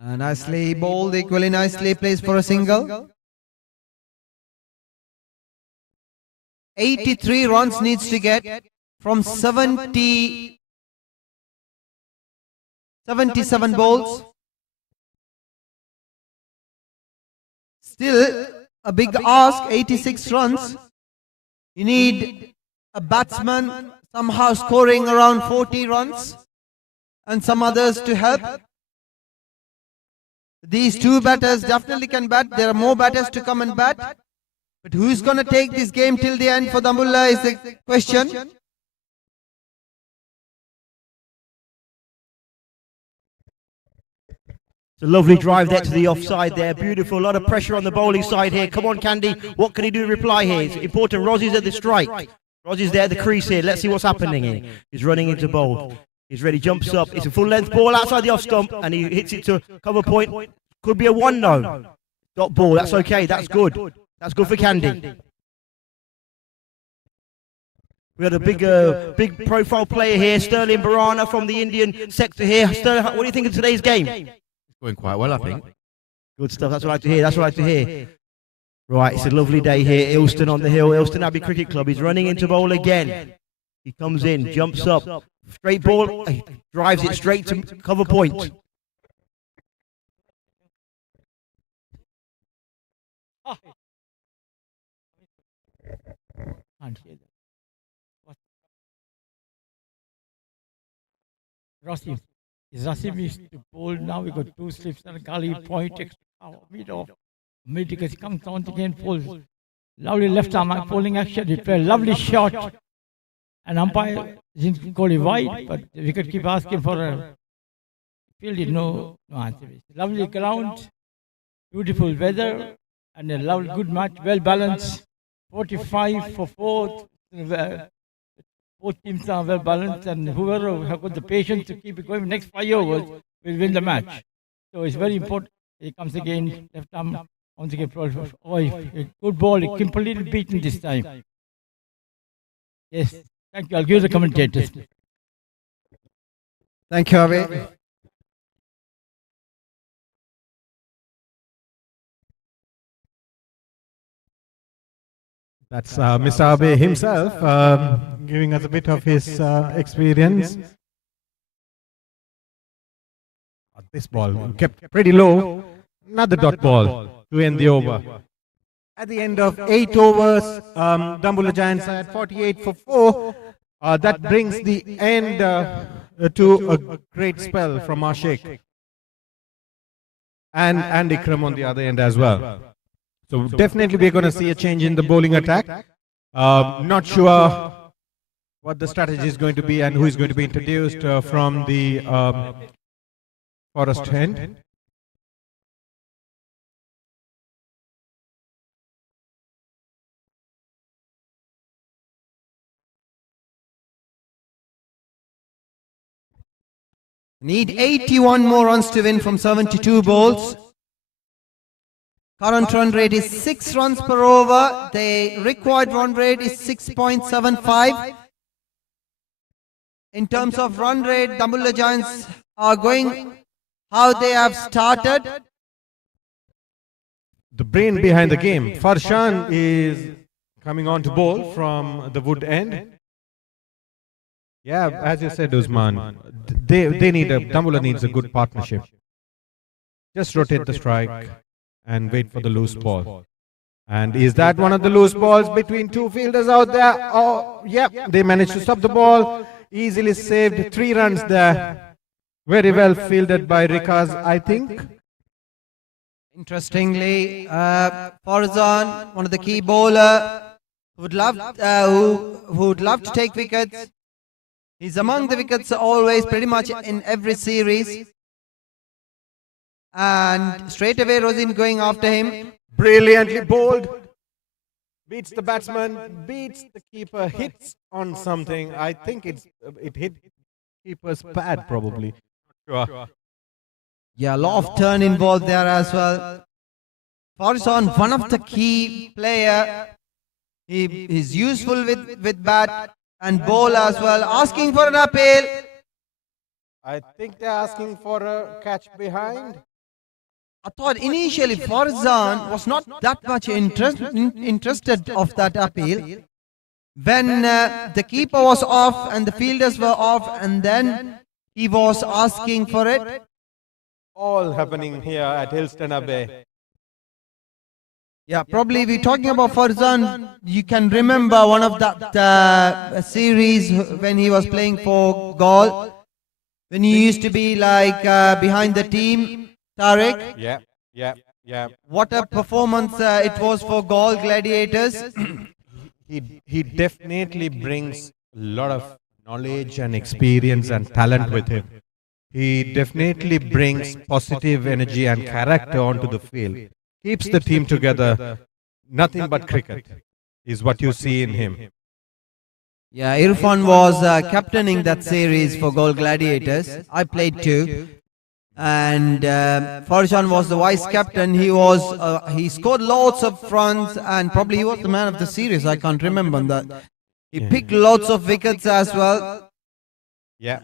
Nicely bowled, equally nicely placed for a single. 83 runs needs to get from 77 balls. Still a big ask, 86 runs. You need a batsman somehow scoring around 40 runs and some others to help. These 2 batters definitely can bat. There are more batters to come and bat. But who's going to take this game till the end for Dambulla is the question. It's a lovely drive there to the offside there. Beautiful. A lot of pressure on the bowling side here. Come on, Kandy. What can he do in reply here? It's important. Rozzie's at the strike. Rozzie's there at the crease here. Let's see what's happening here. He's running into bowl. He's ready, jumps up. It's a full length ball outside the off stump and he hits it to cover point. Could be a 1 no. Dot ball. That's okay. That's good. That's good for Kandy. We had a big profile player here, Sterling Barana from the Indian sector here. Sterling, what do you think of today's game? It's going quite well, I think. Good stuff. That's what I like to hear. That's what I like to hear. Right, it's a lovely day here. Ilston on the hill. Ilston Abbey Cricket Club. He's running into bowl again. He comes in, jumps up. Straight ball, drives it straight to cover point. Rasim is to bowl. Now we got 2 slips and Kali point extra mid because he comes down again, pulls. Lovely left arm bowling action. It was a lovely shot. And umpire didn't call it wide, but the wicket keep asking for a field. No answer. Lovely ground, beautiful weather, and a lovely good match, well balanced. 45 for 4. Both teams are well balanced, and whoever has got the patience to keep it going next 5 overs will win the match. So it's very important. He comes again, left arm, once again, good ball, completely beaten this time. Yes, thank you. I'll give the commentators. Thank you, Avi. That's Mr. Abe himself giving us a bit of his experience. This ball kept pretty low. Another dot ball to end the over. At the end of 8 overs, Dambulla Giants had 48 for 4. That brings the end to a great spell from our Sheikh. And Ikram on the other end as well. So definitely we're going to see a change in the bowling attack. Not sure what the strategy is going to be and who is going to be introduced from the Forest end. Need 81 more runs to win from 72 balls. Current run rate is 6 runs per over. The required run rate is 6.75. In terms of run rate, Dambulla Giants are going how they have started. The brain behind the game. Farshan is coming on to bowl from the wood end. Yeah, as you said, Usman, they need Dambulla needs a good partnership. Just rotate the strike and wait for the loose ball. And is that one of the loose balls between two fielders out there? Oh, yeah, they managed to stop the ball. Easily saved 3 runs there. Very well fielded by Rikaz, I think. Interestingly, Farzan, one of the key bowler, who would love to take wickets. He's among the wickets always, pretty much in every series. And straight away, Rosin going after him. Brilliantly bowled. Beats the batsman, beats the keeper, hits on something. I think it hit keeper's pad probably. Sure. Yeah, a lot of turn involved there as well. Farzan, one of the key player. He is useful with bat and ball as well. Asking for an appeal. I think they're asking for a catch behind. I thought initially Farzan was not that much interested of that appeal. When the keeper was off and the fielders were off, and then he was asking for it. All happening here at Hillston Bay. Yeah, probably we're talking about Farzan. You can remember one of that series when he was playing for Gaul, when he used to be like behind the team. Tariq. Yeah. What a performance it was for Gaul Gladiators. He definitely brings a lot of knowledge and experience and talent with him. He definitely brings positive energy and character onto the field. Keeps the team together. Nothing but cricket is what you see in him. Yeah, Irfan was captaining that series for Gaul Gladiators. I played too. And Farzan was the vice captain. He scored lots of runs, and probably he was the man of the series. I can't remember that. He picked lots of wickets as well. Yeah.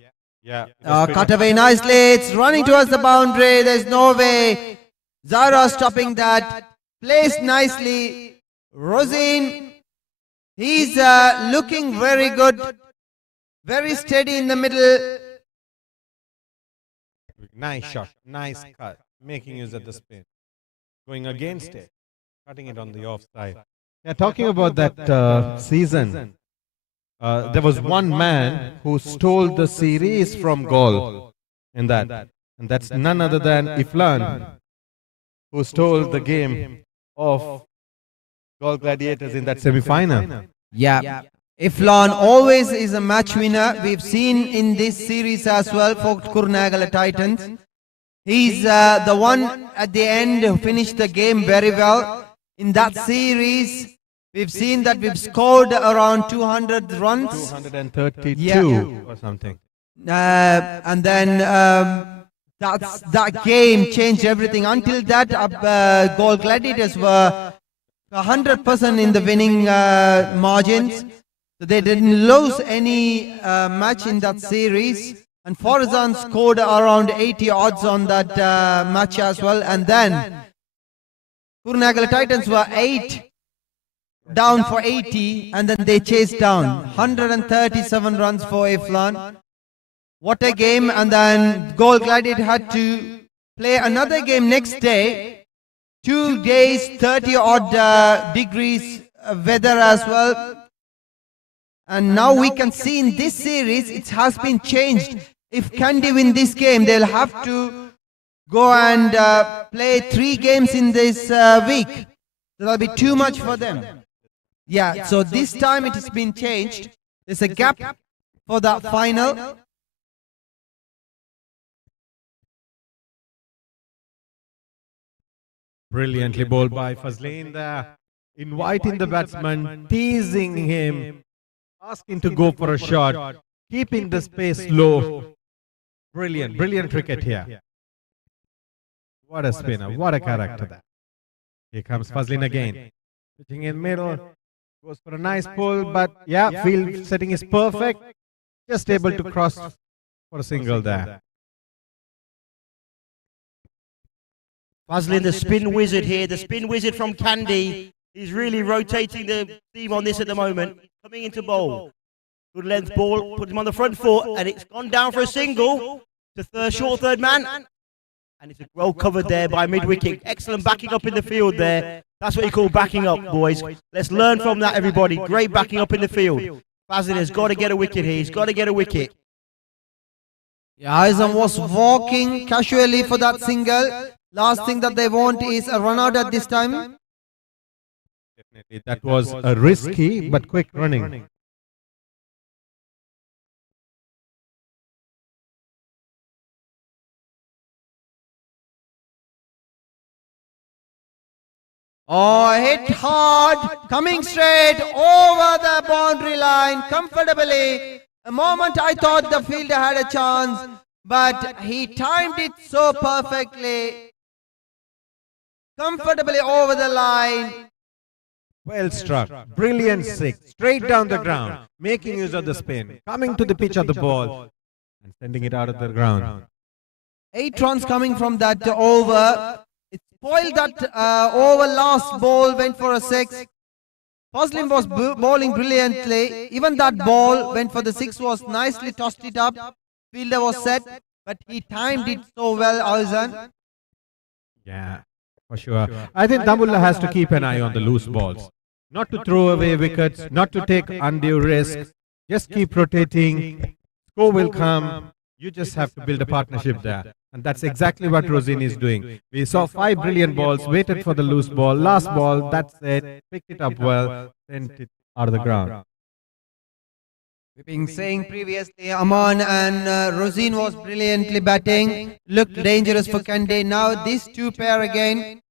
Cut away nicely. It's running towards the boundary. There's no way. Zara stopping that. Placed nicely. Rosin. He's looking very good. Very steady in the middle. Nice shot, nice cut, making use of the spin. Going against it, cutting it on the offside. Yeah, talking about that season, there was one man who stole the series from Gaul in that. And that's none other than Iflan, who stole the game of Gaul Gladiators in that semi-final. Yeah. Iflan always is a match winner. We've seen in this series as well for Kurnagala Titans. He's the one at the end who finished the game very well. In that series, we've seen that we've scored around 200 runs. 232 or something. And then that game changed everything. Until that, Gaul Gladiators were 100% in the winning margins. So they didn't lose any match in that series. And Farzan scored around 80 odds on that match as well. And then Kurnagala Titans were 8 down for 80. And then they chased down 137 runs for Iflan. What a game. And then Gaul Gladiator had to play another game next day. 2 days, 30 odd degrees weather as well. And now we can see in this series, it has been changed. If Kandy win this game, they'll have to go and play 3 games in this week. That'll be too much for them. Yeah, so this time it has been changed. There's a gap for the final. Brilliantly bowled by Fazleen there. Inviting the batsman, teasing him. Asking to go for a shot, keeping the space low. Brilliant cricket here. What a spinner, what a character there. Here comes Fazlin again. Pitching in middle, goes for a nice pull, but yeah, field setting is perfect. Just able to cross for a single there. Fazlin, the spin wizard here, the spin wizard from Kandy. He's really rotating the team on this at the moment. Coming into bowl. Good length ball, put him on the front foot, and it's gone down for a single to short third man. And it's well covered there by mid-wicket. Excellent backing up in the field there. That's what you call backing up, boys. Let's learn from that, everybody. Great backing up in the field. Fazil has got to get a wicket here. He's got to get a wicket. Yeah, Azam was walking casually for that single. Last thing that they want is a run out at this time. Definitely, that was a risky but quick running. Oh, hit hard, coming straight over the boundary line comfortably. A moment I thought the fielder had a chance, but he timed it so perfectly. Comfortably over the line. Well struck, brilliant six, straight down the ground, making use of the spin, coming to the pitch of the ball and sending it out of the ground. 8 runs coming from that over. It spoiled that over. Last ball went for a 6. Muslim was bowling brilliantly. Even that ball went for the 6, was nicely tossed it up. Fielder was set, but he timed it so well, Azan. Yeah, for sure. I think Dambulla has to keep an eye on the loose balls. Not to throw away wickets, not to take undue risk. Just keep rotating. Score will come. You just have to build a partnership there. And that's exactly what Rosini is doing. We saw 5 brilliant balls, waited for the loose ball. Last ball, that's it. Picked it up well, sent it out of the ground. We've been saying previously, Aman and Rosine was brilliantly batting. Looked dangerous for Kandy. Now these two pair again.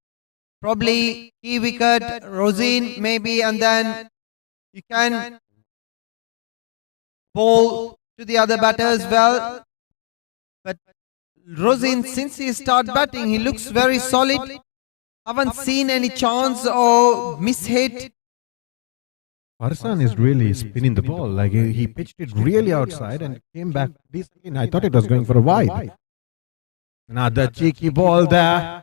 Probably key wicket, Rosine maybe, and then you can bowl to the other batter as well. But Rosine, since he started batting, he looks very solid. Haven't seen any chance or mishit. Farsan is really spinning the ball. Like he pitched it really outside and came back decently. I thought it was going for a wide. Another cheeky ball there.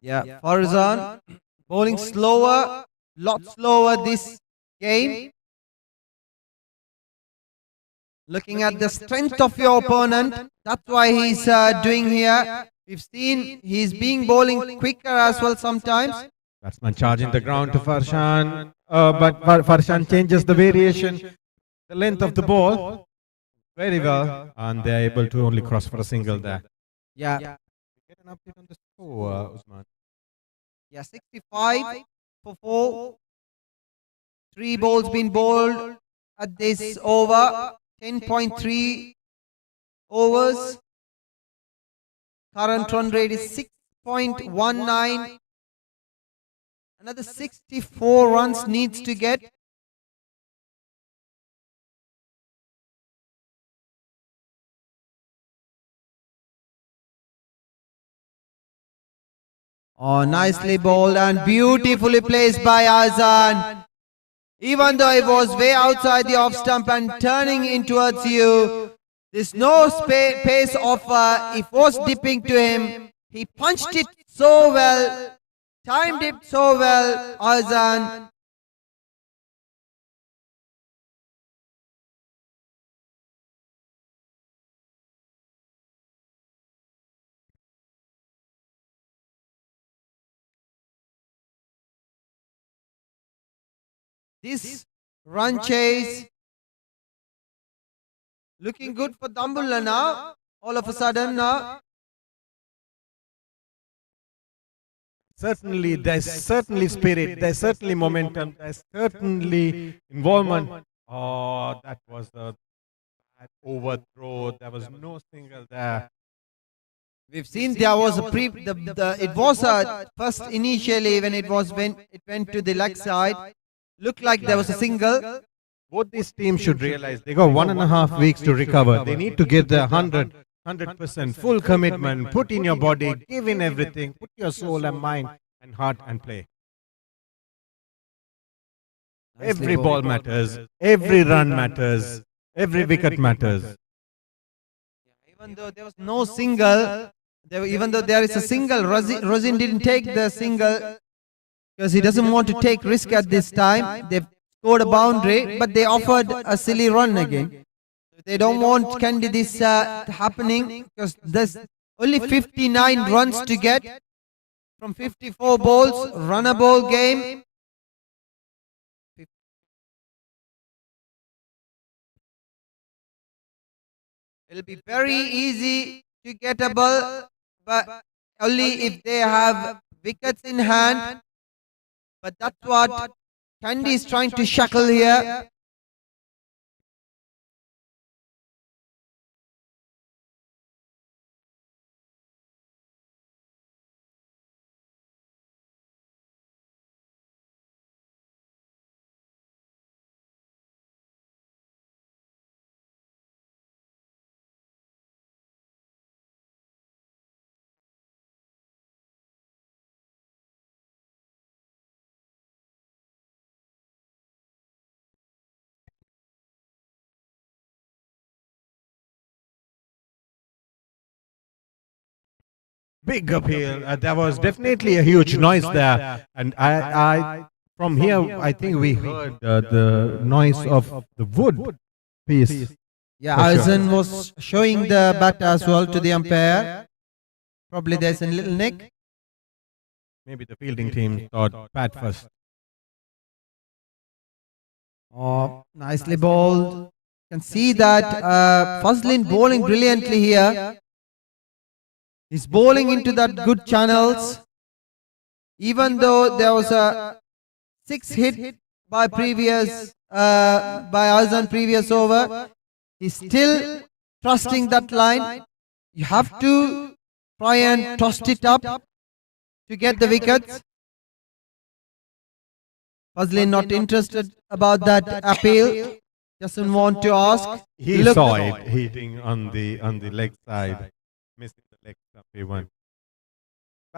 Yeah, Farzan bowling slower, lot slower this game. Looking at the strength of your opponent, that's why he's doing here. We've seen he's being bowling quicker as well sometimes. Batsman charging the ground to Farshan, but Farshan changes the variation, the length of the ball very well, and they're able to only cross for a single there. Yeah. Get an update on the score, Usman. Yeah, 65 for 4. 3 balls been bowled at this over. 10.3 overs. Current run rate is 6.19. Another 64 runs needs to get. Oh, nicely bowled and beautifully placed by Azan. Even though it was way outside the off stump and turning in towards you, there's no pace offer. It was dipping to him. He punched it so well, timed it so well, Azan. This run chase looking good for Dambulla now. All of a sudden now. Certainly, there's certainly spirit, there's certainly momentum, there's certainly involvement. Oh, that was a bad overthrow. There was no single there. We've seen there was a it was a first initially when it went to the leg side. Looked like there was a single. Both these teams should realize they got 1.5 weeks to recover. They need to give their 100% full commitment. Put in your body, give in everything. Put your soul and mind and heart and play. Every ball matters. Every run matters. Every wicket matters. Even though there was no single, even though there is a single, Rosin didn't take the single because he doesn't want to take risk at this time. They've scored a boundary, but they offered a silly run again. They don't want Kandy this happening because there's only 59 runs to get from 54 balls, runnable game. It'll be very easy to get a ball, but only if they have wickets in hand. But that's what Kandy is trying to shackle here. Big appeal. There was definitely a huge noise there, and from here, I think we heard the noise of the wood piece. Yeah, For sure. Aizen was showing the bat as well to the umpire. Probably there's a little nick. Maybe the fielding team thought bat first. Oh, nicely bowled. Can see that Fazlin bowling brilliantly here. He's bowling into that good channels. Even though there was a 6 hit by Azan previous over, he's still trusting that line. You have to try and toss it up to get the wickets. Fazlin not interested about that appeal. Doesn't want to ask. He Look- saw it hitting on the leg side, missing the leg up he won.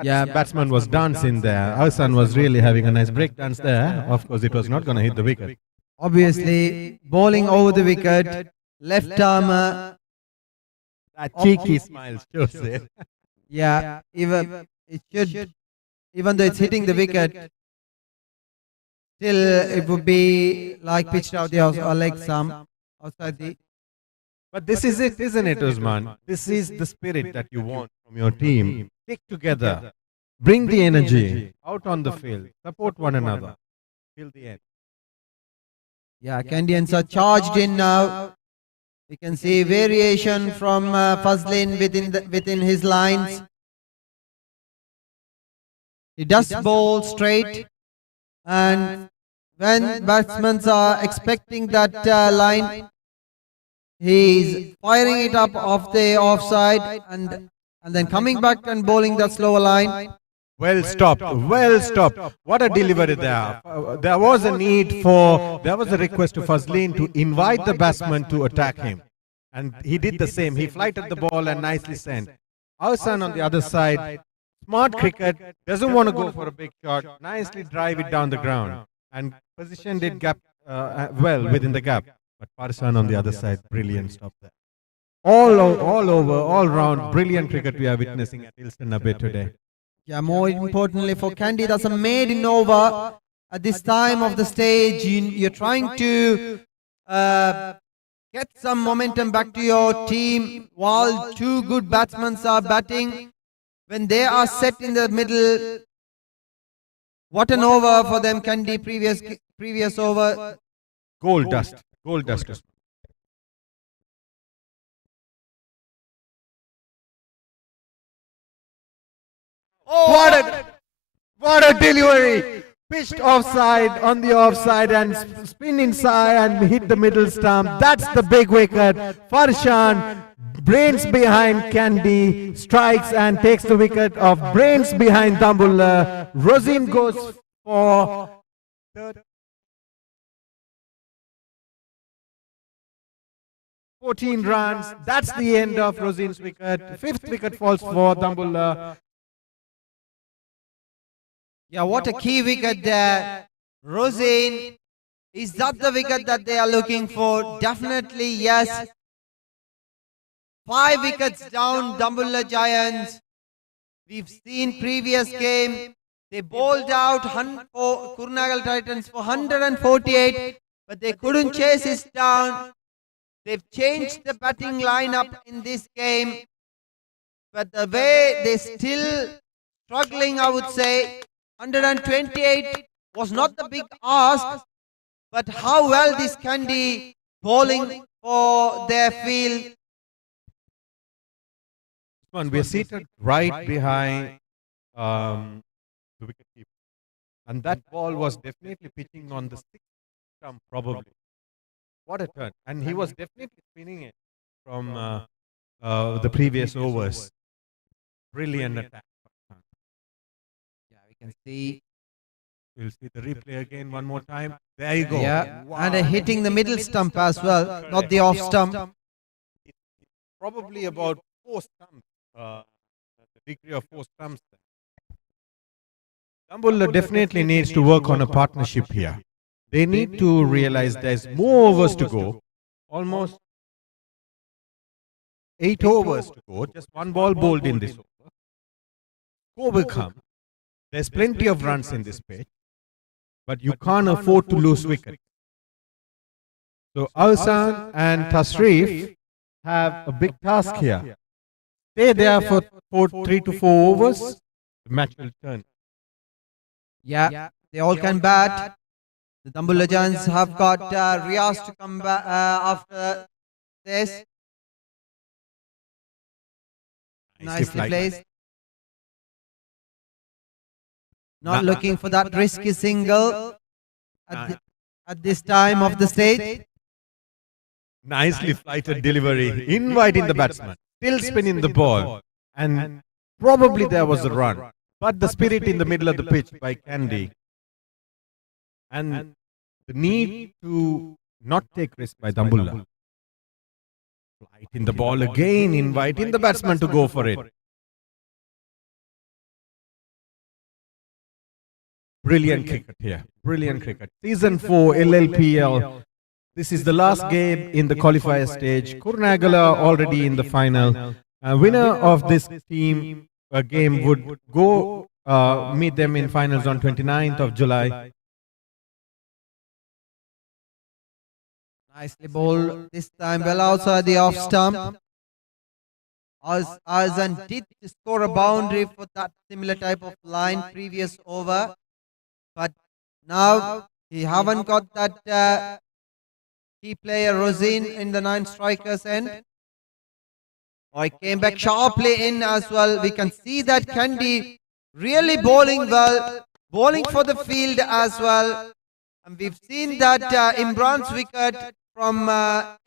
Yeah. Batsman was dancing there. Hassan was really having a nice break dance there. Of course, it was not going to hit the wicket. Obviously, bowling over the wicket, left armer. That cheeky smile shows it. Yeah, even it should, even though it's hitting the wicket, still it would be like pitched out the or leg some outside the. But this is it, isn't it, Usman? This is the spirit that you want from your team. Stick together. Bring the energy out on the field. Support one another. Till the end. Yeah, Candians are charged in now. We can see variation from Fazlin within his lines. He does bowl straight, and when batsmen are expecting that line, he's firing it up off the offside and then coming back and bowling that slower line. Well stopped. Well stopped. What a delivery there. There was a need for, there was a request to Fazlin to invite the batsman to attack him. And he did the same. He flighted the ball and nicely sent. Hassan on the other side, smart cricket, doesn't want to go for a big shot. Nicely drive it down the ground. And positioned it gap well within the gap. But Parsan on the other side, brilliant stop there. All over, all round, brilliant cricket we are witnessing at Ilston Abbey today. Yeah, more importantly for Kandy, that's a maiden over at this time of the stage. You're trying to get some momentum back to your team while two good batsmen are batting. When they are set in the middle, what an over for them, Kandy, previous over. Gold dust. Gold dust. What a delivery! Pitched offside, on the offside, and spin inside and hit the middle stump. That's the big wicket. Farshan, brains behind Kandy, strikes and takes the wicket of brains behind Dambulla. Rosin goes for 14 runs. That's the end of Rosin's wicket. Fifth wicket falls for Dambulla. Yeah, what a key wicket there. Rosin, is that the wicket that they are looking for? Definitely yes. 5 wickets down, Dambulla Giants. We've seen previous game They bowled out for Kurnagal Titans for 148, but they couldn't chase it down. They've changed the batting lineup in this game, but the way they still struggling, I would say, 128 was not the big ask, but how well this Kandy bowling for their field. We are seated right behind the wicket keeper. And that ball was definitely pitching on the sixth stump, probably. What a turn. And he was definitely spinning it from the previous overs. Brilliant attack. Yeah, we can see. We'll see the replay again one more time. There you go. Yeah, Wow. and hitting the middle stump as well, not the off stump. It's probably about 4 stumps. The degree of 4 stumps. Dambulla definitely needs to work on a partnership here. They need to realize there's more overs to go. Almost 8 overs to go. Just 1 ball bowled in this over. Score will come. There's plenty of runs in this pitch. But you can't afford to lose wicket. So Alsan and Tasrif have a big task here. Stay there for 3 to 4 overs. The match will turn. Yeah, they all can bat. The Dambulla Giants have got Riaz to come back after this. Nicely placed. Not looking for that risky single at this time of the stage. Nicely flighted delivery, inviting the batsman, still spinning the ball, and probably there was a run. But the spirit in the middle of the pitch by Kandy, and the need to not take risk by Dambulla. Flighting the ball again, inviting the batsman to go for it. Brilliant cricket here. Brilliant cricket. Season 4 LLPL. This is the last game in the qualifier stage. Kurnagal already in the final. Winner of this team game would go meet them in finals on 29th of July. Nicely bowled this time. Well outside the off stump. Azan did score a boundary for that similar type of line previous over. But now he haven't got that key player Rosine in the 9 strikers end. He came back sharply in as well. We can see that Kandy really bowling well, bowling for the field as well. And we've seen that Imran's wicket from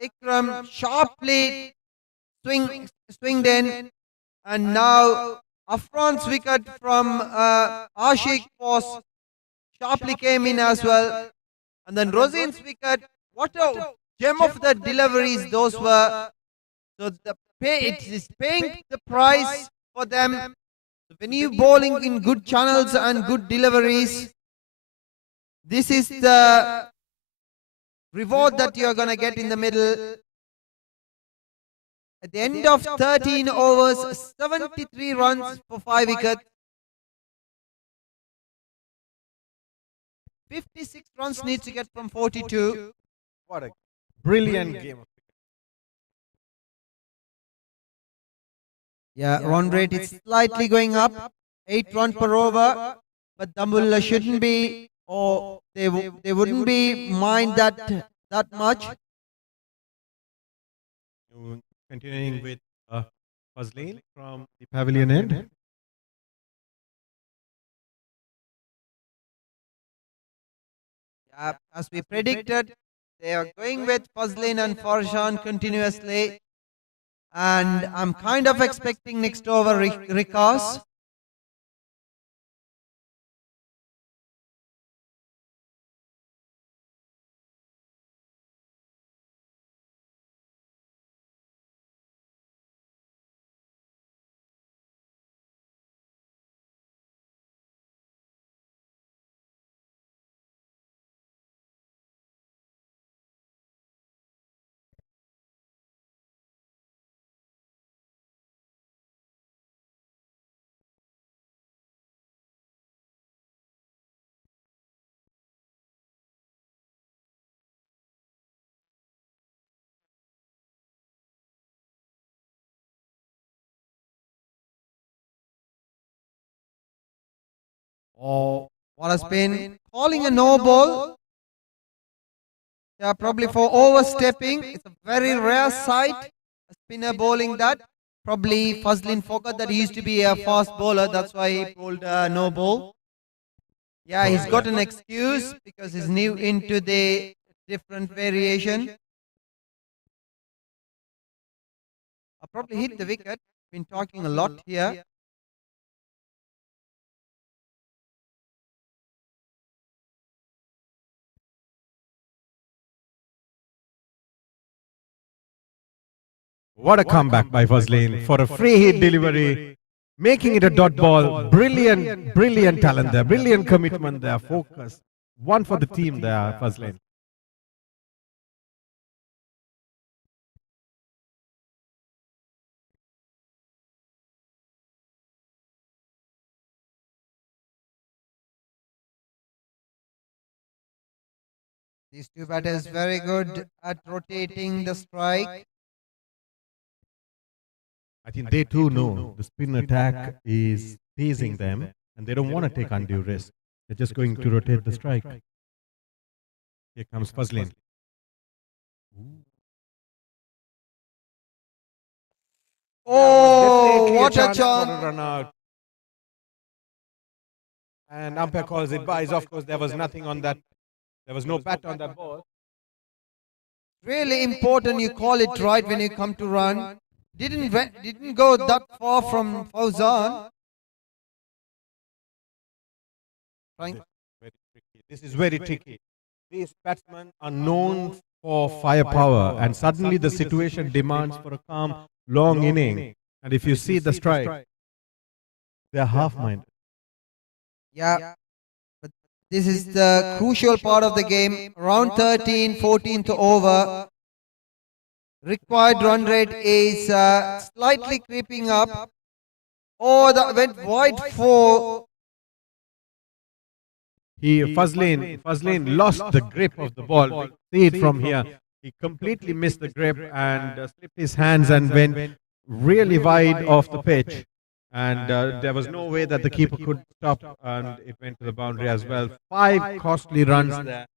Ikram sharply swinged in. And now Afran's wicket from Ashik was sharply came in as well. And then Rosine's wicket, what a gem of the deliveries those were. So it is paying the price for them. When you bowling in good channels and good deliveries, this is the reward that you are going to get in the middle. At the end of 13 overs, 73 runs for 5 wickets. 56 runs needs to get from 42. What a brilliant game. Yeah, run rate is slightly going up. 8 runs per over. But Dambulla shouldn't be, or they wouldn't be mind that much. Continuing with Fazleen from the pavilion end. As we predicted, they are going with Fazlin and Farshan continuously. And I'm kind of expecting next over Rikas. Oh, what a spin. Calling a no ball. Yeah, probably for overstepping. It's a very rare sight. A spinner bowling that. Probably Fazlin forgot that he used to be a fast bowler. That's why he bowled no ball. Yeah, he's got an excuse because he's new into the different variation. I'll probably hit the wicket. Been talking a lot here. What a comeback by Fazlin for a free hit delivery, making it a dot ball. Brilliant, brilliant talent there, brilliant commitment there, focus. One for the team there, Fazlin. These two batters very good at rotating the strike. I think they too know the spin attack is teasing them and they don't want to take undue risk. They're just going to rotate the strike. Here comes Fazlin. Oh, what a chance! Run out. And umpire calls it buys. Of course, there was nothing on that. There was no bat on that ball. Really important you call it right when you come to run. Didn't go that far from Fauzan. This is very tricky. These batsmen are known for firepower, and suddenly the situation demands for a calm, long inning. And if you see the strike, they are half-minded. Yeah, but this is the crucial part of the game. Round 13, 14th over. Required run rate is slightly creeping up. Oh, that went wide for. Fazlin lost the grip of the ball. We see it from here. He completely missed the grip and slipped his hands and went really wide off the pitch. And there was no way that the keeper could stop, and it went to the boundary as well. 5 costly runs there.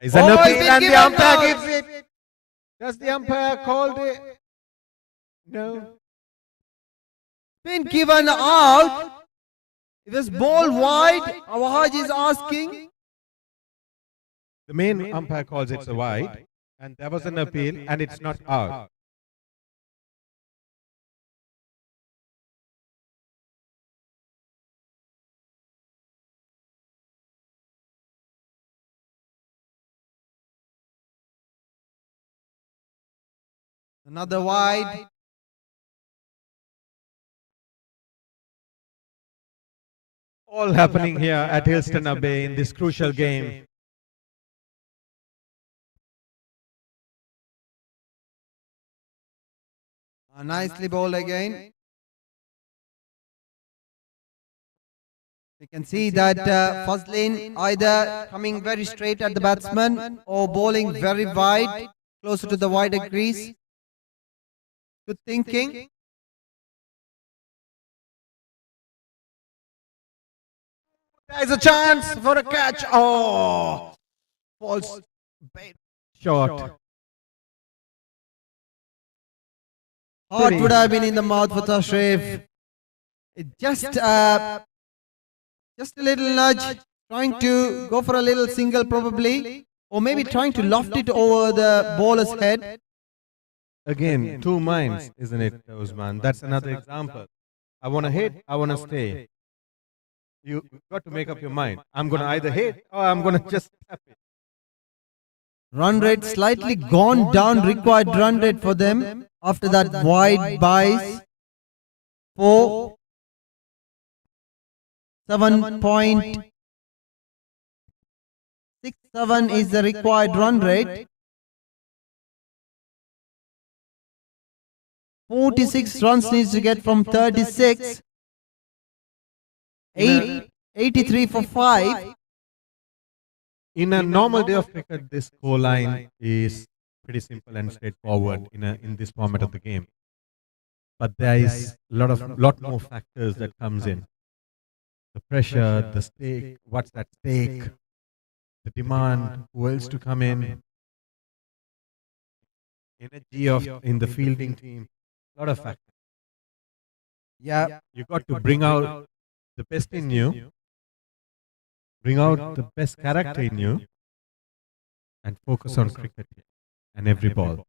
Is an appeal and the umpire gives it. Does the umpire call it? No. Been given out. It was ball wide. Awaj is asking. The main umpire calls it a wide, and there was an appeal, and it's not out. Another wide. All happening here at Hillston Bay in this crucial game. Nicely bowled again. We can see that Fazlin either coming very straight at the batsman or bowling very wide, closer to the wider crease. Good thinking. There's a chance for a catch. Oh, false shot. Heart would have been in the mouth for Tashrif. Just a little nudge, trying to go for a little single probably, or maybe trying to loft it over the bowler's head. Again, 2 minds, isn't it, Usman? That's another example. I want to hit, I want to stay. You've got to make up your mind. I'm going to either hit or I'm going to just tap it. Run rate slightly gone down, required run rate for them after that wide buys. 7.67 is the required run rate. 46 runs needs to get from 36. 83 for 5. In a normal day of cricket, this score line is pretty simple and straightforward in this format of the game. But there is lot more factors that comes in. The pressure, the stake, what's that stake, the demand, who else to come in, energy of in the fielding team, lot of factors. Yeah. You got to bring out the best in you, bring out the best character in you, and focus on cricket and every ball.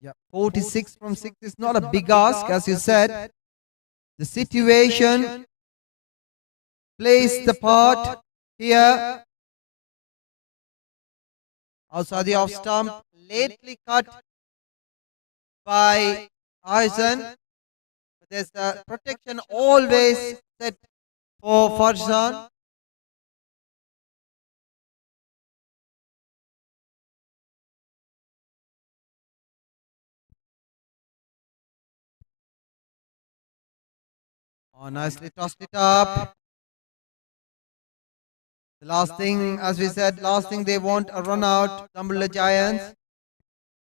Yeah. 46 from 6 is not a big ask, as you said. The situation plays the part here. Outside the off stump, lately cut by Eisen. There's a protection always set for Farzan. Oh, nicely tossed it up. The last thing, as we said, last thing they want a run out. Dambulla Giants.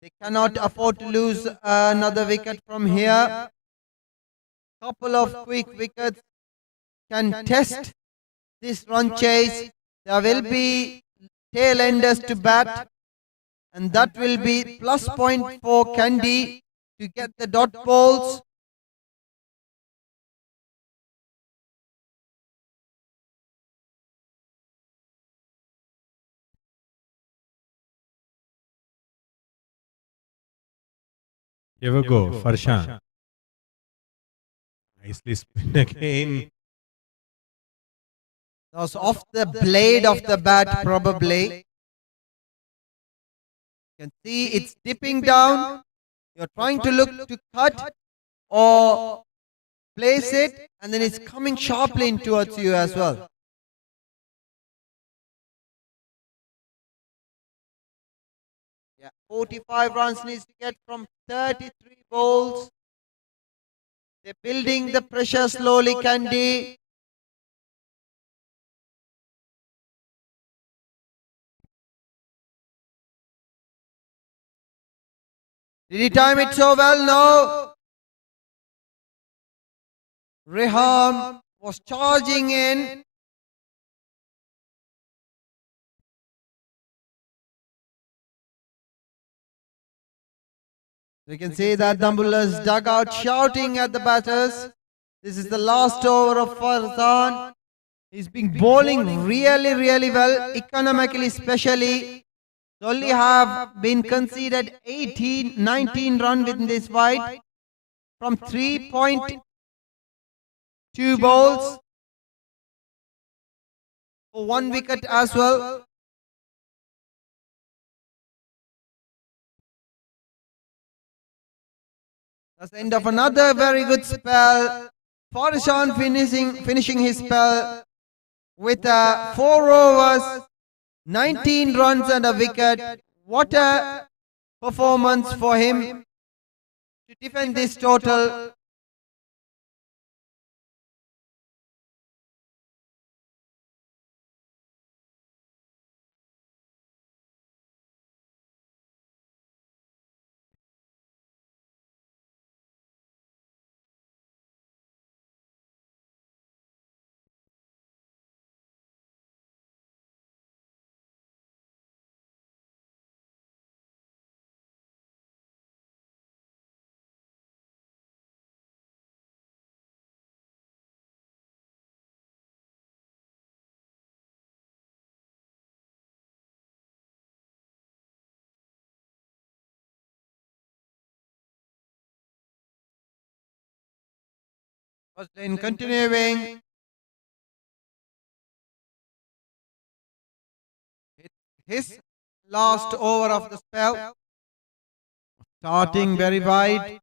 They cannot afford to lose another wicket from here. Couple of quick wickets can test this run chase. There will be tailenders to bat, and that will be plus point for Kandy to get the dot balls. Here we go, Farshan. Nicely spin again. That was off the blade of the bat, probably. You can see it's dipping down. You're trying to look to cut or place it, and then it's coming sharply in towards you as well. Yeah, 45 runs needs to get from 33 balls. They're building the pressure slowly, Kandy. Did he time it so well? No. Reham was charging in. You can see that Dambulla's dugout shouting at the batters. This is the last over of Farzan. He's been bowling really well, economically especially. They only have been conceded 18, 19 runs within this fight from 3.2 balls for 1 wicket as well. That's the end of another very good spell. Farzan finishing his spell with 4 overs, 19 runs and a wicket. What a performance for him to defend this total. First lane continuing. His last over of the spell. Starting very wide.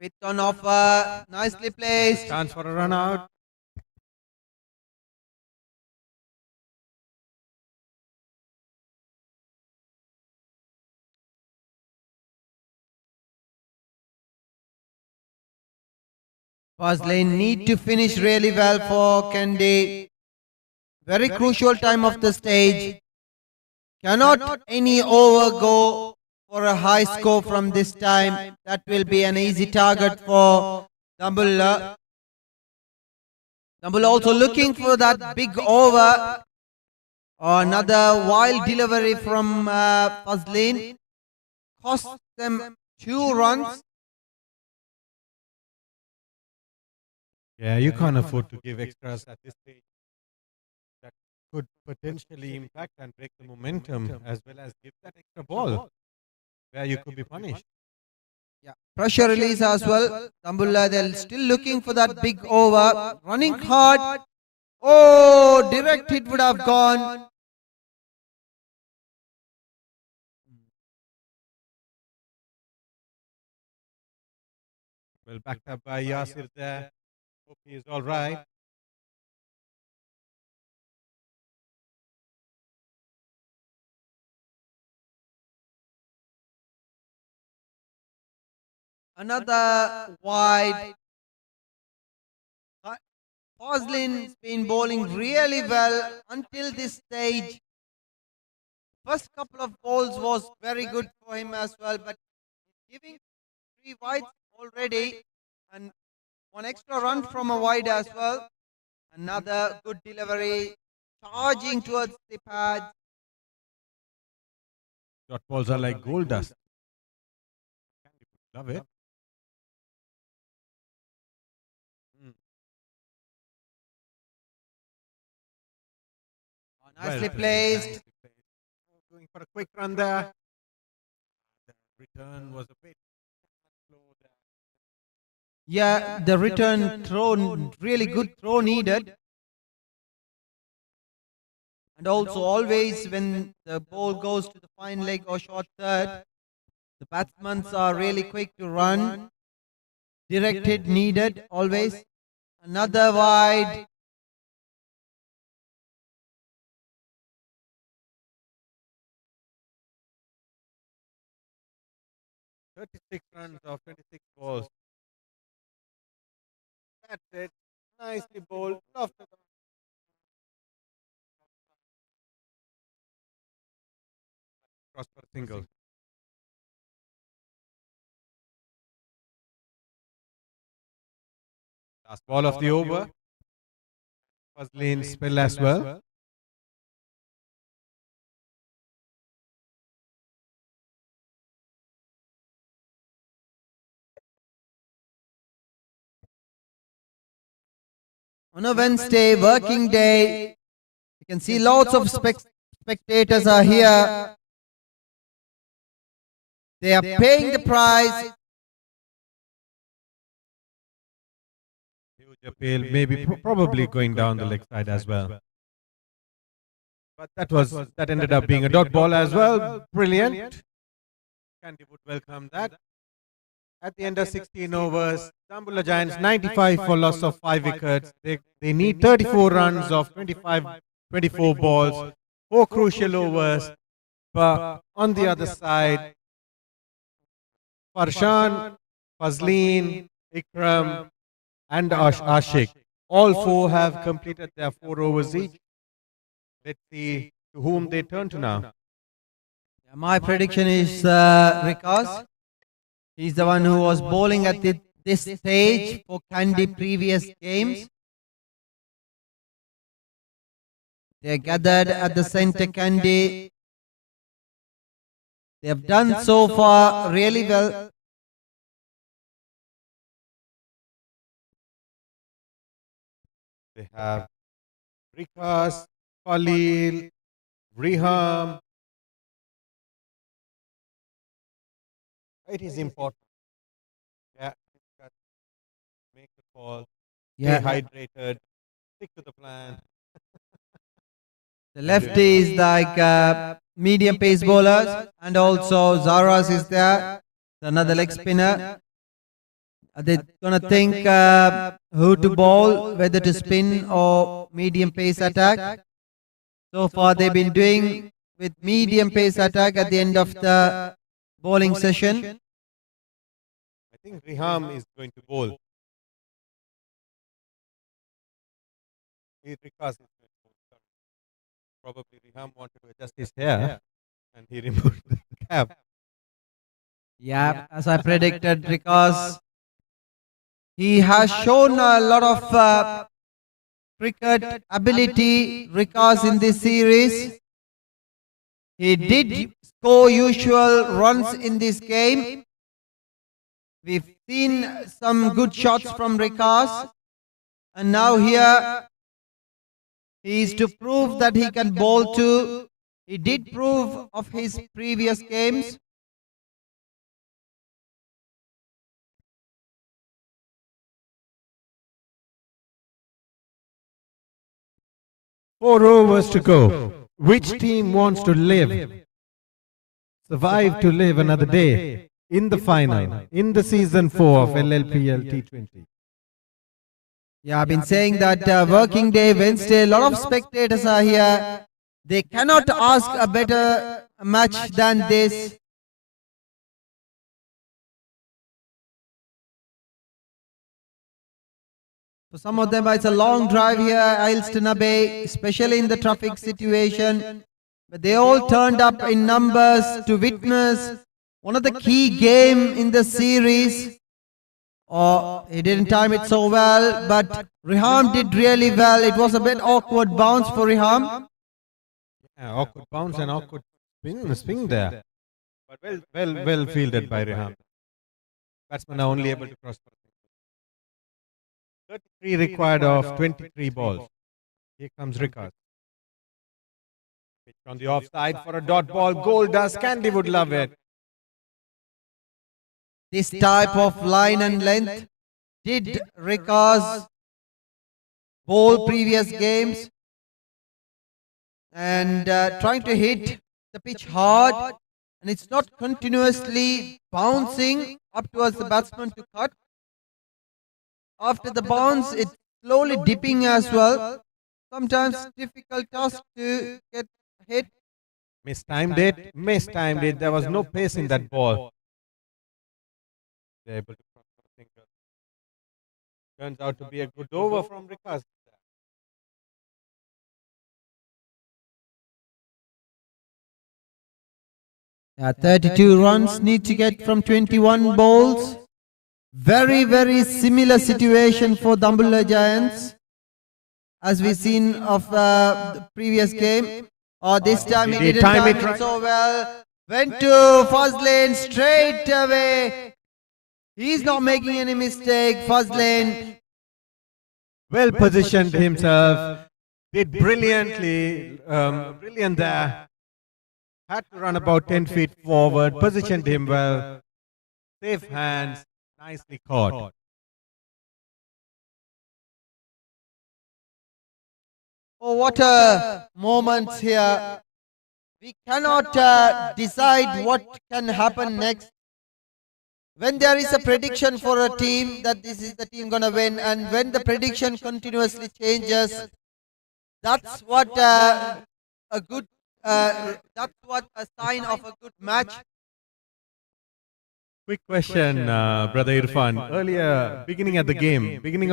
With on offer, nicely placed. Chance for a run out. Fast lane need to finish really well for Kandy. Very crucial time of the stage. Cannot any over go for a high score from this time. That will be an easy target for Dambulla. Dambulla also looking for that big over. Another wild delivery from Fazlin. Cost them 2 runs. Yeah, you can't afford to give extras at this stage. That could potentially impact and break the momentum as well as give that extra ball where you could be punished. Yeah. Pressure release as well. Dambulla, they're still looking for that big over. Running hard. Oh, direct hit would have gone. Well backed up by Yasir there. Hope he is all right. Another wide. Fazlin's been bowling really well until this stage. First couple of balls was very good for him as well, but giving 3 wides already and 1 extra run from a wide as well. Another good delivery, charging towards the pads. Dot balls are like gold dust. Love it. Nicely placed. Going for a quick run there. The return was a bit slow there. Yeah, the return throw, really good throw needed. And also always when the ball goes to the fine leg or short third, the batsmen are really quick to run. Direct hit needed always. Another wide. "36 runs of 26 balls. That's it. Nicely bowled. Love the cross for a single. Last ball of the over. Was lane spell as well. On a Wednesday, working day, you can see lots of spectators are here. They are paying the price. Huge appeal, maybe probably going down the leg side as well. But that ended up being a dot ball as well. Brilliant. Kandy would welcome that. At the end of 16 overs, Dambulla Giants 95 for loss of 5 wickets. They need 34 runs of 24 balls, 4 crucial overs. But on the other side, Farshan, Fazleen, Ikram, and Ashik, all 4 have completed their 4 overs each. Let's see to whom they turn to now. My prediction is Rikas. He's the one who was bowling at this stage for Kandy previous games. They gathered at the center Kandy. They have done so far really well. They have Rikas, Khalil, Riham. It is important. Yeah, make the call. Stay hydrated. Stick to the plan. The lefty is like medium pace bowlers, and also Zaras is there, another leg spinner. They're gonna think who to bowl, whether to spin or medium pace attack. So far, they've been doing with medium pace attack at the end of the bowling session. I think Riham is going to bowl. Because probably Riham wanted to adjust his hair and he removed the cap. Yeah, as I predicted, because he has shown a lot of cricket ability, Rikas, in this series. He did score usual runs in this game. We've seen some good shots from Rikas. And now here, he is to prove that he can bowl too. He did prove of his previous games. Four overs to go. Which team wants to live, survive to live another day in the final, in the season 4 of LLPLT20? Yeah, I've been saying that working day, Wednesday, a lot of spectators are here. They cannot ask a better match than this. For some of them, it's a long drive here, Ayleston Bay, especially in the traffic situation. But they all turned up in numbers to witness one of the key game in the series. He didn't time it so well, but Riham did really well. It was a bit awkward bounce for Riham. Yeah, awkward bounce and awkward swing there. But well fielded by Riham. Batsmen are only able to cross 33 required of 23 balls. Here comes Rikas. Pitch on the offside for a dot ball. Goal dust. Kandy would love it. This type of line and length did Rikas bowl previous games, and trying to hit the pitch hard, and it's not continuously bouncing up towards the batsman to cut. After the bounce, it's slowly dipping as well. Sometimes difficult task to get hit. Mistimed it. There was no pace in that ball. They're able to cross the finger. Turns out to be a good over from Rikas. Yeah, 32 runs need to get from 21 balls. Very similar situation for Dambulla Giants, as we've seen of the previous game. This time he didn't time it so well. Went to first lane straight away. He's not making any mistake. First lane. Well positioned himself. Did brilliantly. Brilliant there. Had to run about 10 feet forward. Positioned him well. Safe hands. Nicely caught. Oh, what a moment here. We cannot decide what can happen next. When there is a prediction for a team that this is the team gonna win, and when the prediction continuously changes, that's what a sign of a good match. Quick question, Brother Irfan. Earlier, beginning of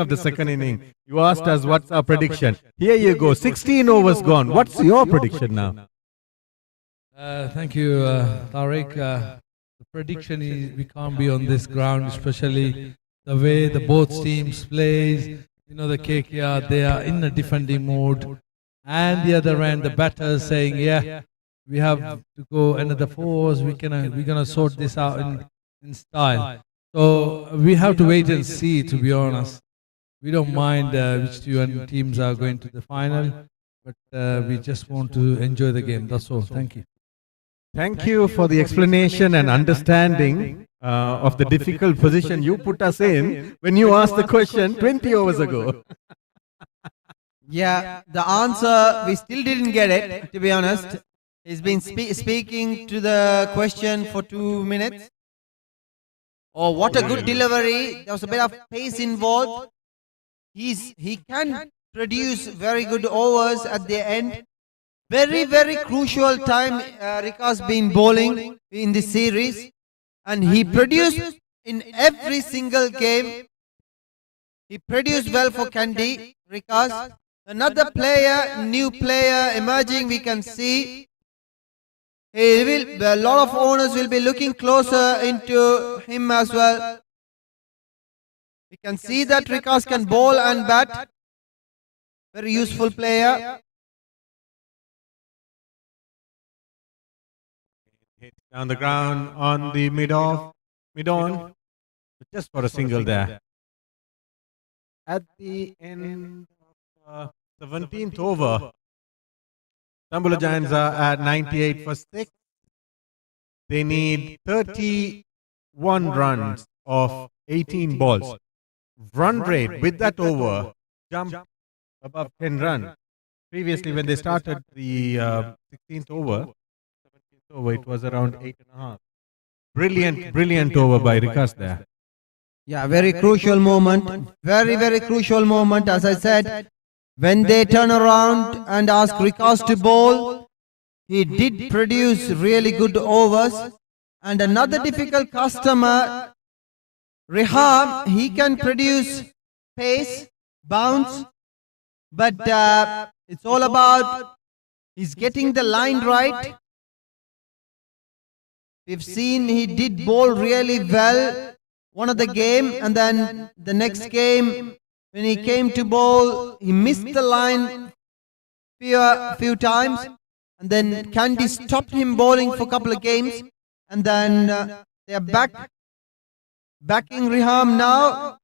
the second inning, you asked us what's our prediction. Here you go, 16 overs gone. What's your prediction now? Thank you, Tariq. The prediction is we can't be on this ground, especially the way the both teams plays. You know, the KKR, they are in a defending mode. And the other end, the batters saying, yeah, we have to go another 4 overs. We're gonna sort this out in style. So we have to wait and see, to be honest. We don't mind which two teams are going to the final, but we just want to enjoy the game. That's all. Thank you. Thank you for the explanation and understanding of the difficult position you put us in when you asked the question 20 overs ago. Yeah, the answer, we still didn't get it, to be honest. He's been speaking to the question for 2 minutes. Oh, what a good delivery. There was a bit of pace involved. He can produce very good overs at the end. Very crucial time Rika's been bowling in this series. And he produced in every single game. He produced well for Kandy, Rikas. Another player, new player emerging, we can see. A lot of owners will be looking closer into him as well. We can see that Rikas can bowl and bat. Very useful player. Hit down the ground on the mid-on, just for a single there. At the end of 17th over, Dambulla Giants are at 98 for 6. They need 31 runs of 18 balls. Run rate with that over jumped above 10 runs. Previously, when they started the 16th over, it was around 8.5. Brilliant over by Rikas there. Yeah, very crucial moment. Very crucial moment. As I said, when they turn around and ask Rikas to bowl, he did produce really good overs. And another difficult customer, Riham, he can produce pace, bounce, but it's all about he's getting the line right. We've seen he did bowl really well one of the game, and then the next game when he came to bowl, he missed the line few times, and then Kandy stopped him bowling for a couple of games, and then they are backing Riham now.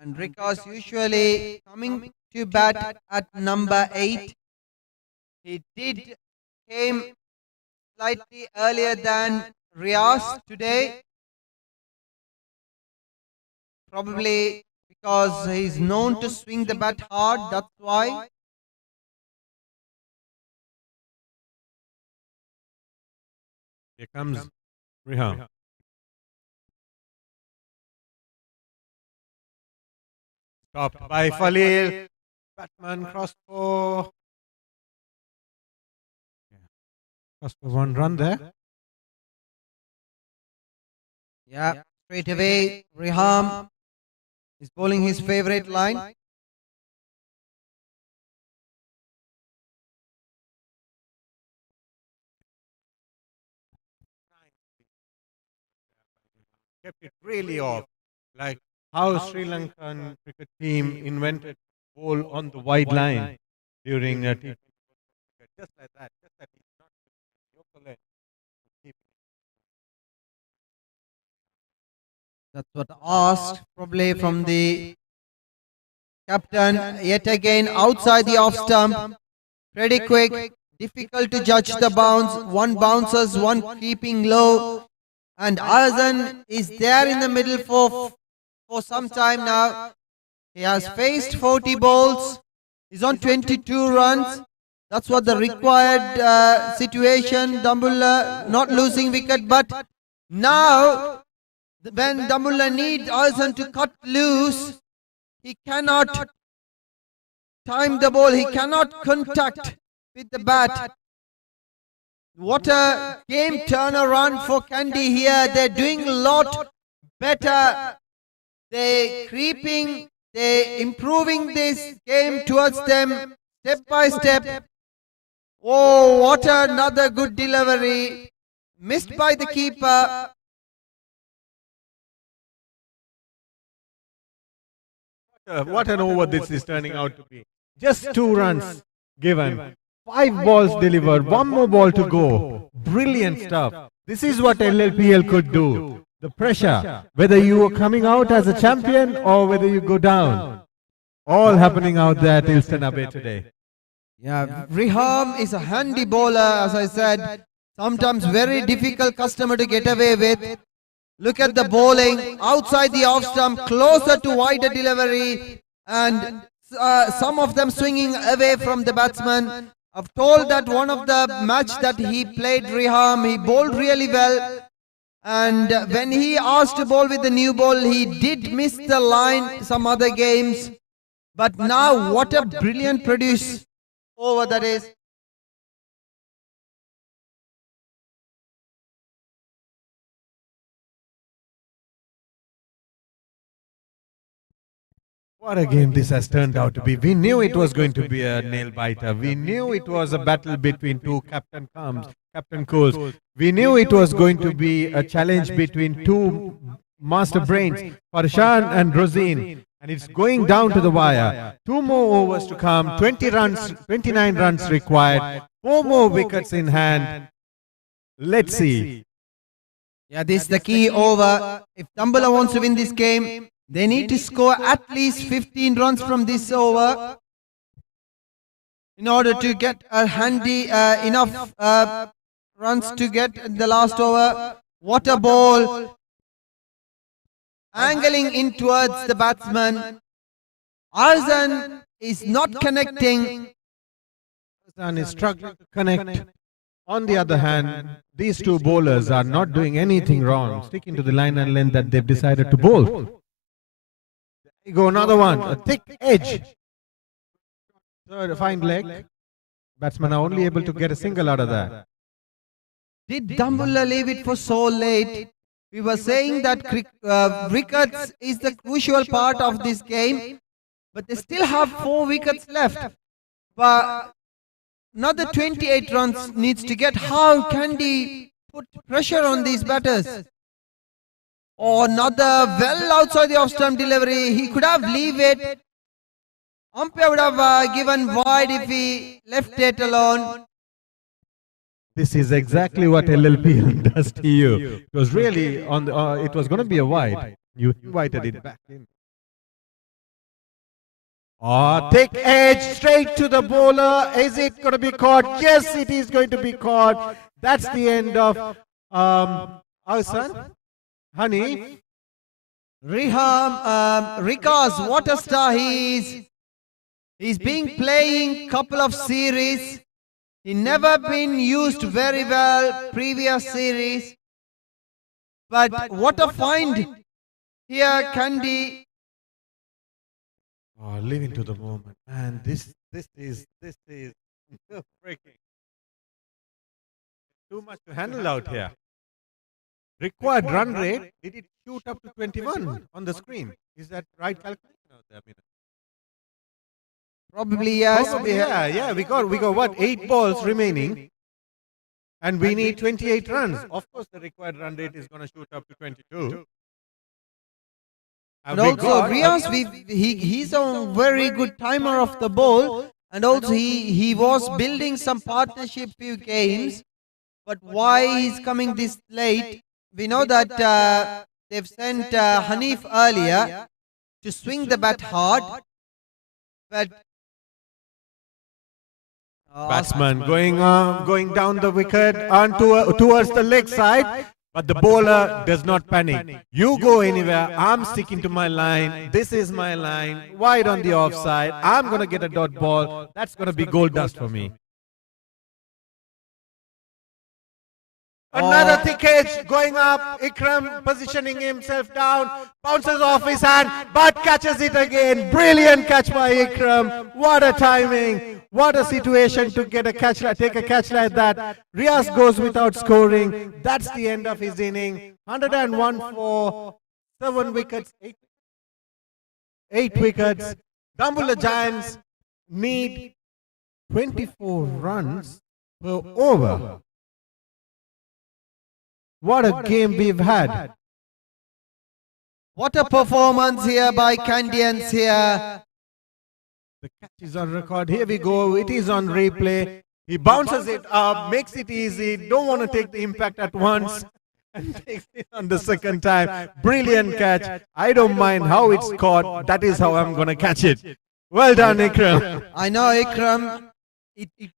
And Rikas usually coming to bat at number 8. He came slightly earlier than Riaz today. Probably because he's known to swing the bat hard, that's why. Here comes Riham. Stopped by Falil. Batman cross for 1 run there. Yeah, straight away Riham is bowling his favorite line. Kept it really off, like how Sri Lankan cricket team invented bowl on the wide line during a T20, just like that. Just that he's not local leg. That's what asked probably from the captain. Yet again outside the off stump. Pretty quick. Difficult to judge the bounce. One bounces, one keeping low. And Azan is there in the middle for some time now. He has faced 40 balls. He's on 22 runs. That's what the required situation. Dambulla not losing wicket, but now when Dambulla needs Azan to cut loose, he cannot time the ball. He cannot contact with the bat. What a game turnaround for Kandy here. They're doing a lot better. They're creeping. They're improving this game towards them step by step. Oh, what another good delivery. Missed by the keeper. What an over this is turning out to be. Just 2 runs given. 5 balls delivered, 1 more ball to go. Brilliant stuff. This is what LLPL could do. The pressure, whether you are coming out as a champion or whether you go down. All happening out there at Ilston Abbey today. Yeah, Riham is a handy bowler, as I said. Sometimes very difficult customer to get away with. Look at the bowling outside the off stump, closer to wider delivery, and some of them swinging away from the batsman. I've told that one of the match that he played Riham, he bowled really well. And when he asked to bowl with the new ball, he did miss the line some other games. But now what a brilliant produce over that is. What a game this has turned out to be. We knew it was going to be a nail biter. We knew it was a battle between two Captain Cools. We knew it was going to be a challenge between two master brains, Farshan and Rosine. And it's going down to the wire. 2 more overs to come, 20 runs, 29 runs required, 4 more wickets in hand. Let's see. Yeah, this is the key over. If Dambulla wants to win this game, they need to score at least 15 runs from this over in order to get a handy enough runs to get in the last over. What a ball! Angling in towards the batsman. Arzan is not connecting. Arzan is struggling to connect. On the other hand, these two bowlers are not doing anything wrong, sticking to the line and length that they've decided to bowl. There you go, another one, a thick edge. Third, fine leg. Batsmen are only able to get a single out of that. Did Dambulla leave it for so late? We were saying that wickets is the crucial part of this game, but they still have 4 wickets left. But another 28 runs needs to get. How Kandy put pressure on these batters? Oh, another well outside the off-stump delivery. He could have leave it. Umpire would have given wide if he left it alone. This is exactly what LLPL does to you. It was really on the, it was going to be a wide. You invited it back in. Oh, thick edge straight to the bowler. Is it going to be caught? Yes, it is going to be caught. That's the end of our son, Honey. Rikaz, what a star he is. He's been playing couple of series. He never been used very well previous series. But what a find here, Kandy. Oh, living to the moment, man. This is breaking. Too much to handle out here. Required run rate. Did it shoot up to 21 on the screen? Is that right calculation out there? Probably yes. Probably, yeah. We got what, 8 balls remaining, and we need 28 runs. Of course, the required run rate is going to shoot up to 22. And also, Riaz, he's a very good timer of the ball, and also he was building some partnership few games. But why he's coming this late? We know that they've sent Hanif earlier to swing the bat hard, but batsman going down the wicket towards the leg side, but the bowler does not panic. You go anywhere, I'm sticking to my line. This is my line, wide on the offside. I'm going to get a dot ball. That's going to be gold dust for me. Another thick edge going up. Ikram positioning himself down, bounces off his hand, but catches it again. Brilliant catch by Ikram. What a timing. What a situation to get a catch, take a catch like that. Riaz goes without scoring. That's the end of his inning. 101 for 7 wickets, 8 wickets. Dambulla Giants need 24 runs per over. What a game we've had. What a performance here by Kandians here. The catch is on record. Here we go. It is on replay. He bounces it up, makes it easy. Don't want to take the impact at once. And takes it on the second time. Brilliant catch. I don't mind how it's caught. That is how I'm going to catch it. Well done, Ikram. I know Ikram.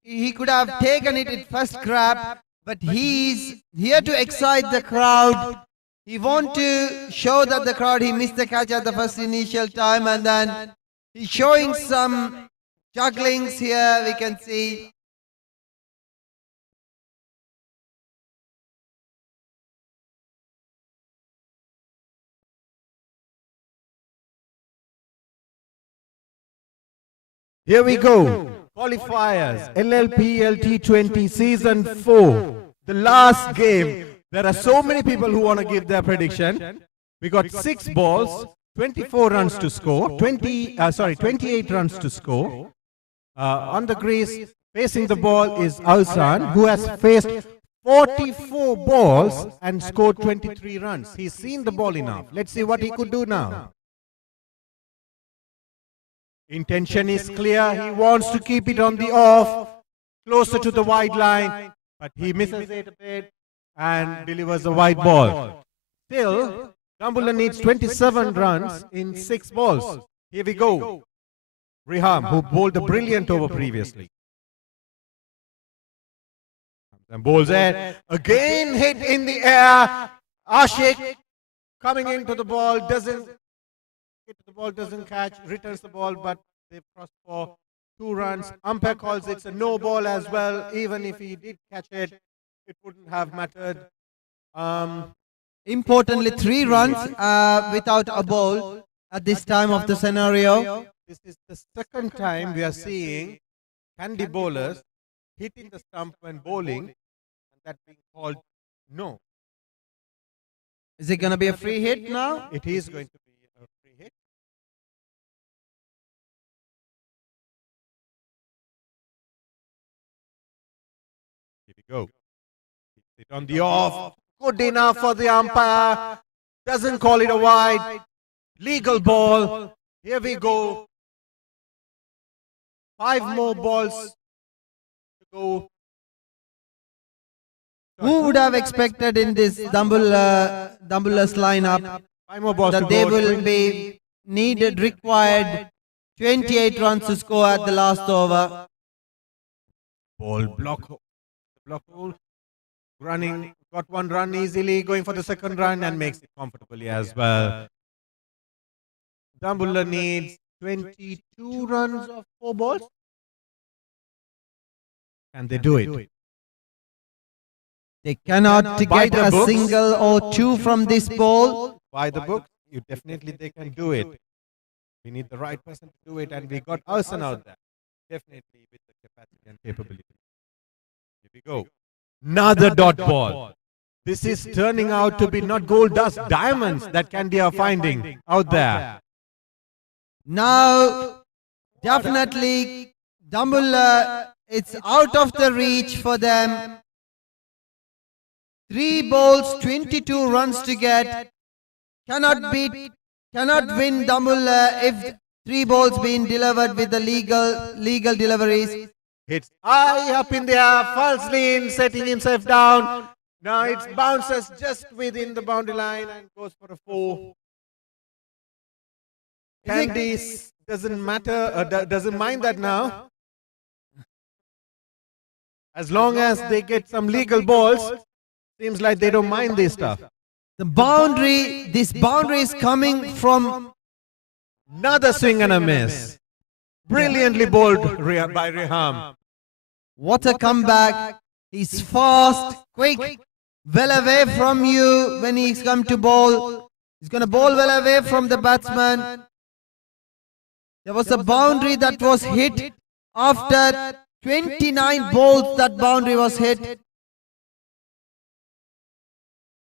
He could have taken it at first grab. But he's here to excite the crowd. He wants to show that the crowd he missed the catch at the first initial time, and then he's showing some jugglings here, we can see. Here we go. Qualifiers, LLPLT20 Season 4. The last game. There are so many people who want to give their prediction. We got 6 balls, 24 runs to score, 28 runs to score. On the crease, facing the ball is Alsan, who has faced 44 balls and scored 23 runs. He's seen the ball enough. Let's see what he could do now. Intention is clear. He wants to keep it on the off, closer to the wide line, but he misses it a bit and delivers a wide ball. Still, Dambulla needs 27 runs in 6 balls. Here we go. Riham, who bowled a brilliant over previously. And bowls there. Again hit in the air. Ashik coming into the ball, doesn't catch, returns the ball, but they've crossed for 2 runs. Umpire calls it's a no ball as well. Even if he did catch it, it wouldn't have mattered. Importantly, 3 runs without a ball at this time of the scenario. This is the second time we are seeing Kandy bowlers hitting the stump when bowling, and that being called no. Is it going to be a free hit now? It is going to be a free hit. Here we go. Hits it on the off. Good enough for the umpire. Doesn't call it a wide. Legal ball. Here we go. 5 more balls to go. Who would have expected in this Dambulla's lineup 5 more balls that to they go. will be required 28 runs to score at the last over? Ball block hole. Running, got 1 run easily, going for the second run and makes it comfortably as well. Dambulla needs 22 runs of 4 balls. Can they do it? They cannot By get the a books. single or 2 from this ball. By the book, they can do it. We need the right person to do it, and we got Alsan out there. Definitely with the capacity and capability. Here we go. Another dot ball. This is turning out to be not gold dust, diamonds that Kandy are finding out there. Now, definitely, Dambulla, it's out of the reach for them. 3 balls, 22 runs to get. Cannot win Dambulla if 3 balls being delivered with the legal deliveries. Hits high up in the air, falsely in, setting himself down. Now it bounces just within the boundary line and goes for a 4. Kandy doesn't mind that now. As long as they get some legal balls, seems like they don't mind this stuff. This boundary is coming from Another swing and a miss. Brilliantly bowled by Riham. what a comeback. He's fast, quick, well away from you when he's come to bowl. He's going to bowl well away from the batsman. There was a boundary that was hit after 29 balls. That boundary was hit.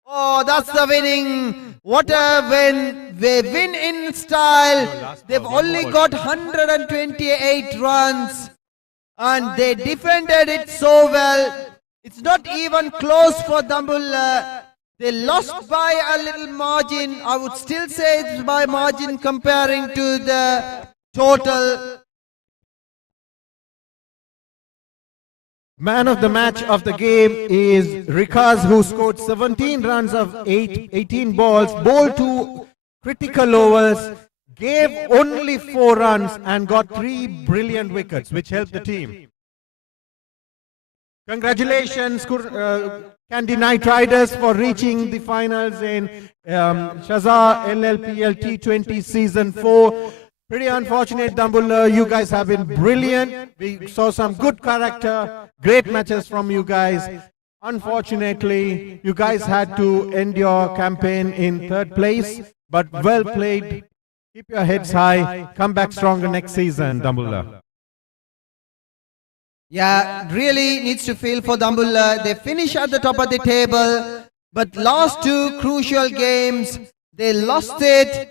Oh, that's the winning. What a win. They win in style. They've only got 128 runs. And they defended it so well. It's not even close for Dambulla. They lost by a little margin. I would still say it's by margin comparing to the total. Man of the match of the game is Rikaz, who scored 17 runs of 18 balls, bowled 2 critical overs, gave only 4 runs and got 3 brilliant wickets, which helped the team. Congratulations, Kandy Knight Riders, for reaching the finals in Shaza LLPLT20 Season 4. Pretty unfortunate, Dambulla. You guys have been brilliant. We saw some good character, great matches from you guys. Unfortunately, you guys had to end your campaign in 3rd place, but well played. Keep your heads high. Come back stronger next season, Dambulla. Yeah, really needs to feel for Dambulla. They finish at the top of the table, but last 2 crucial games, they lost it.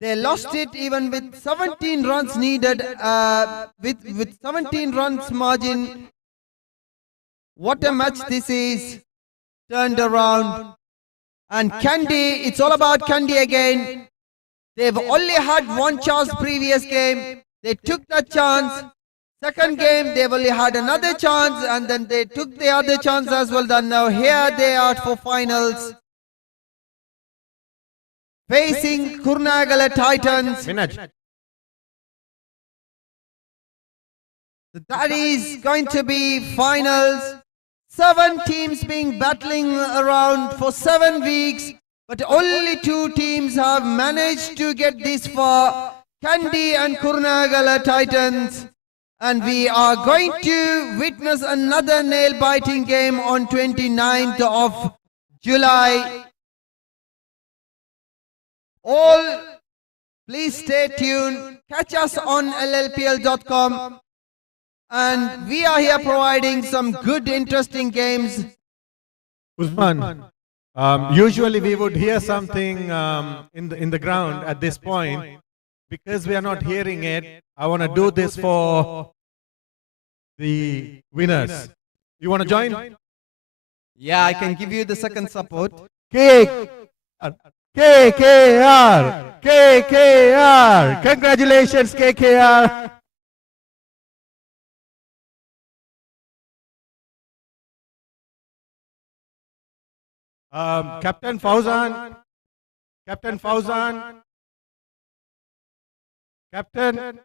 They lost it even with 17 runs needed, with 17 runs margin. What a match this is. Turned around. And Kandy, it's all about Kandy again. They've only had one chance previous game. They took that chance. Second game, they've only had another chance, and then they took the other chance as well. Then now here they are for finals. Facing Kurnagala Titans. That is going to be finals. 7 teams being battling around for 7 weeks, but only 2 teams have managed to get this far. Kandy and Kurnagala Titans. And we are going to witness another nail-biting game on 29th of July. All, please stay tuned. Catch us on LLPL.com. And we are here providing some good, interesting games. Usman, usually we would hear something in the ground at this point. Because we are not hearing it, I want to do this for the winners. You want to join? Yeah, I can give you the second support. KKR, KKR. Congratulations, KKR. Captain Fauzan. Captain Fauzan. Captain.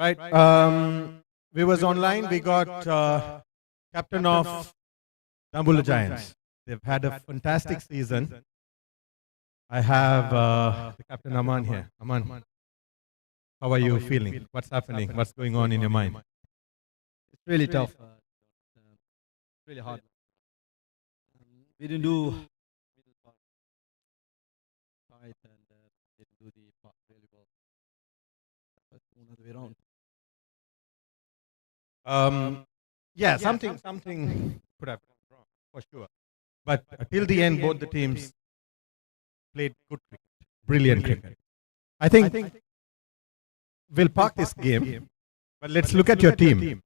Right. We was online. We got captain of Dambulla Giants. They've had a fantastic season. I have the captain Aman here. Aman, how are you feeling? What's happening? What's going on in your mind? It's really tough. It's really hard. We didn't do fight and didn't do the part really well. But another way around. Yeah, something could have gone wrong for sure. But till the end, both the teams played good cricket, brilliant cricket. I think we'll park this game, but let's look at your team.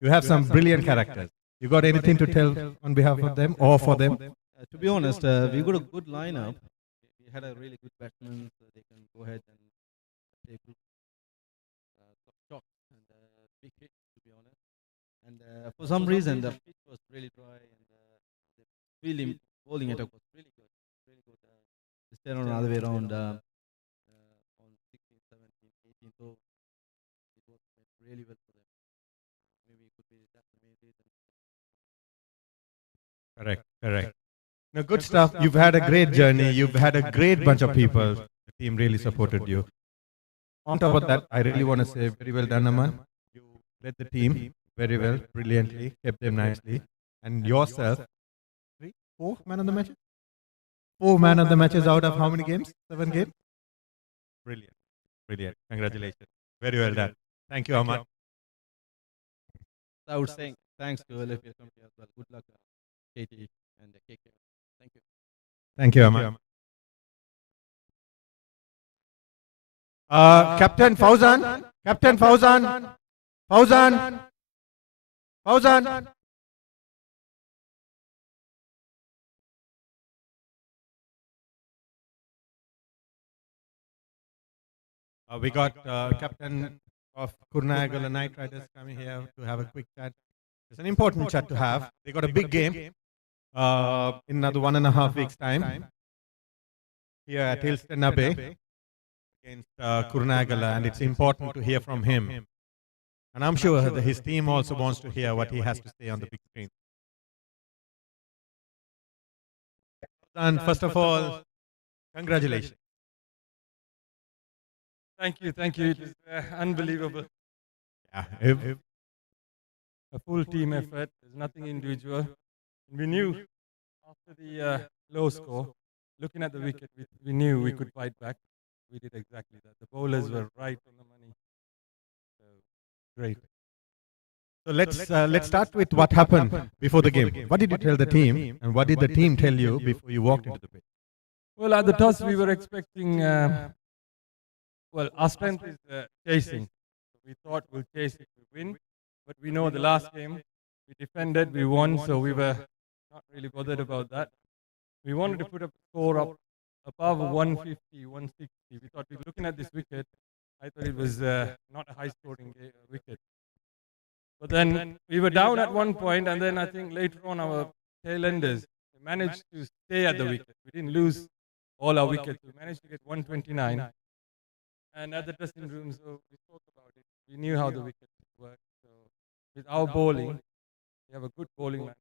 You have some brilliant characters. You got anything to tell on behalf of them or for them? To be honest, we got a good lineup. We had a really good batsman, so they can go ahead and play good shot and big hit, to be honest. And for some reason, the pitch was really dry, and the feeling bowling attack was really good. Really good. Instead on the other way around on 16, 17, 18, so it was really well for them. Maybe it could be that's the main reason. Correct. No, good stuff. You've had a great journey. You've had a great bunch of people. The team really supported you. On top of that, I really want to say very well done, Aman. You led the team very well, brilliantly, kept them nicely. And yourself, 4 man of the matches? 4 man of the matches out of how many games? 7 games? Brilliant. Congratulations. Very well done. Thank you, Aman. I would say thanks to LLPL company as well. Good luck, KT and the KKR. Thank you. Thank you, Aman. Captain Fauzan. Captain Fauzan. Fauzan. We got captain of Kurnagala Knight Riders coming here to have a quick chat. It's an important chat to have. They got a big game in another 1.5 weeks' time here at Hillston Abbey against Kurunagala, and it's important to hear from him. And I'm sure that his team also wants to hear what he has to say on the big screen. And first of all, congratulations. Thank you, thank you. It is unbelievable. Yeah, A full team effort. There's nothing individual. We knew after the low score, looking at the wicket, we knew we could fight back. We did exactly that. The bowlers were right on the money. So, great. So let's start with what happened before the game. What did you tell the team, and what did the team tell you before you walked into the pitch? Well, at the toss, we were expecting. Well, our strength is chasing. We thought we'll chase if we win, but we know the last game we defended, we won, so we were not really bothered about that. We wanted to put a score up above 150, 160. We thought, looking at this wicket, I thought it was not a high-scoring wicket. But then we were down at one point, and then I think later on our tailenders managed to stay at the wicket. We didn't lose all our wickets. We managed to get 129. And at the dressing room, so we spoke about it. We knew how the wickets work. So with our bowling, we have a good bowling line.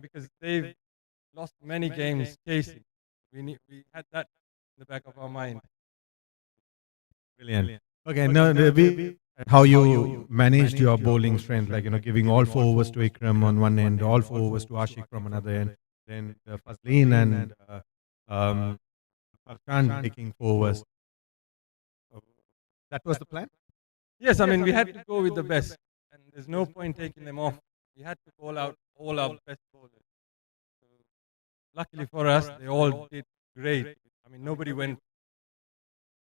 Because they've lost many games chasing. We had that in the back of our mind. Brilliant. Okay, now how you managed your bowling strength, like giving all 4 overs to Ikram on one end, all 4 overs to Ashik from another end, then Fazleen and Khan taking 4 overs. That was the plan? Yes, I mean, we had to go with the best, and there's no point taking them off. We had to bowl out all our best bowlers. So, luckily for us, they all did great. I mean, nobody went,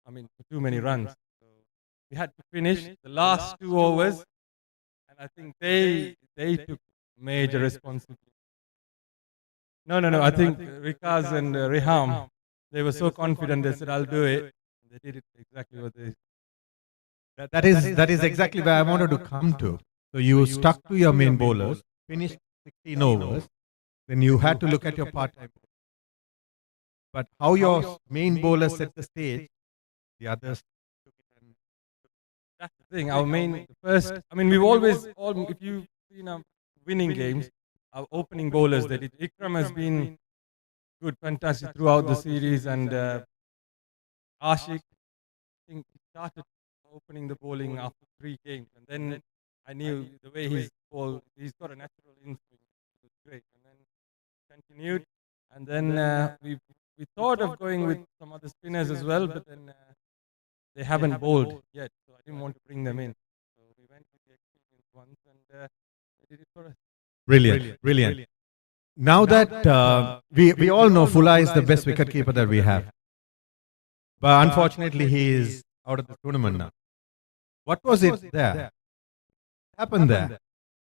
for too many runs. So, we had to finish the last 2 overs, and I think they took major responsibility. No, I think Rikaz and Riham, they were so confident, they said, I'll do it. They did it exactly what they said. That is exactly where I wanted to come to. So you stuck to your main bowlers, finished 16 overs, then you had to look at your part-time. But how your main bowlers set the stage, the others took it. And that's the thing. Our main first. We've always, if you've seen our winning games, our opening bowlers that Ikram has been good, fantastic throughout the series, and Ashik, I think he started opening the bowling after 3 games, and then I knew the way he's bowled, he's got a natural instinct, which was great, and then continued, and then we thought of going with some other spinners as well, but then they haven't bowled yet, so I didn't want to bring them in. So we went with the experienced ones, and they did it for us. Brilliant. Now that we all know Fulla is the best wicketkeeper that we have, but unfortunately he is out of the tournament now. What was it there? What happened there?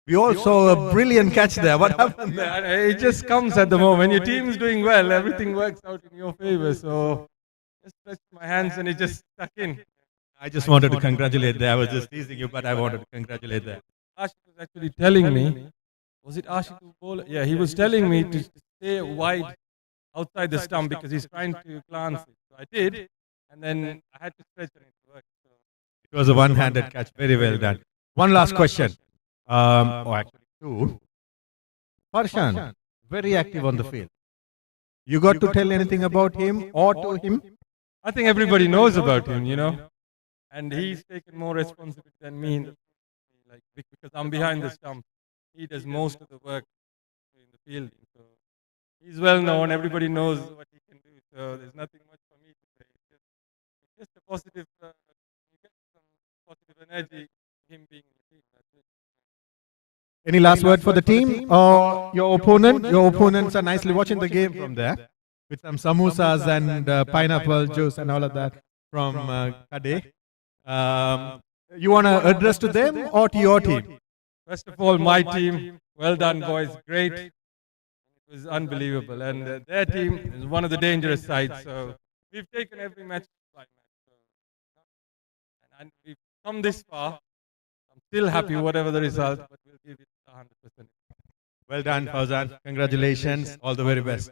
We all saw a brilliant catch there. What happened there? It just comes at the moment. When your team is doing well, everything works out in your favor. So just stretched my hands and it just stuck in. I just wanted to congratulate there. I was just teasing you, but I wanted to congratulate there. Ashik was actually telling me, was it Ashik who bowled? Yeah, he was telling me to stay wide outside the stump because he's trying to glance it. So I did, and then I had to stretch and it worked. So it was a one-handed catch. Very well done. One last question. Actually 2. Farshan, very active on the field. You got to tell anything about him or to him? I think everybody knows about him, and he's taken more responsibility than me, because I'm behind the stump. He does most of the work in the field. So he's well known. Everybody knows what he can do. So there's nothing much for me to say. It's just a positive. You get some positive energy. Him being in the team. That's it. Any last word for the team or your opponent? Your opponents are nicely watching the game from there with some samosas and pineapple juice and all of that from Kade. You want to address to them or to your team? First of all, my team, well done, boys, great. It was unbelievable, and their team is one of the dangerous sides. So we've taken every match to climax. And we've come this far. I'm still happy, whatever the result, but we'll give it 100%. Well done, Fauzan. Congratulations. All the very best.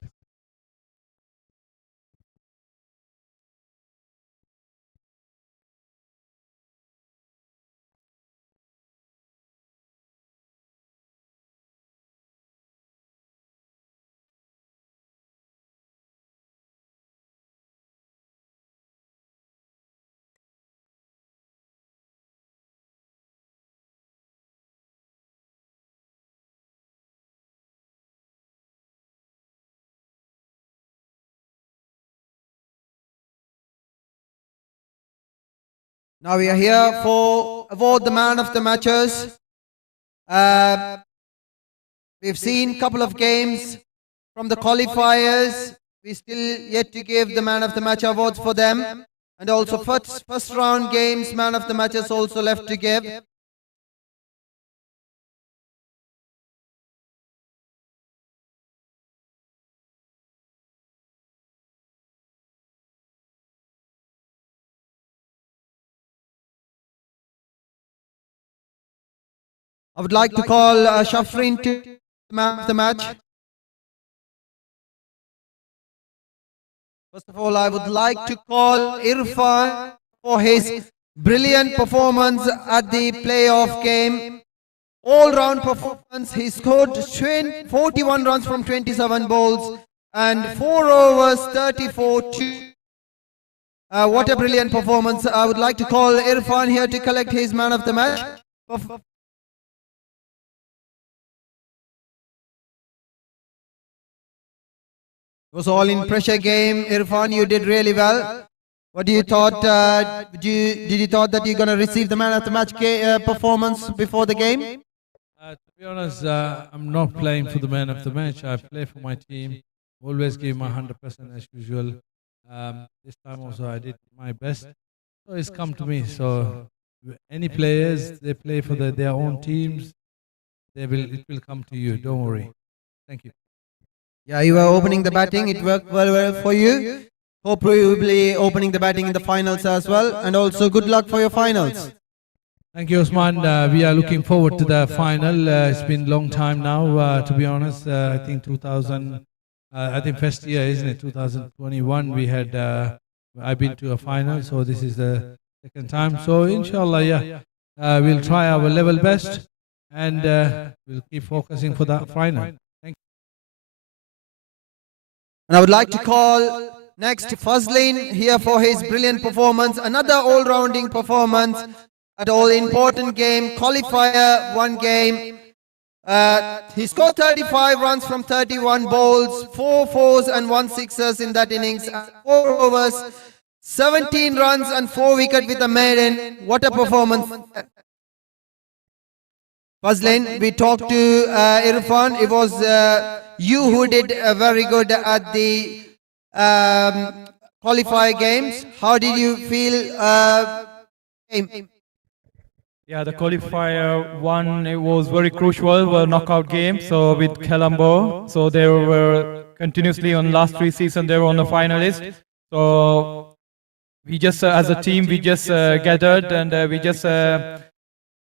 Now we are here for award the man of the matches. We've seen a couple of games from the qualifiers. We still yet to give the man of the match awards for them. And also first round games, man of the matches also left to give. I would like to call Shafrin to man of the match. First of all, I would like to call Irfan for his brilliant performance at the playoff game. All-round performance. He scored 41 runs from 27 balls and 4 overs, 34-2. What a brilliant performance. I would like to call Irfan here to collect his man of the match. It was all in pressure game. Irfan, you did really well. What do you thought? Did you thought that you're going to receive the man of the match performance before the game? To be honest, I'm not playing for the man of the match. I play for my team. Always give my 100% as usual. This time also I did my best. So it's come to me. So any players, they play for their own teams. It will come to you. Don't worry. Thank you. Yeah, you were opening the batting. It worked well for you. Hope you will be opening the batting in the finals as well. And also good luck for your finals. Thank you, Osman. We are looking forward to the final. It's been a long time now, to be honest. I think first year, isn't it? 2021, we had, I've been to a final, so this is the second time. So, inshallah, yeah, we'll try our level best and we'll keep focusing for that final. Thank you. And I would like to call next Fazlin here for his brilliant performance. Another all-rounding performance at all-important game, qualifier, one game. He scored 35 runs from 31 balls, 4 fours and 1 sixers in that innings, 4 overs, 17 runs and 4 wickets with a maiden. What a performance. Fazlin, we talked to Irfan. It was you who did very good at the qualifier games. How did you feel? Yeah, the qualifier one, it was very crucial, a knockout game. So with Colombo, so they were continuously on last 3 seasons, they were on the finalists. So we just, as a team, we just gathered and we just said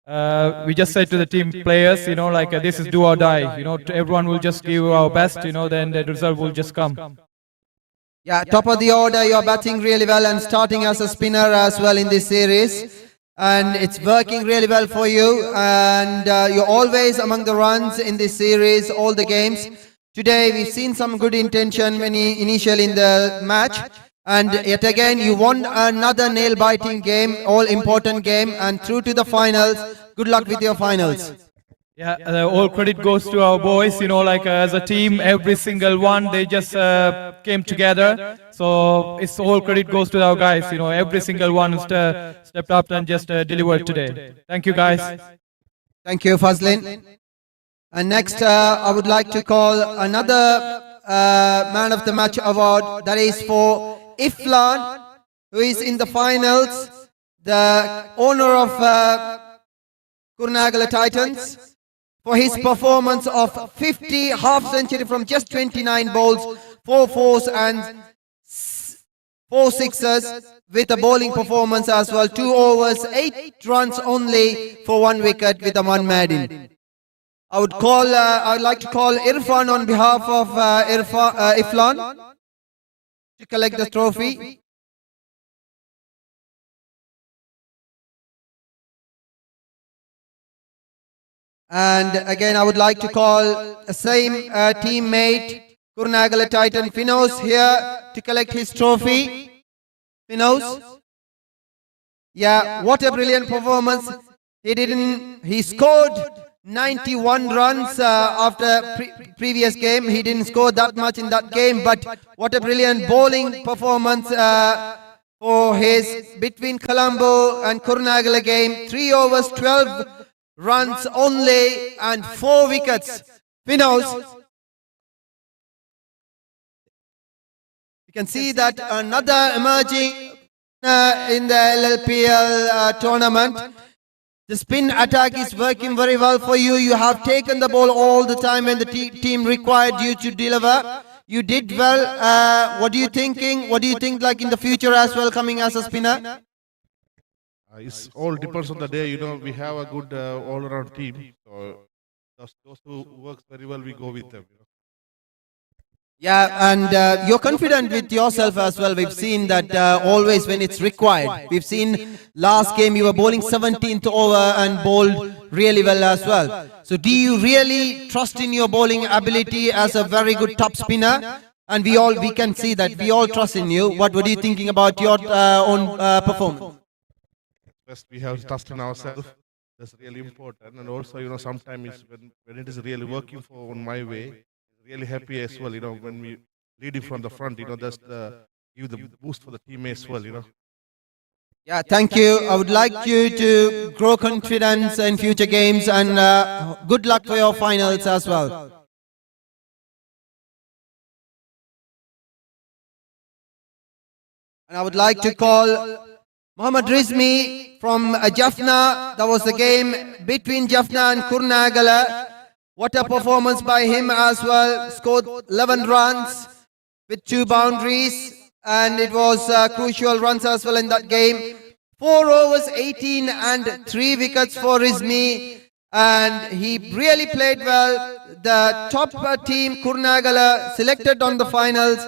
to the team players, you know, like this is do or die. You know, everyone will just give our best. You know, then the result will just come. Yeah, top of the order, you're batting really well and starting as a spinner as well in this series. And it's working really well for you, and you're always among the runs in this series, all the games. Today we've seen some good intention initially in the match, and yet again you won another nail-biting game, all-important game, and through to the finals. Good luck with your finals. Yeah, all credit goes to our boys, you know, like as a team, every single one, they just came together. So it's all credit goes to our guys, you know, every single one stepped up and just delivered today. Thank you, guys. Thank you, Fazlin. And next, I would like to call another Man of the Match award, that is for Iflan, who is in the finals, the owner of Kurnagala Titans, for his performance of 50 half century from just 29 balls, 4 fours and 4 sixers with a bowling performance as well, 2 overs, 8 runs only for 1 wicket with a 1 maiden. I would like to call Irfan on behalf of Iflan to collect the trophy. And again, I would like to call the same teammate, Kurnagala Titan Finos, here to collect his trophy. Finos. Yeah, what a brilliant performance. He scored 91 runs after previous game. He didn't score that much in that game, but what a brilliant bowling performance for for his between Colombo and Kurunagala game. 3 overs, 12 runs only and 4 wickets. Pinos. You can see that another emerging in the LLPL tournament. The spin attack is working very well for you. You have taken the ball all the time when the team required you to deliver. You did well. What are you thinking? What do you think like in the future as well, coming as a spinner? It all depends on the day. You know, we have a good all-around team. So those who works very well, we go with them. You know. Yeah, and you're confident with yourself as well. We've seen that always when it's required. We've seen last game you were bowling 17th over and bowled really well as well. So do you really trust in your bowling ability as a very good top spinner? And we can see that we all trust in you. What are you thinking about your own performance? First, we have trust in ourselves. That's really important. And also, you know, sometimes when it is really working for on my way, really happy as well, you know, when we lead it from the front, you know, just give the boost for the team as well, you know. Yeah, thank you. I would like you to grow confidence in future games and good luck for your finals as well. And I would like to call Mohammad Rizmi from Jaffna. That was the game between Jaffna and Kurunagala. What a performance by him as well. Scored 11 runs with 2 boundaries. And it was crucial runs as well in that game. 4 overs, 18 and 3 wickets for Rizmi. And he really played well. The top team, Kurunagala, selected on the finals.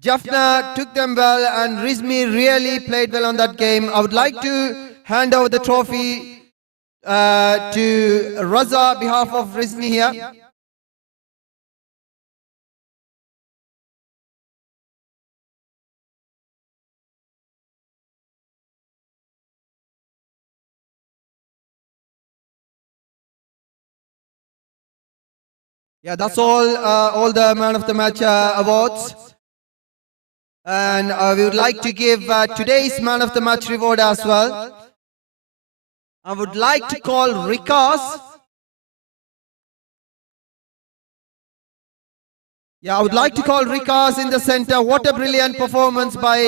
Jaffna took them well and Rizmi really played well on that game. I would like to hand over the trophy to Raza on behalf of Rizmi here. Yeah, that's all the man of the match awards. And we would like to give today's man of the match reward as well. I would like to call Rikas. Yeah, I would like to call Rikas in the center. What a brilliant performance by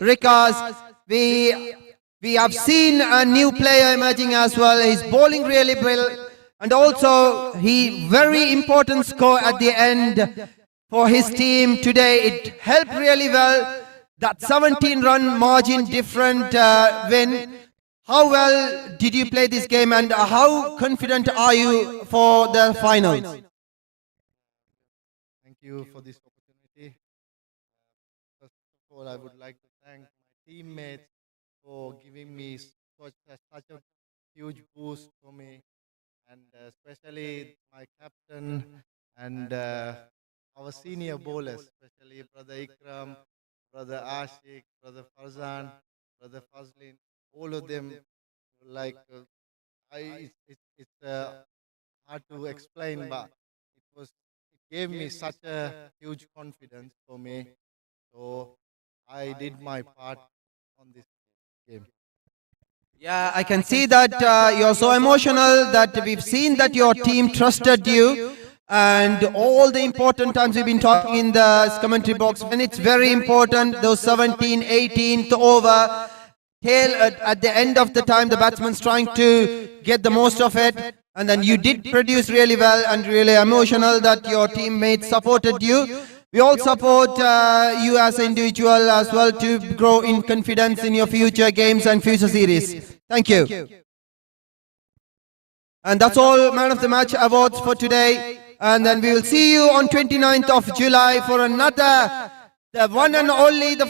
Rikas. We have seen a new player emerging as well. He's bowling really well. And also, he very important score at the end for his team today. It helped really well. That 17-run margin different win. How well did you play this game and how confident are you for the finals? Thank you for this opportunity. First of all, I would like to thank my teammates for giving me such a huge boost for me, and especially my captain and our senior bowlers, especially Brother Ikram, Brother Ashik, Brother Farzan, Brother Fazlin. All of them, like it's hard to explain, but it gave me such a huge confidence for me. So I did my part on this game. Yeah, I can see that you're so emotional that we've seen that your team trusted you. And all the important times we've been talking in the commentary box, when it's very important, those 17, 18th over, at the end of the time, the batsman's trying to get the most of it. And then you did produce really well and really emotional that your teammates supported you. We all support you as an individual as well to grow in confidence in your future games and future series. Thank you. And that's all man of the match awards for today. And then we will see you on 29th of July for another, the one and only, the